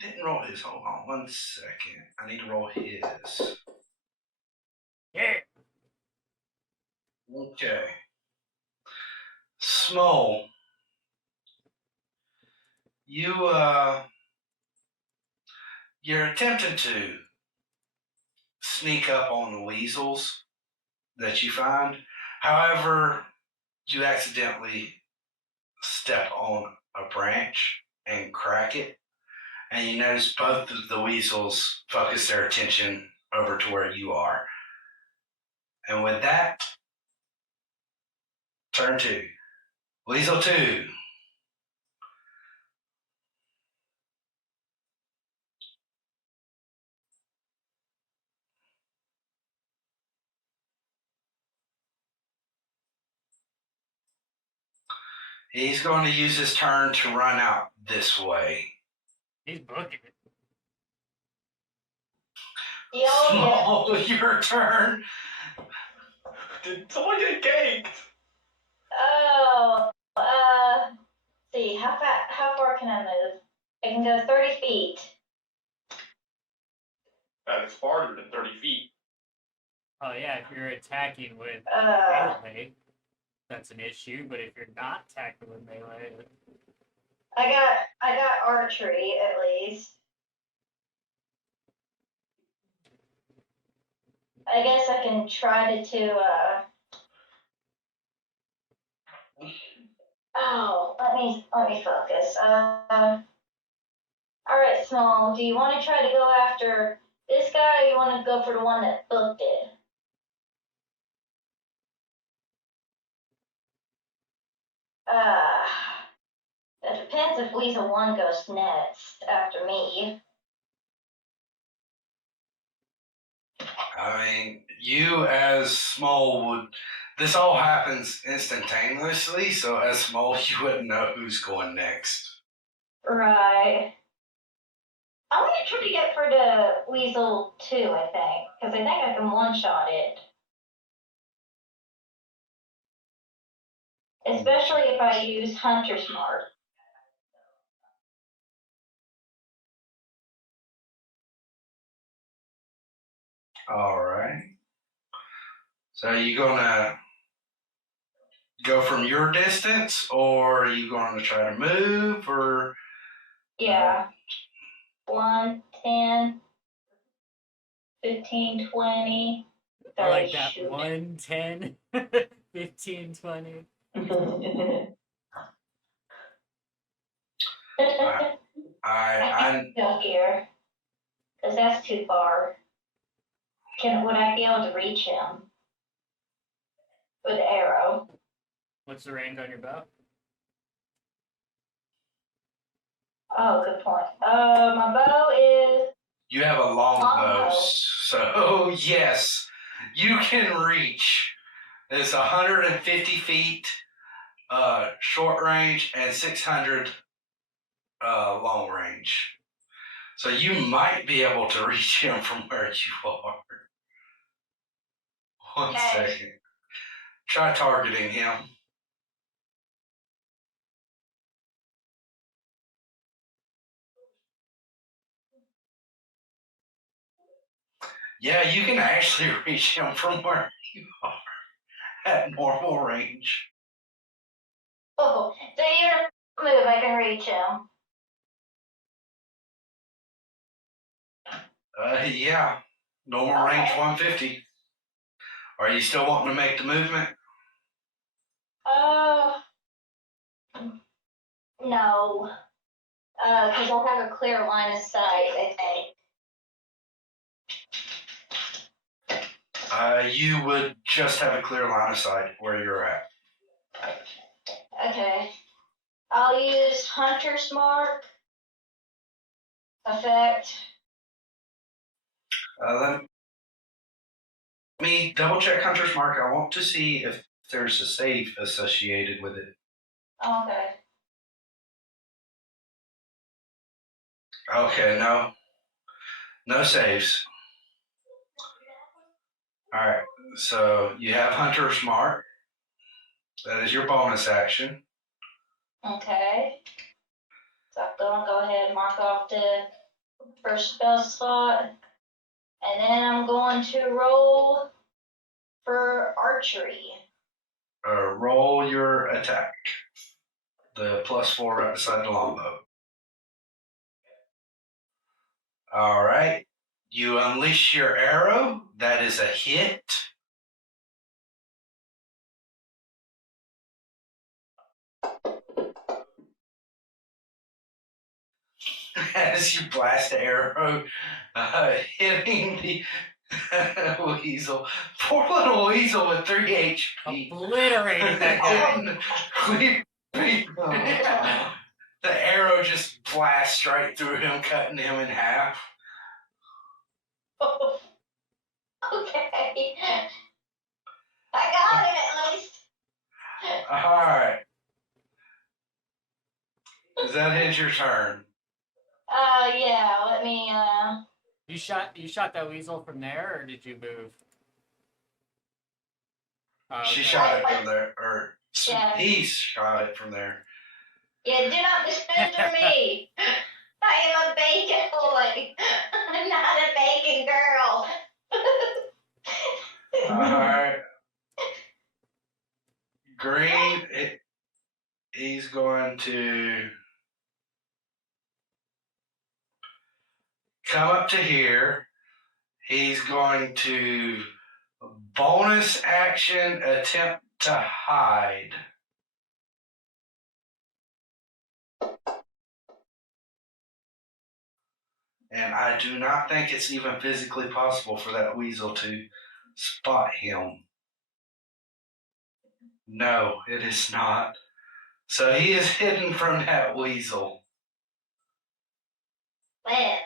didn't roll his. Hold on 1 second. I need to roll his. Yeah. Okay. Smole, you're attempting to sneak up on the weasels that you find. However, you accidentally step on a branch and crack it, and you notice both of the weasels focus their attention over to where you are. And with that, turn 2. Weasel 2. He's going to use his turn to run out this way. He's booking it. Oh, Small, your turn. Did someone get ganked? Oh, see, how far can I move? I can go 30 feet. That is farther than 30 feet. Oh yeah, if you're attacking with Uh, melee, that's an issue. But if you're not attacking with melee, I got archery at least. I guess I can try to oh, let me focus. All right, Small, do you want to try to go after this guy, or you want to go for the one that booked it? That depends if Weasel 1 goes next after me. I mean, you as Small would. This all happens instantaneously, so as Small, you wouldn't know who's going next. Right. I'm gonna try to get for the Weasel 2, I think, because I think I can one-shot it. Especially if I use Hunter Smart. All right. So you're gonna go from your distance, or are you going to try to move, or? Yeah. 1, 10, 15, 20, I like that. shoot. 1, 10, 15, 20. I Go here, because that's too far. Would I be able to reach him with the arrow? What's the range on your bow? Oh, good point. My bow is You have a long bow, Long bow. so yes, you can reach. It's 150 feet short range and 600 long range. So you might be able to reach him from where you are. One Okay. second. Try targeting him. Yeah, you can actually reach him from where you are at normal range. Oh, so even move, I can reach him. Yeah, normal range Okay. 150. Are you still wanting to make the movement? No. Because I'll have a clear line of sight, I think. You would just have a clear line of sight where you're at. Okay. I'll use Hunter's Mark effect. Let me double check Hunter's Mark. I want to see if there's a save associated with it. Okay. Okay, no. No saves. Alright, so you have Hunter's Mark. That is your bonus action. Okay. So I'm gonna go ahead and mark off the first spell slot. And then I'm going to roll for archery. Roll your attack. The +4 right beside the longbow. Alright. You unleash your arrow. That is a hit. As you blast the arrow, hitting the weasel. Poor little weasel with 3 HP. Obliterated that guy. The arrow just blasts right through him, cutting him in half. Okay. I got him at least. Alright. Does that end your turn? Yeah, let me, You shot that weasel from there, or did you move? She Okay. shot it from there, or Yeah. he shot it from there. yeah, do not misgender me. I am a bacon boy. I'm not a bacon girl. Alright. Green, he's going to come up to here. He's going to bonus action attempt to hide. And I do not think it's even physically possible for that weasel to spot him. No, it is not. So he is hidden from that weasel. Man.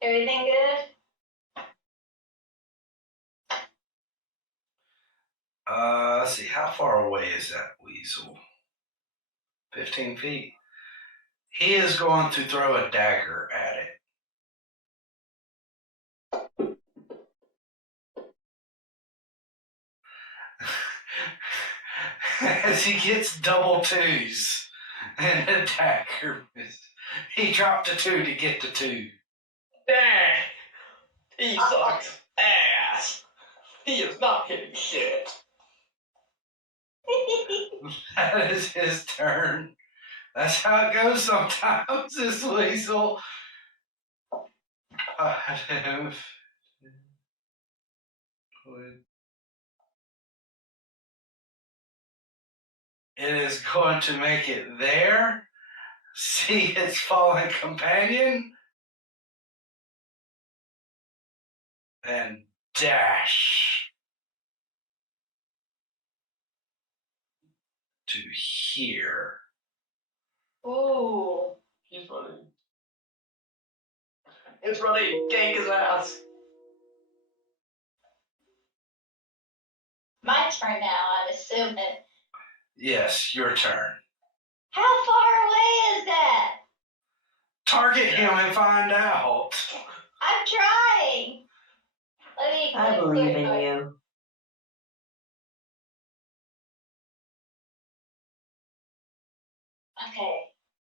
Everything good? Let's see, how far away is that weasel? 15 feet. He is going to throw a dagger at it. as he gets double twos and attacker. He dropped a 2 to get the 2. Dang! He sucks ass. He is not hitting shit. That is his turn. That's how it goes sometimes, this weasel. It is going to make it there. See its fallen companion. And dash to here. Ooh. He's running. It's running. Gank his ass. My turn now, I'm assuming. Yes, your turn. How far away is that? Target him and find out. I'm trying. Let me I believe in you. Okay.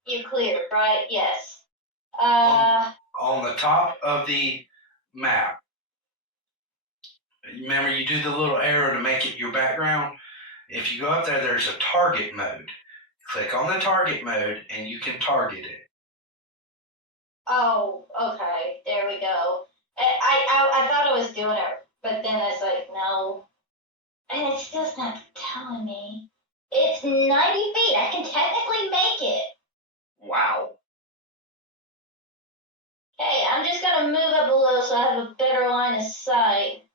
You cleared, right? Yes. On the top of the map, remember you do the little arrow to make it your background? If you go up there, there's a target mode. Click on the target mode and you can target it. Oh, okay. There we go. I thought I was doing it, but then it's like, no. And it's still not telling me. It's 90 feet. I can technically make it. Wow. Okay, I'm just going to move up a little so I have a better line of sight.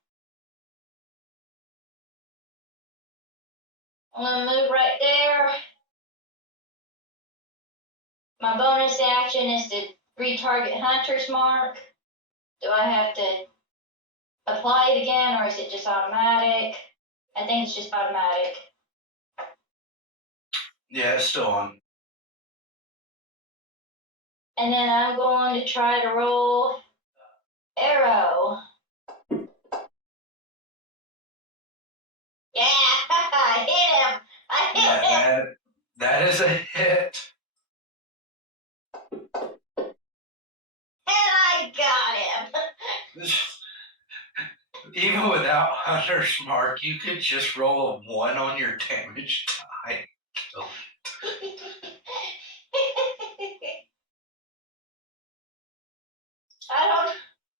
I'm going to move right there. My bonus action is to retarget Hunter's Mark. Do I have to apply it again, or is it just automatic? I think it's just automatic. Yeah, it's still on. And then I'm going to try to roll arrow. Yeah, I hit him. I hit him. That is a hit. And I got him. Even without Hunter's Mark, you could just roll a 1 on your damage die.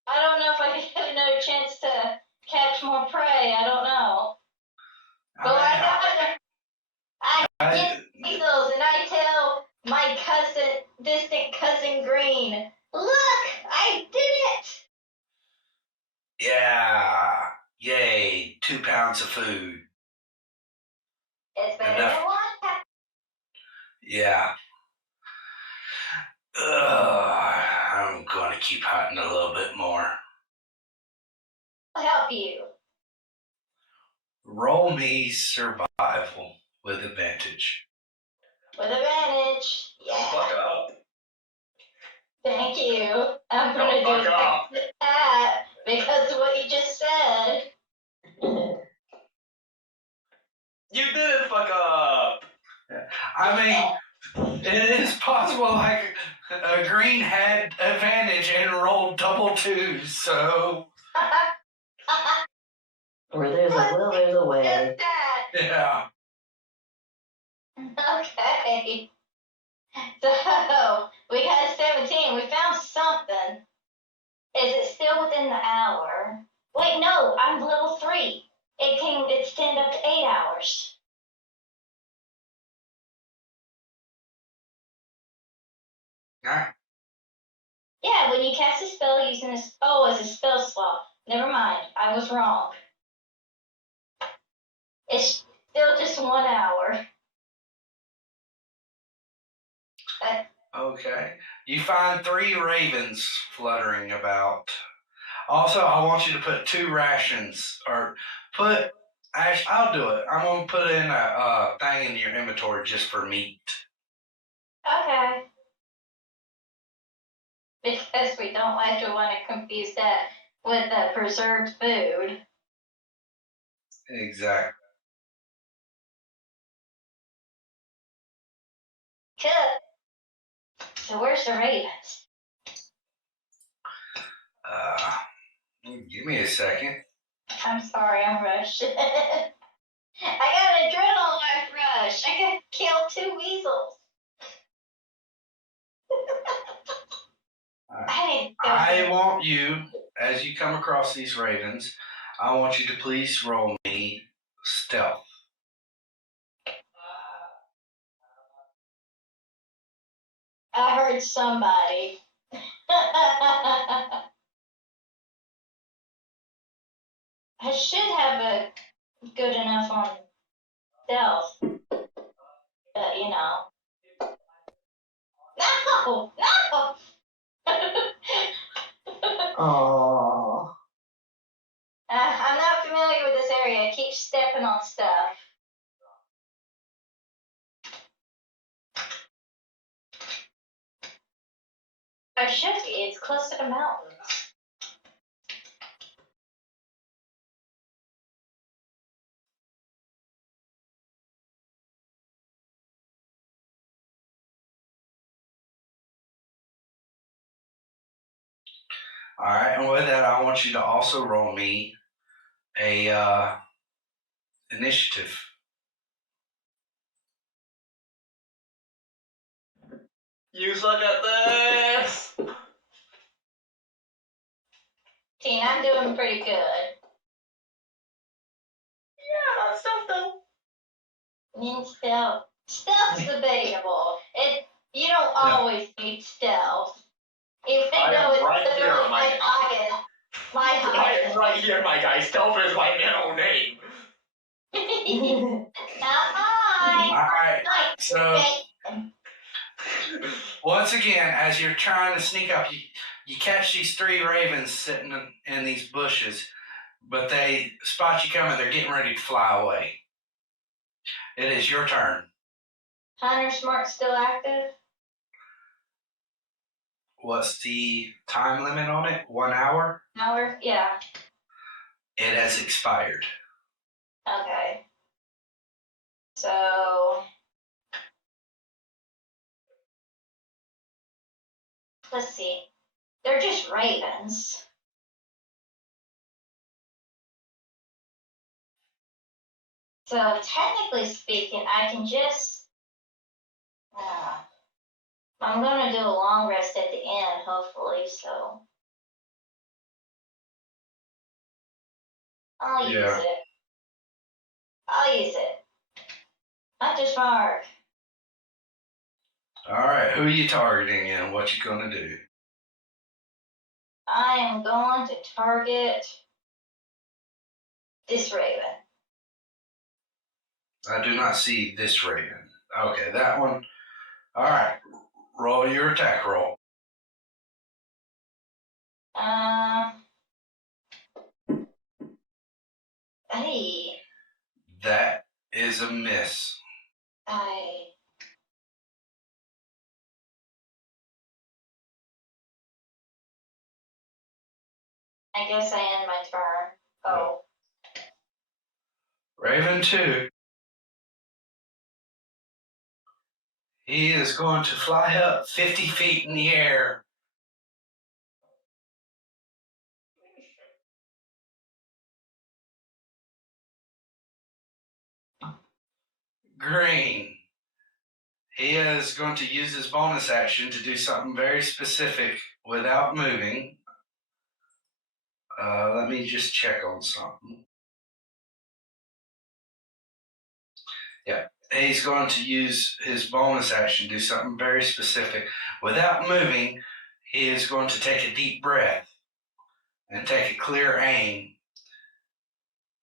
I don't know if I get another chance to catch more prey. I don't know. But I got him. I get weasels and I tell my distant cousin Green, look, I did it. Yeah. Yay. 2 pounds of food. It's better Enough. than one. Yeah. I'm going to keep hunting a little bit more. I'll help you. Roll me survival with advantage. With advantage. Don't fuck Yeah. up. Thank you. I'm Don't going to do fuck up. that because of what you just said. You didn't fuck up. I mean, it is possible like a green had advantage and rolled double 2s, so Where there's a will, there's a way. Just that. yeah. Okay. So, we got 17. We found something. Is it still within the hour? Wait, no, I'm level 3. It can extend up to 8 hours. Alright. Yeah, when you cast a spell using this. Oh, as a spell slot. Never mind, I was wrong. It's still just 1 hour. Okay. You find 3 ravens fluttering about. Also, I want you to put 2 rations, or put. Actually, I'll do it. I'm gonna put in a thing in your inventory just for meat. Okay. Because we don't actually want to confuse that with preserved food. Exactly. Good. So where's the ravens? Give me a second. I'm sorry, I'm rushed. I got an adrenaline rush. I got killed 2 weasels. I want you, as you come across these ravens, I want you to please roll me stealth. I heard somebody. I should have a good enough on stealth. But, you know. No! No! Oh. I'm not familiar with this area. I keep stepping on stuff. I should be. It's close to the mountains. All right, and with that, I want you to also roll me a initiative. You suck at this! Teen, I'm doing pretty good. Yeah, that's stuff though. Stealth. Stealth's debatable. You don't always need stealth. Even I though am it's right here, literally my guy. highest. My I highest. am right here, my guy. Stealth is my middle name. Not mine. All right, Mine. so once again, as you're trying to sneak up, you catch these 3 ravens sitting in these bushes, but they spot you coming. They're getting ready to fly away. It is your turn. Hunter Smart still active? What's the time limit on it? 1 hour? Hour? Yeah. It has expired. Okay. So let's see. They're just ravens. So technically speaking, I can just. I'm gonna do a long rest at the end, hopefully. So I'll use Yeah. it. I'll use it. Hunter Smart. All right, who are you targeting and what you gonna do? I am going to target this raven. I do not see this raven. Okay, that one. All right, roll your attack roll. Hey, That is a miss. I guess I end my turn. Oh. Raven 2. He is going to fly up 50 feet in the air. Green. He is going to use his bonus action to do something very specific without moving. Let me just check on something. Yeah, he's going to use his bonus action to do something very specific. Without moving, he is going to take a deep breath and take a clear aim.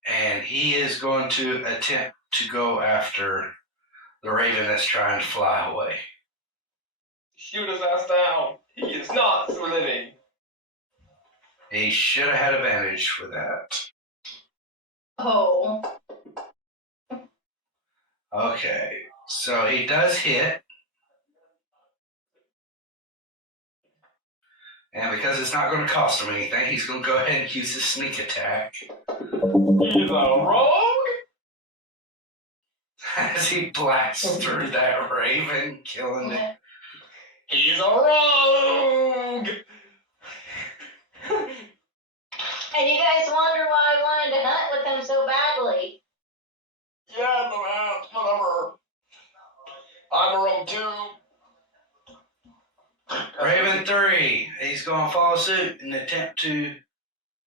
And he is going to attempt to go after the raven that's trying to fly away. Shoot his ass down. He is not living. He should have had advantage for that. Oh. Okay, so he does hit. And because it's not going to cost him anything, he's going to go ahead and use his sneak attack. He's a rogue? As he blasts through that raven, killing it. He's a rogue! And you guys wonder why I wanted to hunt with him so badly. Yeah, whatever. I'm a rogue too. Raven 3, he's going to follow suit and attempt to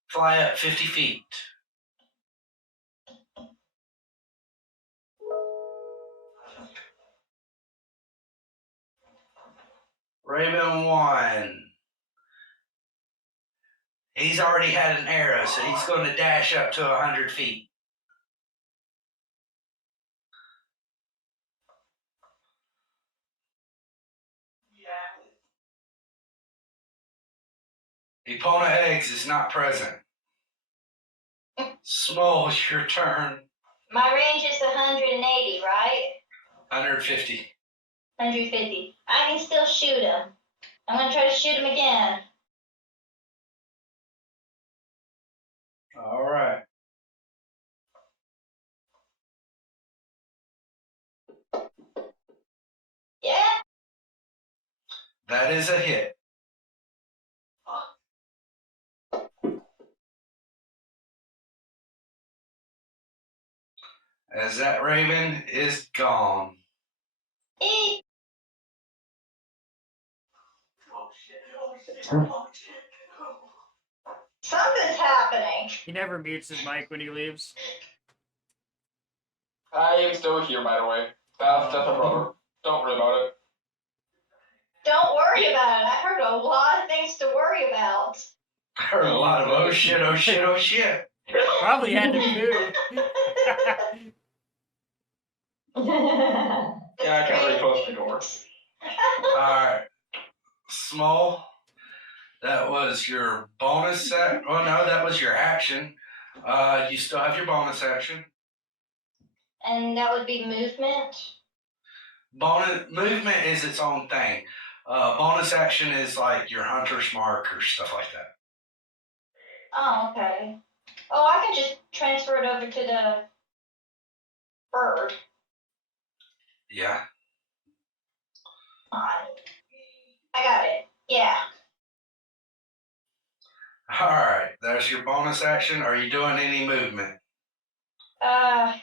fly up 50 feet. Raven 1. He's already had an arrow, so he's going to dash up to 100 feet. Epona Eggs is not present. Smole, your turn. My range is 180, right? 150. 150. I can still shoot him. I'm gonna try to shoot him again. All right. Yeah. That is a hit. As that raven is gone. Eek. Something's happening. He never mutes his mic when he leaves. I am still here, by the way. That's a brother. Don't worry about it. Don't worry about it. I heard a lot of things to worry about. I heard a lot of oh shit, oh shit, oh shit. Probably had to poo. Yeah, I can't really close the door. Alright. Small. That was your bonus act. Oh no, that was your action. You still have your bonus action. And that would be movement. Bonus movement is its own thing. Bonus action is like your hunter's mark or stuff like that. Oh, okay. Oh, I can just transfer it over to the bird. Yeah. Fine. I got it. Yeah. Alright, there's your bonus action. Are you doing any movement? Yeah.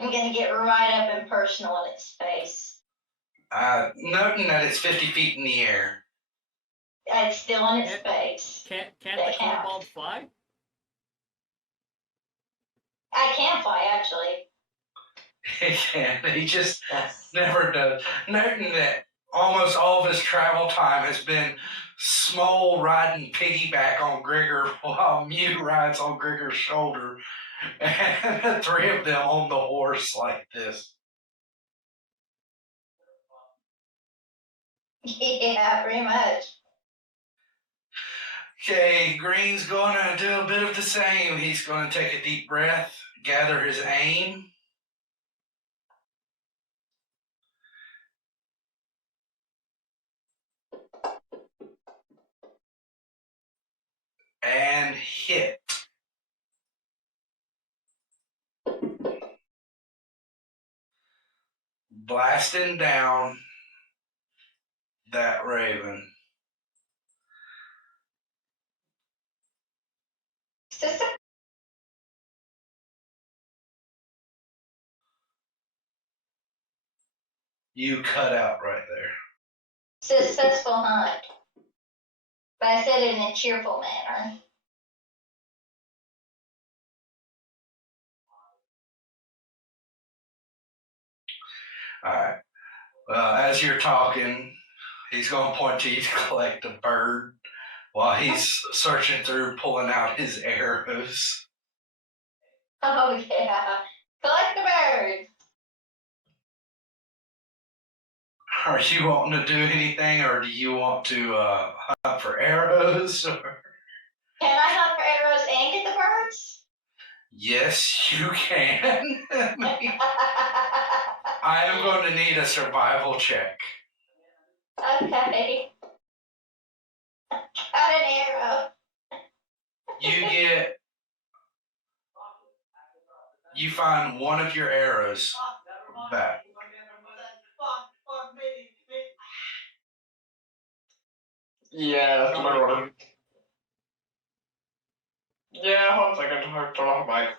I'm gonna get right up and personal in its face. Noting that it's 50 feet in the air. It's still in its face. Can't the That counts. kobold fly? I can fly, actually. He can. He just Yes. never does. Noting that almost all of his travel time has been Smole riding piggyback on Grigor while Miuu rides on Grigor's shoulder. And the three of them on the horse like this. Yeah, pretty much. Okay, Green's going to do a bit of the same. He's going to take a deep breath, gather his aim. And hit. Blasting down that raven. You cut out right there. Successful hunt. But I said it in a cheerful manner. All right. As you're talking, he's going to point to you to collect the bird while he's searching through, pulling out his arrows. Oh, yeah. Collect the bird. Are you wanting to do anything, or do you want to hunt for arrows? Or... Can I hunt for arrows and get the birds? Yes, you can. I am going to need a survival check. Okay. Got an arrow. You get you find one of your arrows back. Yeah, that's my Probably order. cute. Yeah, 1 second. I'll turn off my mic.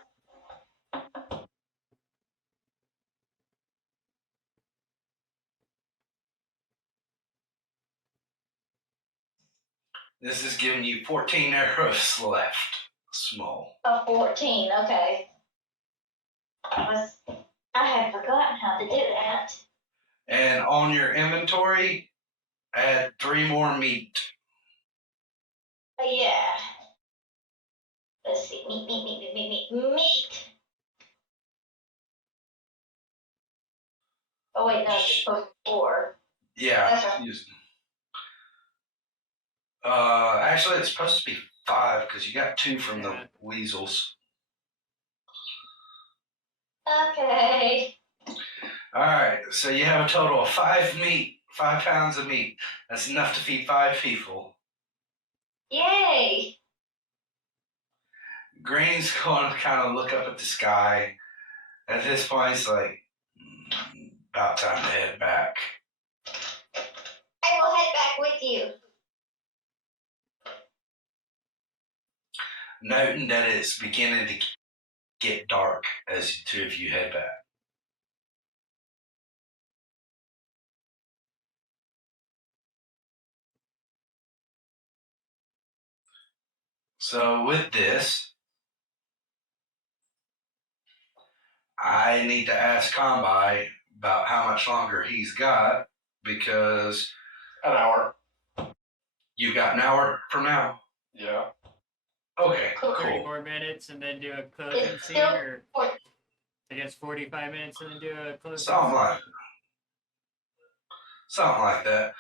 This is giving you 14 arrows left. Small. Oh, 14, okay. I had forgotten how to do that. And on your inventory, add 3 more meat. Yeah. Let's see. Meat. Oh, wait, no, it's supposed to be 4. Yeah. That's right. Actually, it's supposed to be 5 because you got 2 from the Yeah. weasels. Okay. All right, so you have a total of 5 pounds of meat. That's enough to feed 5 people. Yay. Green's going to kind of look up at the sky. At this point, it's like, about time to head back. I will head back with you. Noting that it's beginning to get dark as the 2 of you head back. So with this, I need to ask Konbai about how much longer he's got because An hour. you got an hour from now. Yeah. Okay, 30 cool. more minutes and then do a closing It's scene, still or I guess 45 minutes and then do a closing Something scene. like that.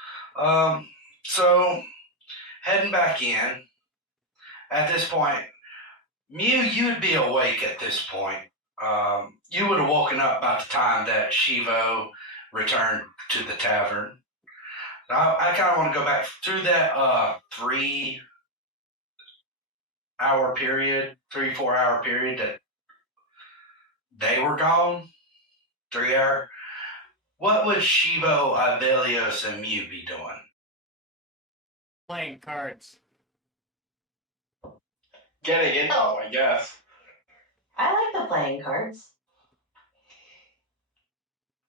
So heading back in. At this point, Miuu, you would be awake at this point. You would have woken up about the time that Shivo returned to the tavern. I kind of want to go back through that 3 hour period, 4 hour period that they were gone. 3 hour. What would Shivo, Ivellios, and Miuu be doing? Playing cards. Getting into them, I guess. I like the playing cards.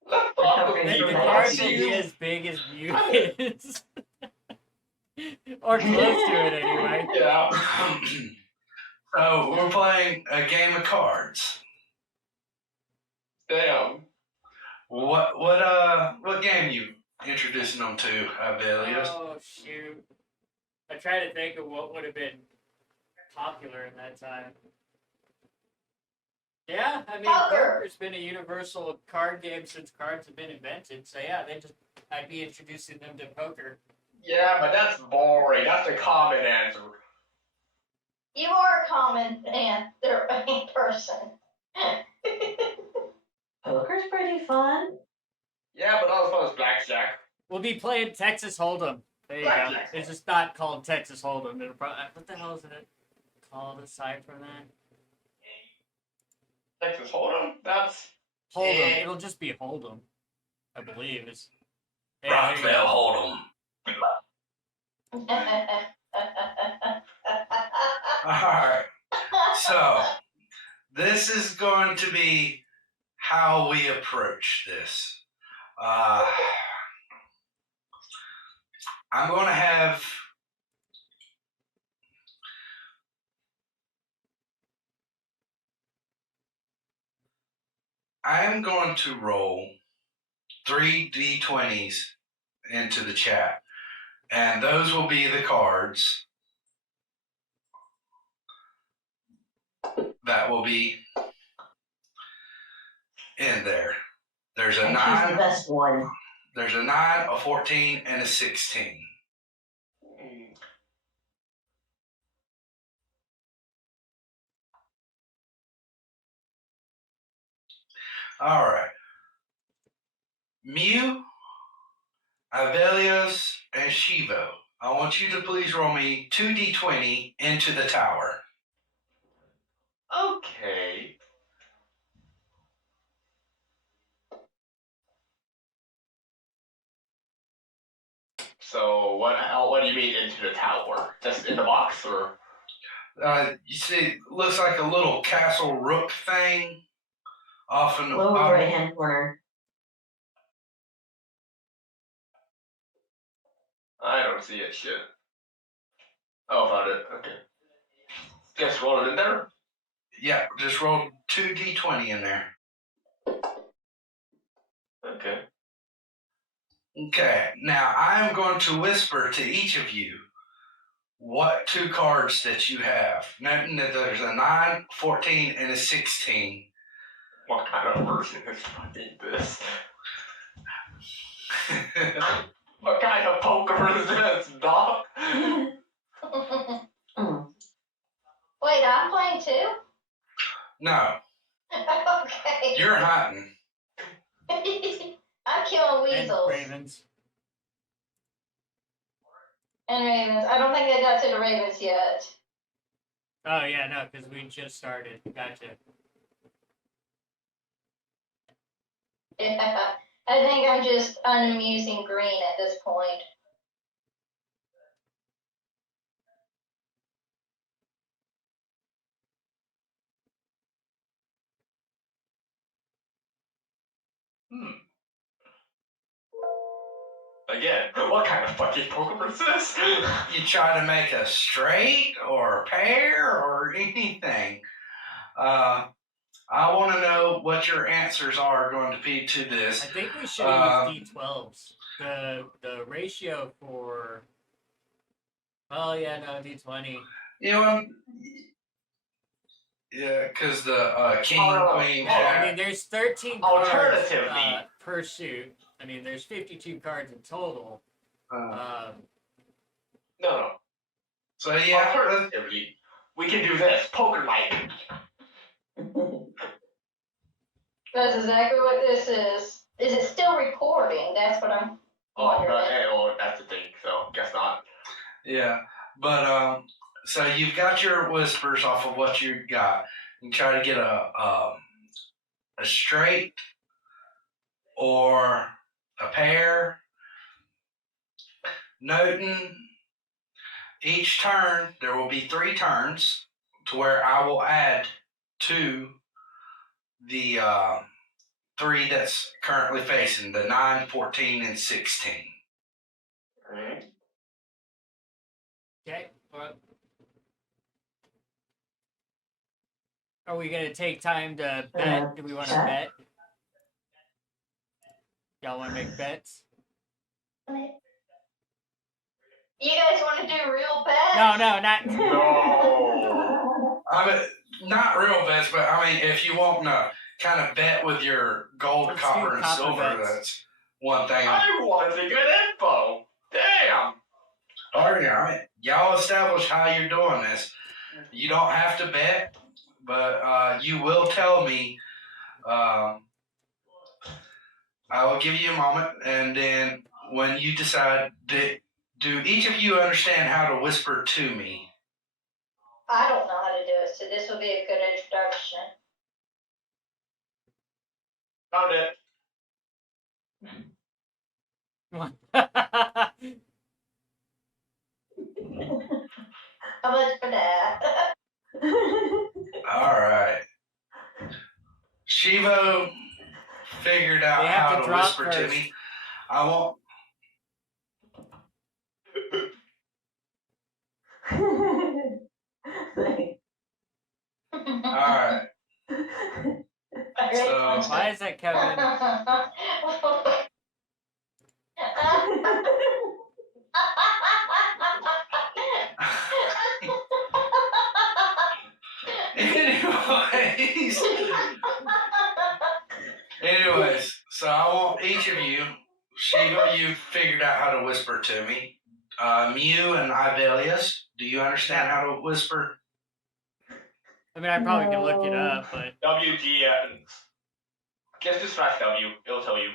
Let's Recovering The from the that cards will disease. be as big as Miuu is. Or close to it anyway. Yeah. So we're playing a game of cards. Damn. What game you introducing them to, Ivellios? Oh shoot. I tried to think of what would have been popular in that time. Yeah, I mean, Poker. poker's been a universal card game since cards have been invented. So yeah, I'd be introducing them to poker. Yeah, but that's boring. That's a common answer. You are a common person. Poker's pretty fun. Yeah, but not as fun as blackjack. We'll be playing Texas Hold'em. There you go. Blackjack. It's just not called Texas Hold'em. What the hell is it called aside from that? Texas Hold'em? That's... Hold'em. Yeah. It'll just be Hold'em. I believe it's. Rockvale Hold'em. Alright, so this is going to be how we approach this. I'm going to have I am going to roll 3 d20s into the chat, and those will be the cards that will be in there. There's a And choose the 9, best one. there's a 9, a 14, and a 16. All right. Miuu, Ivellios, and Shivo, I want you to please roll me 2d20 into the tower. Okay. So what do you mean into the tower? Just in the box, or? You see, looks like a little castle rook thing off in the Lower right hand corner. I don't see it. Shit. Oh, found it. Okay. Just roll it in there. Yeah, just roll 2d20 in there. Okay. Okay, now I am going to whisper to each of you what 2 cards that you have. Noting that there's a 9, 14, and a 16. What kind of version is fucking this? What kind of poker is this, dog? Wait, I'm playing too? No, Okay. you're hunting. I'm killing And weasels. ravens. And ravens. I don't think I got to the ravens yet. Oh yeah, no, because we just started. Gotcha. Yeah. I think I'm just unamusing green at this point. Again, what kind of fucking poker is this? You try to make a straight or a pair or anything. I want to know what your answers are going to be to this. I think we should have used D12s. The ratio for. Oh yeah, no D20. You know, yeah, because the king, queen, Yeah, I jack. mean, there's 13 cards Alternatively. per suit. I mean, there's 52 cards in total. No. So yeah, Alternatively, we can do this. Poker night. That's exactly what this is. Is it still recording? That's what I'm wondering. That's the thing, so guess not. yeah. But so you've got your whispers off of what you got. You try to get a straight or a pair. Noting each turn, there will be 3 turns to where I will add to the 3 that's currently facing the 9, 14, and 16. Alright. Okay. Well, are we gonna take time to bet? Do we want to bet? Y'all want to make bets? You guys want to do real bets? No, not. No. I mean, not real bets, but I mean, if you want to kind of bet with your gold, Let's copper, do and copper silver, bets. that's one thing. I want to get info. Damn. Oh yeah, I mean, y'all establish how you're doing this. You don't have to bet, but you will tell me. I will give you a moment, and then when you decide, do each of you understand how to whisper to me? I don't know how to do it, so this will be a good introduction. Found it. How much for that? All right. Shivo figured out They have how to to drop whisper to first. me. I won't. All right. So Why is that Kevin? anyways, so I want each of you, Shiva, you figured out how to whisper to me. Miuu and Ivellios, do you understand how to whisper? I mean, I probably can look it up, but WGN. Just do /W. It'll tell you.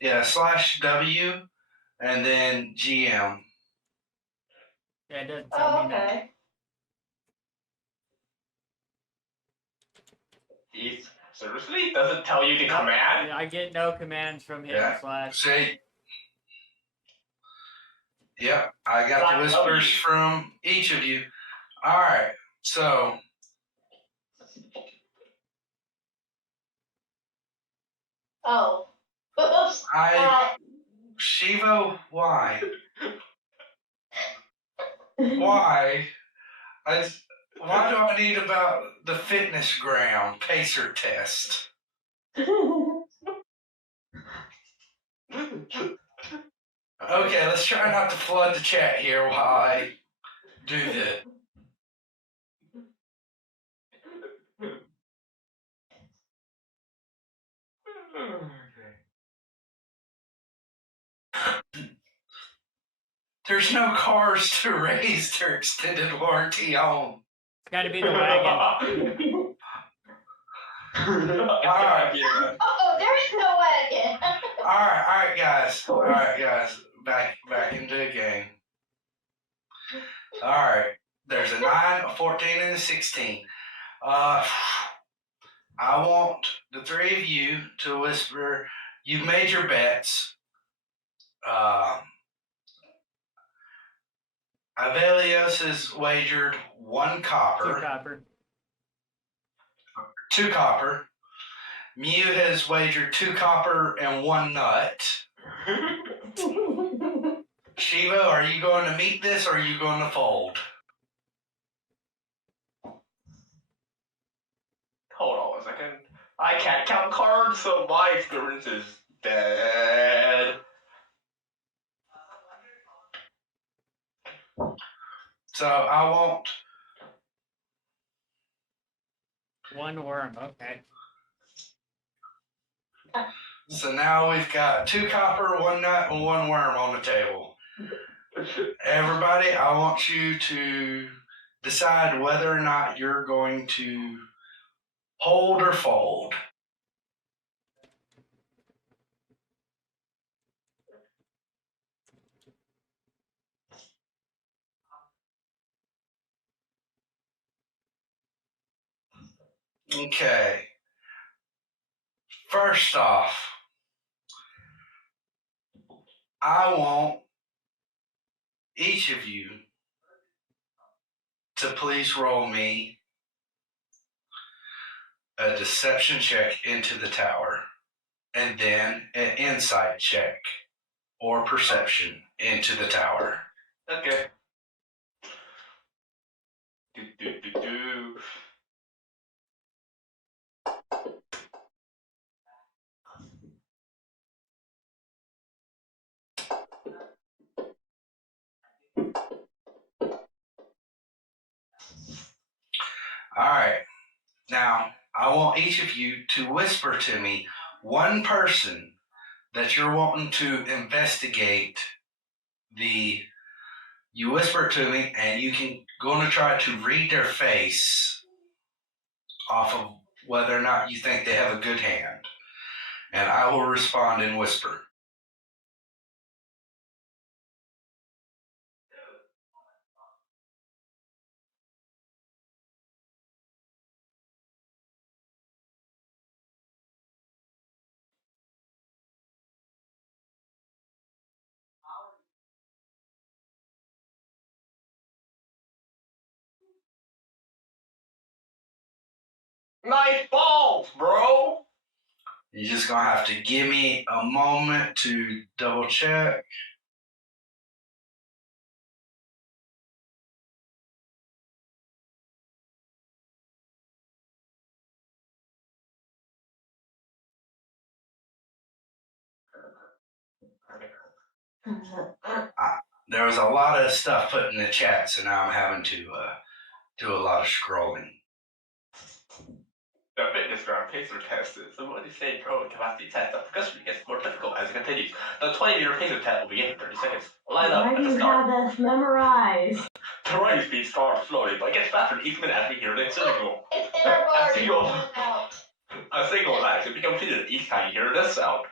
Yeah, /W and then GM. yeah, it doesn't tell me that. Okay. Seriously? Does it tell you the No, command? I get no commands from hitting Yeah. slash. See, Yep, I got the whispers from each of you. All right, so Oh. Oops. Shivo, why? Why? Why do I need about the fitness ground pacer test? Okay, let's try not to flood the chat here while I do this. There's no cars to raise their extended warranty on. It's got to be the wagon. Alright. Oh, there's no wagon. Alright, guys. Alright, guys. Back into the game. Alright. There's a 9, a 14, and a 16. I want the three of you to whisper. You've made your bets. Ivellios has wagered 1 copper. 2 copper. 2 copper. Miuu has wagered 2 copper and 1 nut. Shivo, are you going to meet this or are you going to fold? Hold on a second. I can't count cards, so my experience is bad. So I want 1 worm. Okay. So now we've got 2 copper, 1 nut, and 1 worm on the table. Everybody, I want you to decide whether or not you're going to hold or fold. Okay. First off, I want each of you to please roll me a deception check into the tower and then an insight check or perception into the tower. Okay. Do. All right. Now, I want each of you to whisper to me one person that you're wanting to investigate you whisper it to me and you can going to try to read their face off of whether or not you think they have a good hand. And I will respond in whisper. Nice balls, bro! You're just going to have to give me a moment to double check. There was a lot of stuff put in the chat, so now I'm having to do a lot of scrolling. The fitness ground pacer test is a multi-stage pro capacity test that progressively gets more difficult as it continues. The 20-meter pacer test will begin in 30 seconds. Line up Why at do the you start. have this memorized? The running speed starts slowly, but gets faster each minute as we hear the signal. It's in our bar. A signal will actually be completed each time you hear this sound.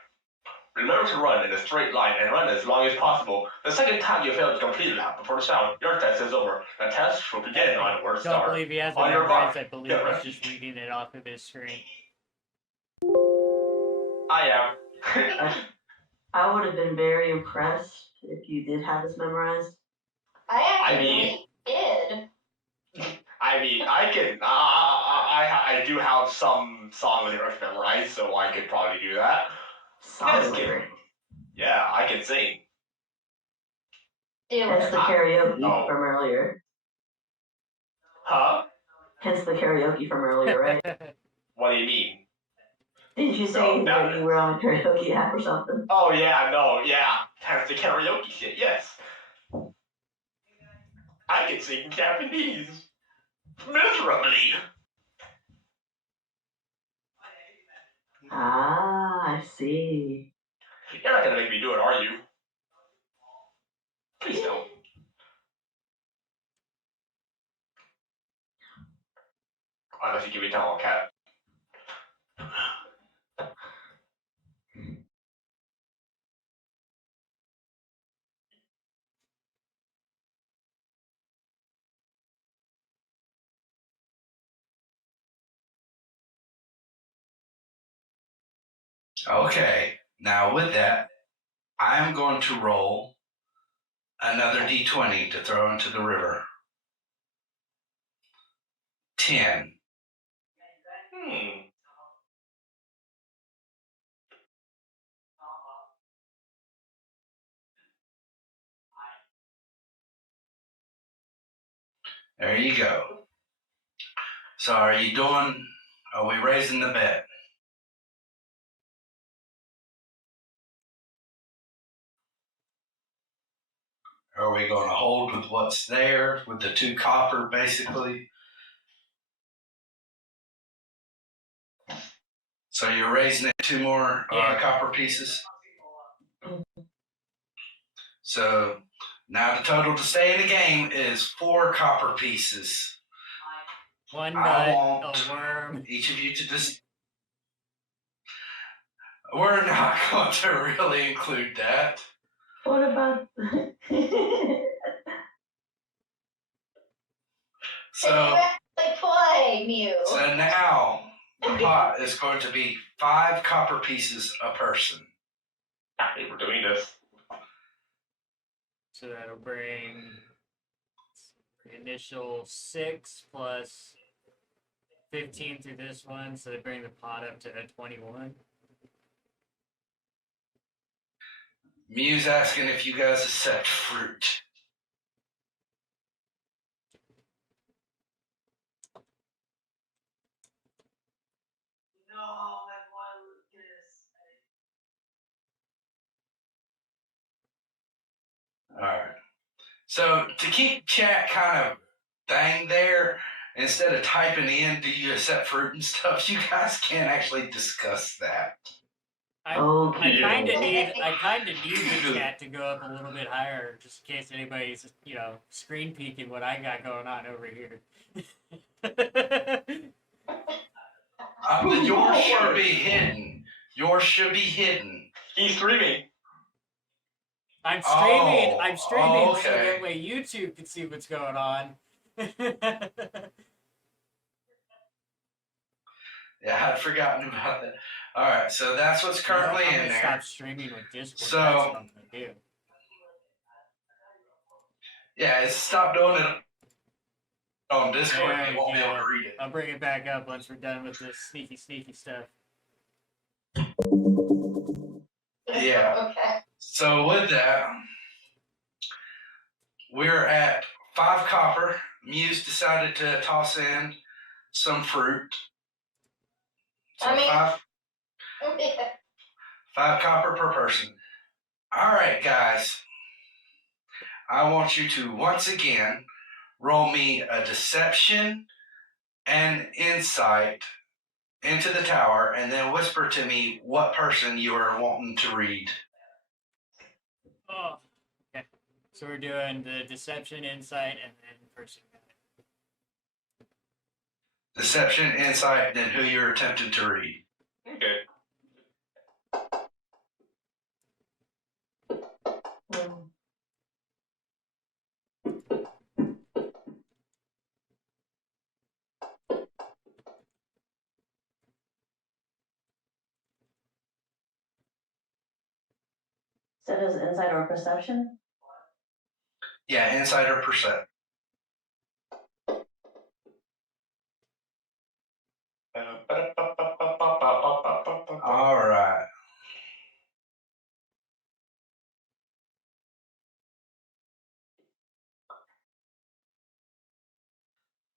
Remember to run in a straight line and run as long as possible. The second time you fail to complete a lap before the sound, your test is over. The test will begin on word Don't start. believe he has it On your memorized. mark. I believe Get he's ready. just reading it off of his screen. I am. I would have been very impressed if you did have this memorized. I I actually mean- did. I mean, I can. I do have some song lyrics memorized, so I could probably do that. Solid Just kidding. lyric. Yeah, I can sing. Do Hence it. the karaoke Oh. from earlier. Huh? Hence the karaoke from earlier, right? What do you mean? Didn't you say No, that you were on a karaoke app or something? Oh yeah, no, yeah. That's the karaoke shit. Yes. I can sing Japanese miserably. Ah, I see. You're not gonna make me do it, are you? Please don't. Unless you give me Tomahawk Cat. Okay, now with that, I'm going to roll another d20 to throw into the river. 10. There you go. So are we raising the bet? Are we going to hold with what's there, with the 2 copper, basically? So you're raising it 2 more Yeah. copper pieces? So now the total to stay in the game is 4 copper pieces. One I nut, want a worm. each of you to just... We're not going to really include that. What about? So, Did you actually play, Miuu? so now the pot is going to be 5 copper pieces a person. I think we're doing this. So that'll bring the initial 6 plus 15 through this one, so they bring the pot up to a 21. Miu's asking if you guys accept fruit. Alright. So to keep chat kind of thing there, instead of typing in, do you accept fruit and stuff, you guys can't actually discuss that. I Okay. kind of need the chat to go up a little bit higher, just in case anybody's screen peeking what I got going on over here. But yours should be hidden. Yours should be hidden. He's streaming. I'm streaming. Oh, I'm streaming so okay. that way YouTube can see what's going on. Yeah, I'd forgotten about that. Alright, so that's what's currently I'm in gonna there. stop streaming with Discord. So- That's what I'm gonna do. Yeah, stop doing it on Discord. There You won't be we able go. to read it. I'll bring it back up once we're done with this sneaky stuff. Yeah. Okay. So with that, we're at 5 copper. Muse decided to toss in some fruit. So I mean- 5 copper per person. All right, guys. I want you to once again roll me a deception and insight into the tower, and then whisper to me what person you are wanting to read. Oh, okay. So we're doing the deception, insight, and then person. Deception, insight, then who you're attempting to read. Okay. So does insight or perception? Yeah, insight or perception. All right.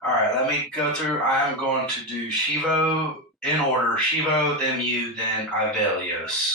All right, let me go through. I'm going to do Shivo in order. Shivo, then Miuu, then Ivellios.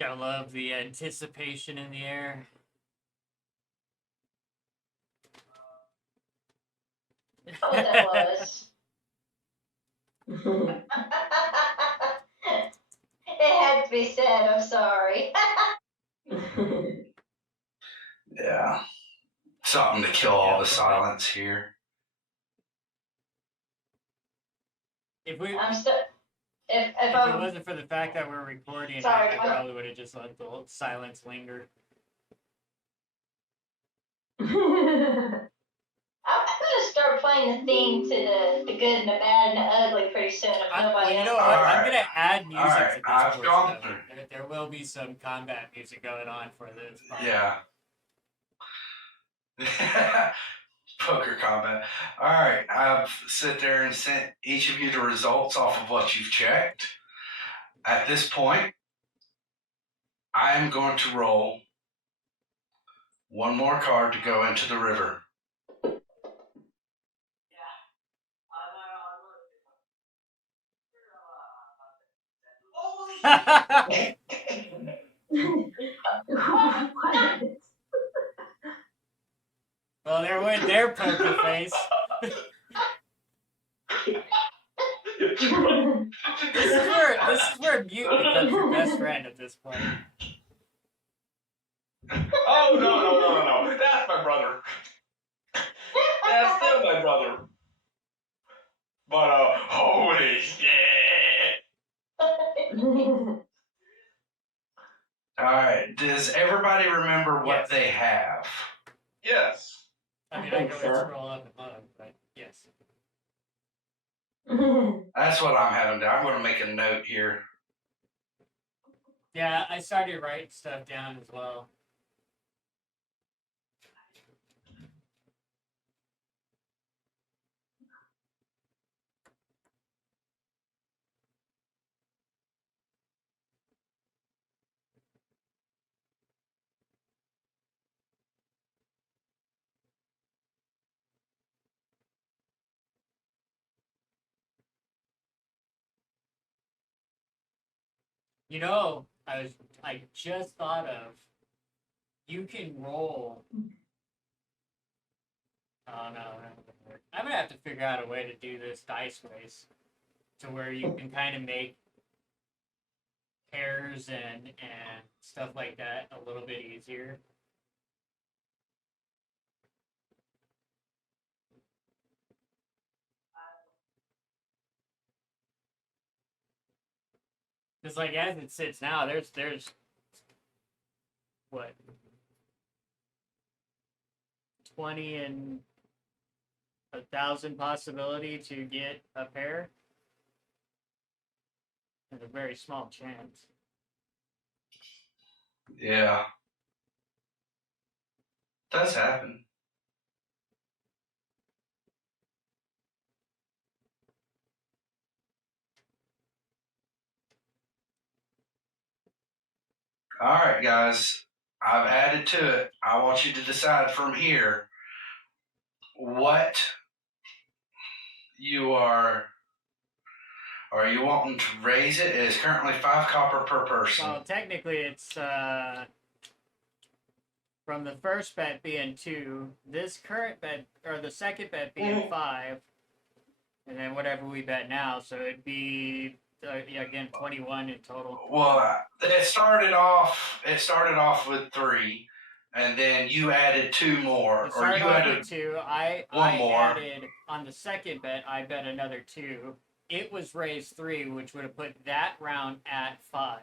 I love the anticipation in the air. Oh, that was. It had to be said. I'm sorry. Yeah. Something to kill all the silence here. I'm still. If If it I'm wasn't for the fact that we're recording, Sorry, I I'm- probably would have just let the whole silence linger. I'm gonna start playing the theme to the good and the bad and the ugly pretty soon. If Well, nobody you know else. what? All I'm right. gonna add music All to right, this I've portion gone of it. through. There will be some combat music going on for this part. Yeah. Poker combat. All right, I've sit there and sent each of you the results off of what you've checked. At this point, I am going to roll one more card to go into the river. Well, there went their poker face. This is where Mute becomes your best friend at this point. Oh, no. That's my brother. That's still my brother. But, holy shit. All right, does everybody remember what Yes. they have? Yes. I mean, I I think can so. always scroll up and look, but yes. That's what I'm having to. I'm going to make a note here. Yeah, I started writing stuff down as well. You know, I just thought of, you can roll. Oh no, I'm gonna have to figure out a way to do this dice race to where you can kind of make pairs and stuff like that a little bit easier. Because like as it sits now, there's what 20 and 1,000 possibility to get a pair. There's a very small chance. Yeah. Does happen. All right, guys. I've added to it. I want you to decide from here what you are or are you wanting to raise it? It is currently 5 copper per person. Well, technically, it's from the first bet being 2, this current bet, or the second bet being 5, and then whatever we bet now, so it'd be again 21 in total. Well, it started off with 3, and then you added 2 more, It or started you off added with 2. I more. added on the second bet. I bet another 2. It was raised 3, which would have put that round at 5.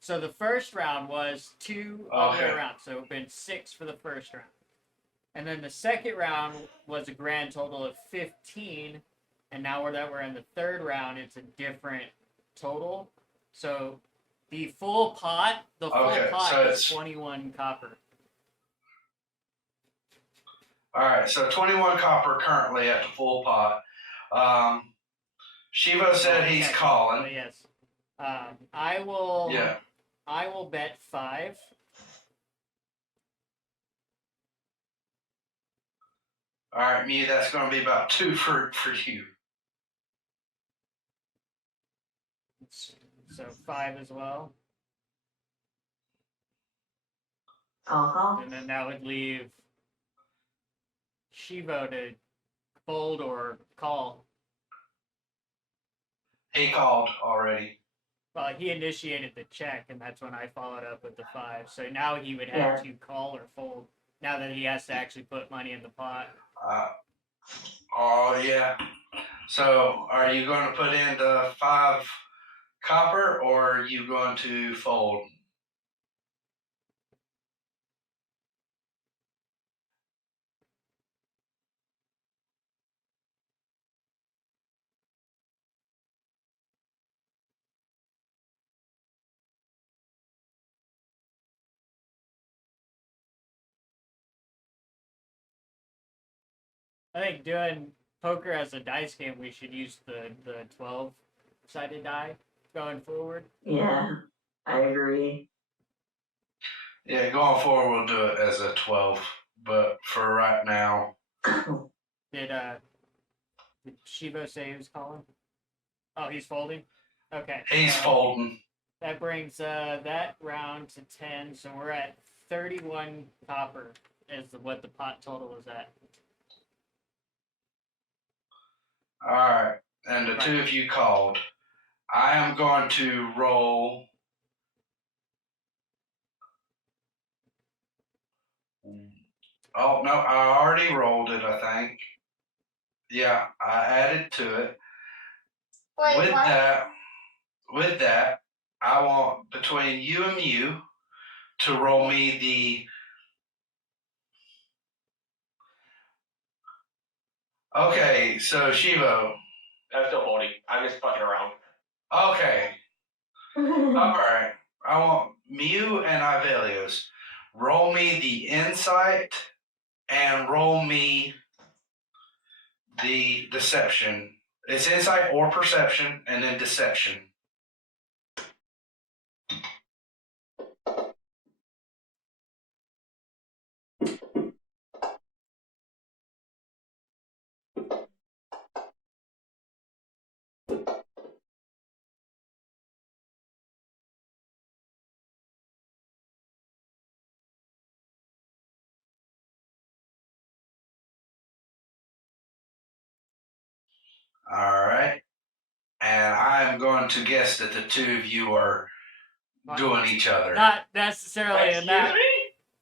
So the first round was 2 all the way Okay. around. So it would have been 6 for the first round. And then the second round was a grand total of 15. And now we're in the third round, it's a different total. So the full pot, is 21 copper. All right, so 21 copper currently at the full pot. Shivo said he's calling. But yes. I will Yeah. I will bet 5. All right, Miuu, that's going to be about 2 for you. So 5 as well. Uh-huh. And then that would leave Shivo to fold or call. He called already. Well, he initiated the check, and that's when I followed up with the 5. So now he would have to call or fold. Now that he has to actually put money in the pot. Oh, yeah. So are you going to put in the 5 copper, or are you going to fold? I think doing poker as a dice game, we should use the 12-sided die going forward. Yeah, I agree. Yeah, going forward, we'll do it as a 12. But for right now, Did Shivo say he was calling? Oh, he's folding? Okay. he's folding. That brings that round to 10, so we're at 31 copper is what the pot total is at. All right, and the 2 of you called. I am going to roll. Oh, no, I already rolled it, I think. Yeah, I added to it. Wait, With what? that, I want between you and Miuu to roll me the. Okay, so Shivo. I'm still voting. I'm just fucking around. Okay. All right. I want Miuu and Ivellios. Roll me the insight and roll me the deception. It's insight or perception and then deception. All right. And I'm going to guess that the 2 of you are doing each other. Not necessarily in that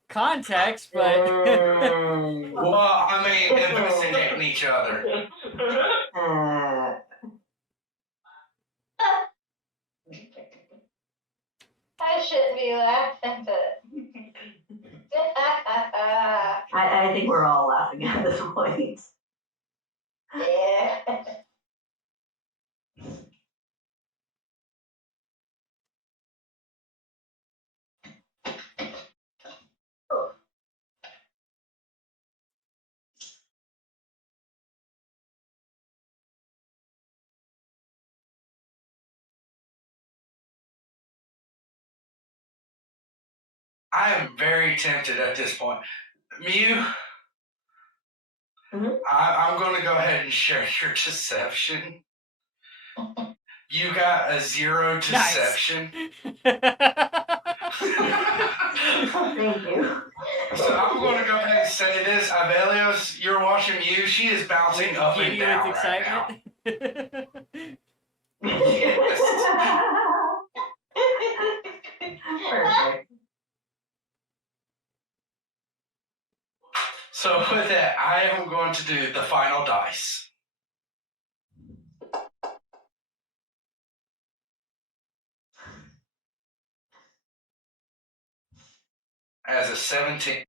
context, but Well, I mean, investigating each other. I shouldn't be laughing, but. I think we're all laughing at this point. Yeah. I am very tempted at this point. Miuu, Mhm. I'm going to go ahead and share your deception. You got a 0 deception. Thank you. So I'm going to go ahead and say this. Ivellios, you're watching Miuu. She is bouncing up and Giddy down with right now. excitement. Yes. Perfect. So with that, I am going to do the final dice. As a 17.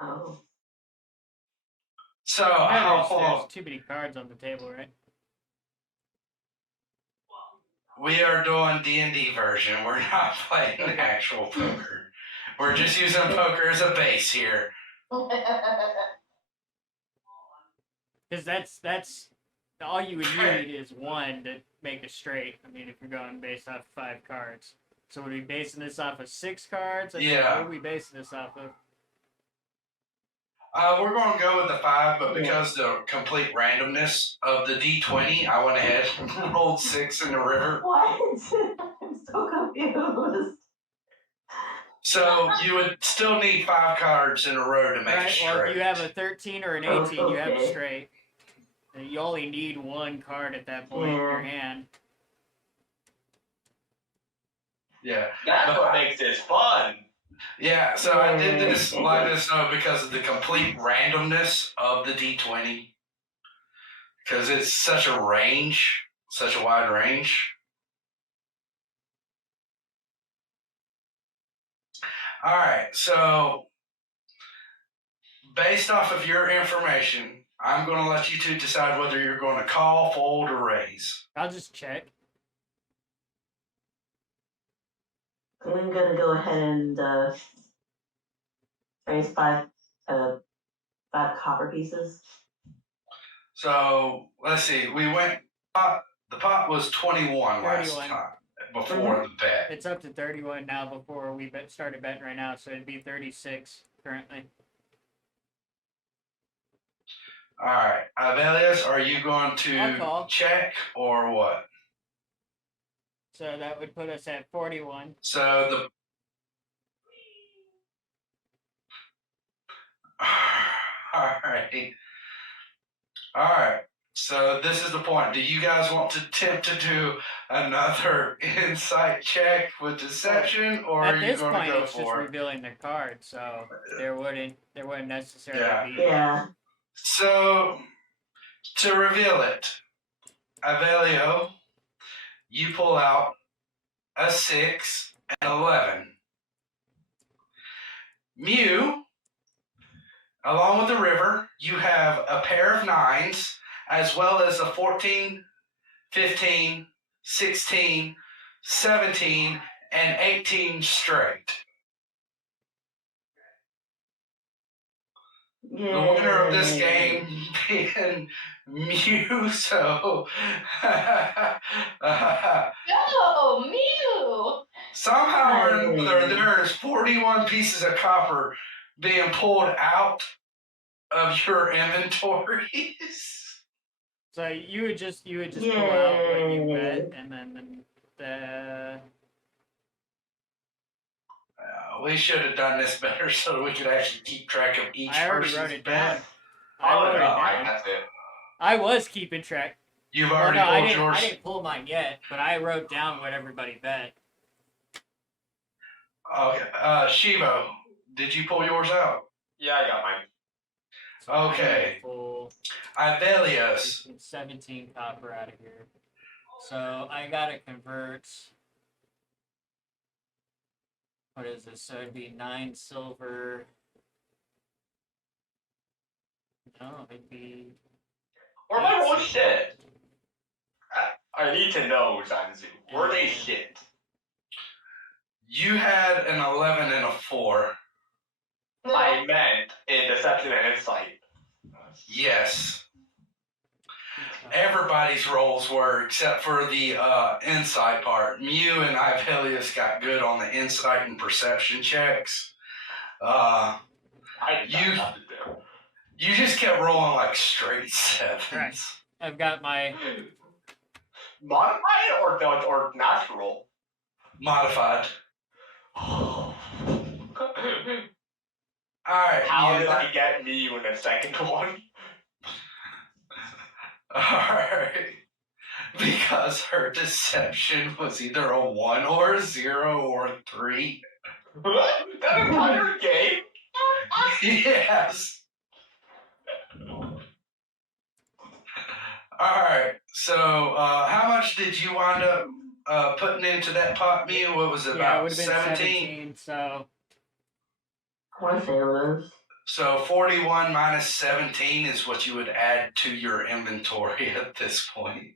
Oh. So Yeah, hold on. there's too many cards on the table, right? We are doing D&D version. We're not playing actual poker. We're just using poker as a base here. Because that's all you would need is one to make a straight. I mean, if you're going based off 5 cards. So would we be basing this off of 6 cards? I mean, Yeah. what are we basing this off of? We're going to go with the 5, but because the complete randomness of the D20, I went ahead and rolled 6 in the river. What? I'm so confused. So you would still need 5 cards in a row to make a Right, straight. well, if you have a 13 or an 18, you have a Okay. straight. And you only need 1 card at that point in your hand. Yeah. That's what makes this fun. Yeah, so I did this like this because of the complete randomness of the D20. Because it's such a range, such a wide range. All right, so based off of your information, I'm going to let you two decide whether you're going to call, fold, or raise. I'll just check. I'm gonna go ahead and raise 5 copper pieces. So let's see. We went. The pot was 21 last 31. time before the bet. It's up to 31 now before we started betting right now, so it'd be 36 currently. All right, Ivellios, are you going I'll to call. check or what? So that would put us at 41. So the. All right. All right. So this is the point. Do you guys want to attempt to do another insight check with deception, or are At you this going point, to go it's just for it? revealing the card, so there wouldn't necessarily Yeah. be. Yeah. So to reveal it, Ivellios, you pull out a 6 and 11. Miuu, along with the river, you have a pair of 9s, as well as a 14, 15, 16, 17, and 18 straight. Yay. The winner of this game being Miuu, so Go, Miuu! somehow or another there is 41 pieces of copper being pulled out of your inventories. So you would just pull out what you bet, and then the. We should have done this better so we could actually keep track of each I already person's wrote it bet. down. I wrote it down. That's it. I was keeping track. You've Well, already no, I pulled didn't. yours. I didn't pull mine yet, but I wrote down what everybody bet. Okay. Shivo, did you pull yours out? Yeah, I got mine. So I'm Okay. gonna pull Ivellios. 17 copper out of here. So I gotta convert. What is this? So it'd be 9 silver. No, it'd be. Or my own shit. I need to know, Zanzu. Were they shit? You had an 11 and a 4. I meant in deception and insight. Yes. Everybody's rolls were, except for the insight part. Miuu and Ivellios got good on the insight and perception checks. I did You- not have to do. You just kept rolling like straight sevens. Right. I've got my Modified or natural? Modified. How Alright, Miuu. did I get Miuu in the second one? Alright. Because her deception was either a 1 or a 0 or a 3. That entire game? Yes. Alright, so how much did you wind up putting into that pot, Miuu? What was it, yeah, it about would have been 17. So I want to say it was. So 41 minus 17 is what you would add to your inventory at this point.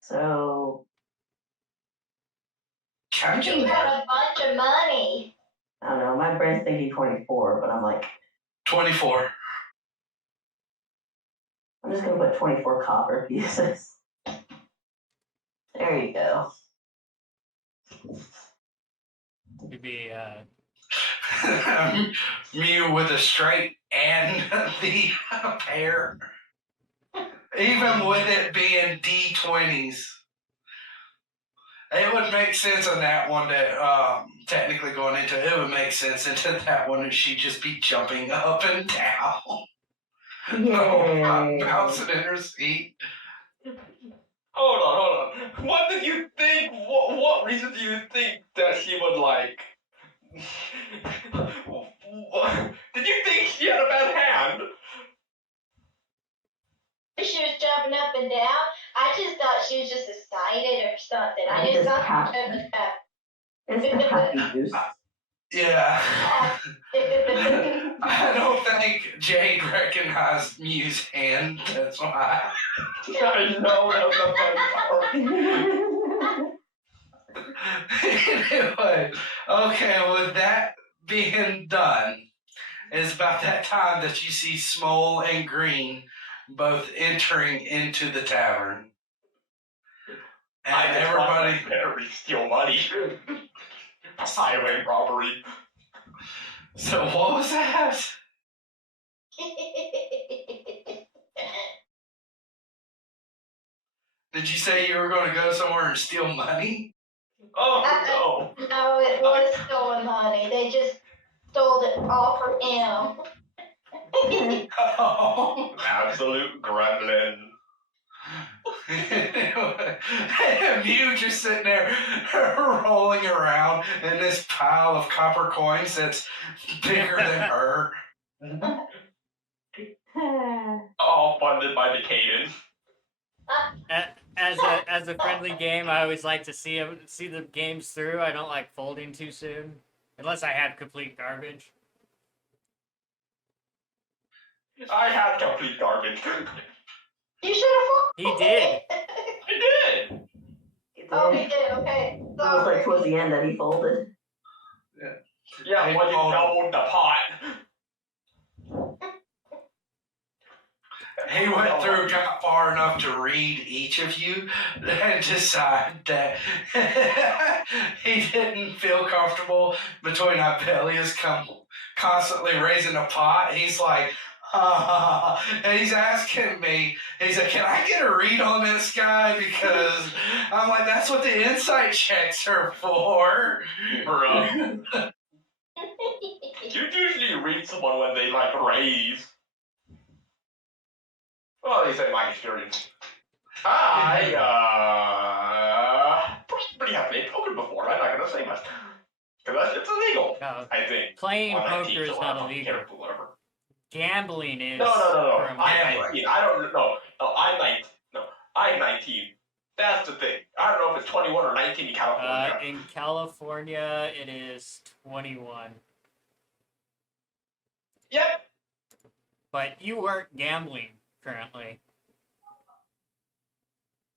So You Calculate. got a bunch of money. I don't know. My brain's thinking 24, but I'm like, 24. I'm just gonna put 24 copper pieces. There you go. it'd be Miuu with a straight and the pair. Even with it being D20s. It would make sense on that one that technically going into it would make sense into that one and she'd just be jumping up and down. Yay. Bouncing in her seat. Hold on. What did you think? What reason do you think that she would like? Did you think she had a bad hand? She was jumping up and down. I just thought she was just excited or something. I I'm knew just something happy. was It's the happy goose. Yeah. happening. I don't think Jade recognized Miu's hand. That's why. I know that was the funny part. Anyway, okay, with that being done, it's about that time that you see Smole and Green both entering into the tavern. And I just everybody. Perry steal money. Highway robbery. So, what was that? Did you say you were going to go somewhere and steal money? Oh No, it was stolen money. They just stole it all from him. Oh. no! Absolute gremlin. You just sitting there rolling around in this pile of copper coins that's bigger than her. All funded by Dekayden. as a friendly game. I always like to see the games through. I don't like folding too soon, unless I have complete garbage. I had complete garbage. You should have. He did. I did. Oh, he did. Okay. It was like towards the end that he folded. Yeah, when you doubled the pot. He went through, got far enough to read each of you, and decide that he didn't feel comfortable between Ivellios constantly raising a pot. He's like, and he's asking me, he's like, can I get a read on this guy? Because I'm like, that's what the insight checks are for. Bruh. You usually read someone when they like raise. Well, at least in my experience. Pretty happily played poker before. I'm not gonna say much. Because it's illegal, No, I think. playing On 19, poker is so not I'm illegal. careful, whatever. Gambling is. No. for a I'm minor. 19. I don't know. No, I'm 19. No, I'm 19. That's the thing. I don't know if it's 21 or 19 in California. In California, it is 21. Yep. But you weren't gambling currently.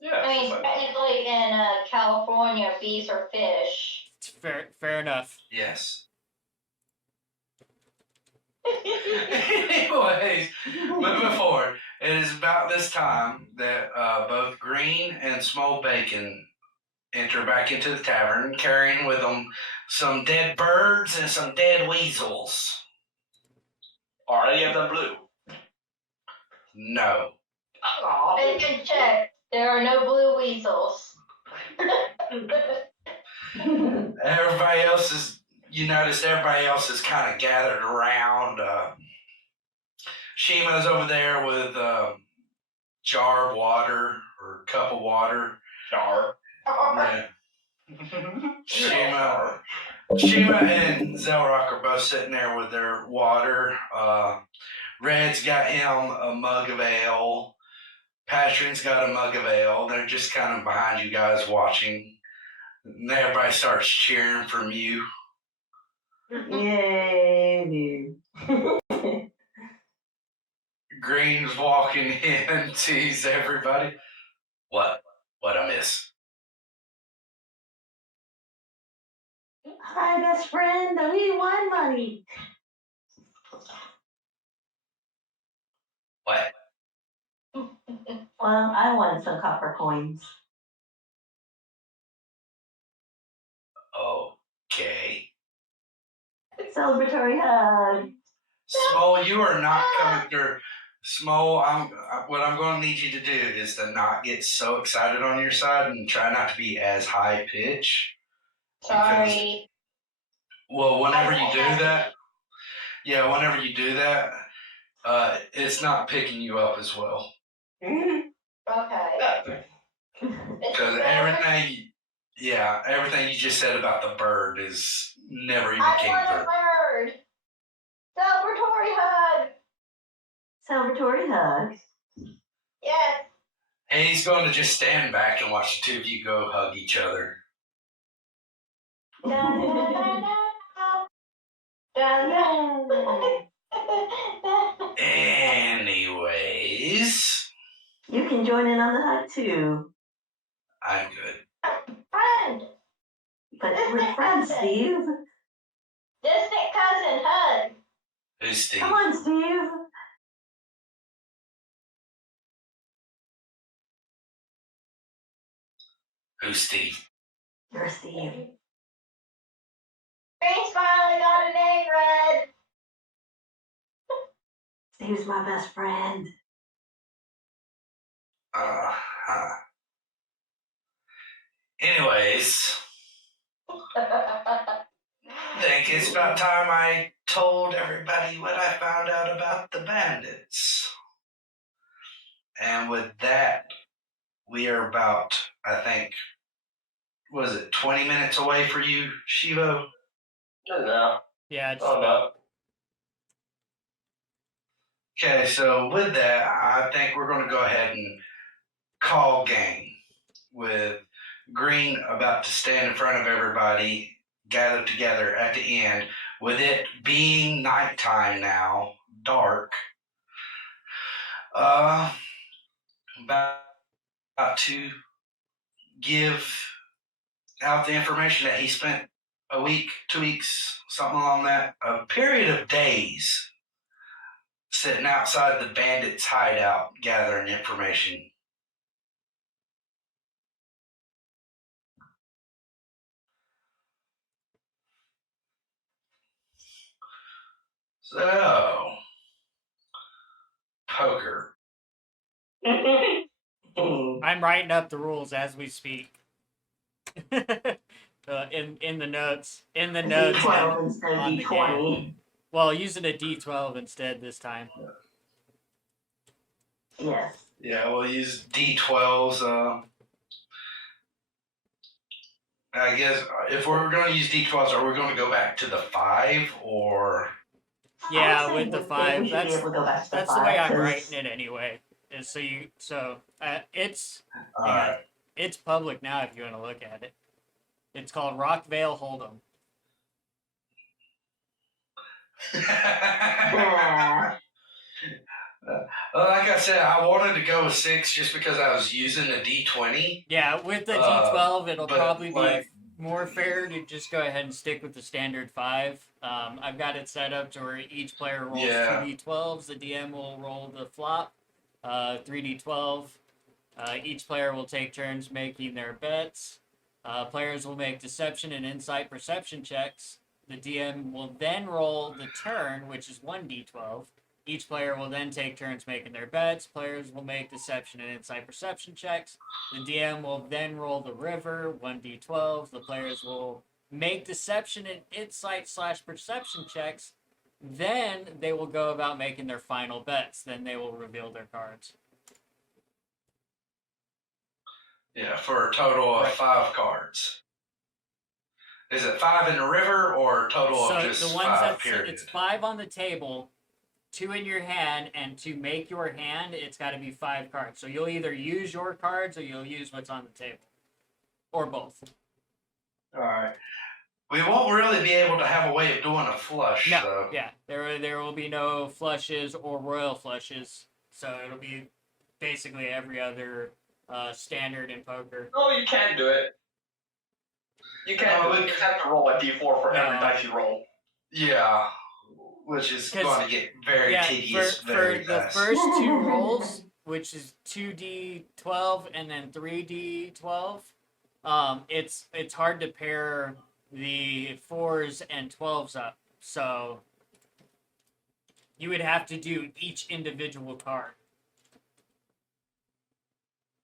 Yeah. I mean, technically in California, bees are fish. It's fair enough. Yes. Anyways, moving forward, it is about this time that both Green and Small Bacon enter back into the tavern, carrying with them some dead birds and some dead weasels. Are any of them blue? No. I can check. There are no blue weasels. Everybody else is, you notice everybody else is kind of gathered around. Shima's over there with jar of water or cup of water. Jar. Yeah. Shima and Zelrock are both sitting there with their water. Red's got him a mug of ale. Patron's got a mug of ale. They're just kind of behind you guys watching. And everybody starts cheering for Miuu. Yay. Green's walking in, sees everybody. What? What I miss? Hi, best friend. We won money. What? Well, I won some copper coins. Okay. Celebratory hug. Smole, you are not coming through. Smole, what I'm going to need you to do is to not get so excited on your side and try not to be as high pitch. Sorry. Well, whenever you do that, it's not picking you up as well. Okay. Because everything you just said about the bird is never even came I want through. a bird. Celebratory hug. Celebratory hug. Yes. And he's going to just stand back and watch the two of you go hug each other. Da, da, da, da, da. Anyways, You can join in on the hug too. I'm good. Friend. But we're friends, Steve. Distant cousin hug. Who's Steve? Come on, Steve. Who's Steve? You're Steve. Green's finally got a name, Red. Steve's my best friend. Anyways, think it's about time I told everybody what I found out about the bandits. And with that, we are about, I think, was it 20 minutes away for you, Shivo? No. Yeah, it's Oh, about. Okay, so with that, I think we're going to go ahead and call game with Green about to stand in front of everybody, gathered together at the end, with it being nighttime now, dark. About to give out the information that he spent a week, 2 weeks, something along that, a period of days sitting outside the bandits' hideout gathering information. So, poker. I'm writing up the rules as we speak. In the notes. In the notes. D12 instead of on the D20. Well, using a D12 instead this time. Yes. Yeah, we'll use D12s. I guess if we're going to use D12s, are we going to go back to the 5 or? Yeah, with the we 5. should be able to go back to the That's 5, the way I'm 'cause- writing it anyway. Is it's Alright. it's public now if you want to look at it. It's called Rockvale Hold'em. Yeah. Like I said, I wanted to go with 6 just because I was using the D20. Yeah, with the D12, it'll but, probably like- be more fair to just go ahead and stick with the standard 5. I've got it set up to where each player rolls Yeah. 2 D12s. The DM will roll the flop, 3 D12. Each player will take turns making their bets. Players will make deception and insight perception checks. The DM will then roll the turn, which is 1 D12. Each player will then take turns making their bets. Players will make deception and insight perception checks. The DM will then roll the river, 1d12. The players will make deception and insight/perception checks. Then they will go about making their final bets. Then they will reveal their cards. Yeah, for a total of Right. 5 cards. Is it 5 in the river or a total So of just the ones 5 that period? it's 5 on the table, 2 in your hand, and to make your hand, it's got to be 5 cards. So you'll either use your cards or you'll use what's on the table, or both. All right. We won't really be able to have a way of doing a flush, No, though. yeah, there will be no flushes or royal flushes, so it'll be basically every other standard in poker. No, you can't do it. You can't do it. You have to roll a d4 for every No. dice you roll. Yeah, which is 'Cause- going to get very Yeah, tedious for very the fast. first 2 rolls, which is 2d12 and then 3d12, it's hard to pair the 4s and 12s up, so you would have to do each individual card.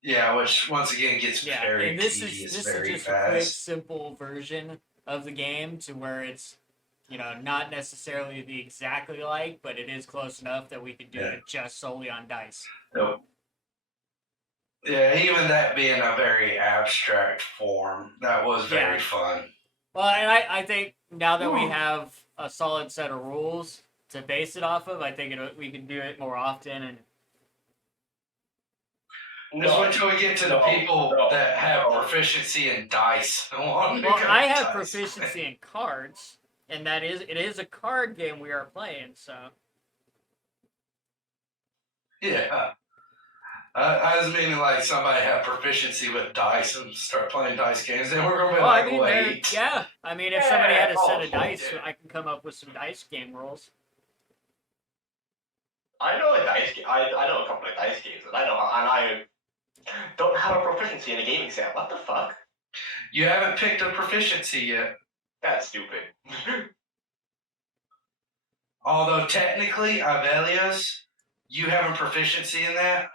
Yeah, which once again gets Yeah, very and this tedious is very just a quick, fast. simple version of the game to where it's, not necessarily the exactly like, but it is close enough that we could do it just solely on dice. So, yeah, even that being a very abstract form, that was very Yeah. fun. Well, and I think now that we have a solid set of rules to base it off of, I think we can do it more often. And Just wait till we get to the people no, that have no. proficiency in dice. well, I have proficiency in cards, and it is a card game we are playing. So Yeah. I was meaning like somebody had proficiency with dice and start playing dice games. Then we're gonna be like, wait. yeah. I mean, if somebody had a set of Yeah. dice, I can come up with some dice game rules. I know a dice. I know a couple of dice games, and I don't have a proficiency in a gaming set. What the fuck? You haven't picked a proficiency yet. That's stupid. Although technically, Ivellios, you have a proficiency in that.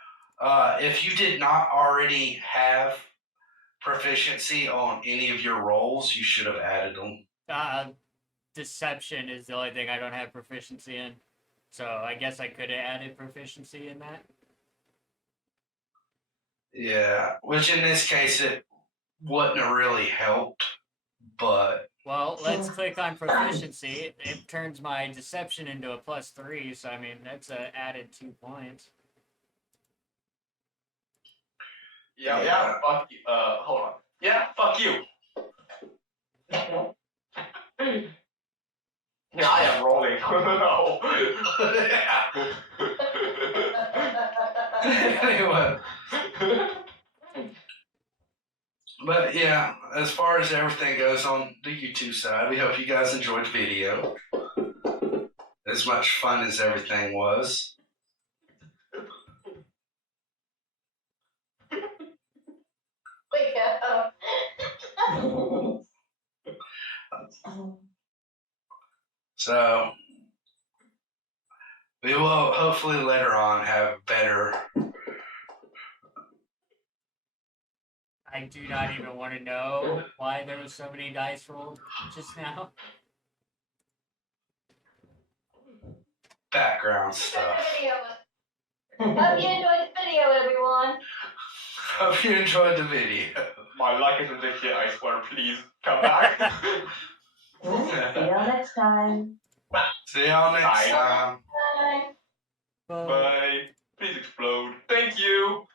If you did not already have proficiency on any of your rolls, you should have added them. Deception is the only thing I don't have proficiency in. So I guess I could have added proficiency in that. Yeah, which in this case it wouldn't have really helped, but Well, let's click on proficiency. It turns my deception into a +3, so I mean that's a added 2 points. Yeah, fuck you. Hold on. Yeah, fuck you. Yeah, I am rolling. No. anyway. But yeah, as far as everything goes on the YouTube side, we hope you guys enjoyed the video. As much fun as everything was. Wake up. So we will hopefully later on have better. I do not even want to know why there was so many dice rolled just now. Background stuff. Hope you enjoyed the video, everyone. Hope you enjoyed the video. My luck is legit, I swear. Please come back. See y'all next time. See y'all next Bye. time. Bye. But Bye. Please explode. Thank you.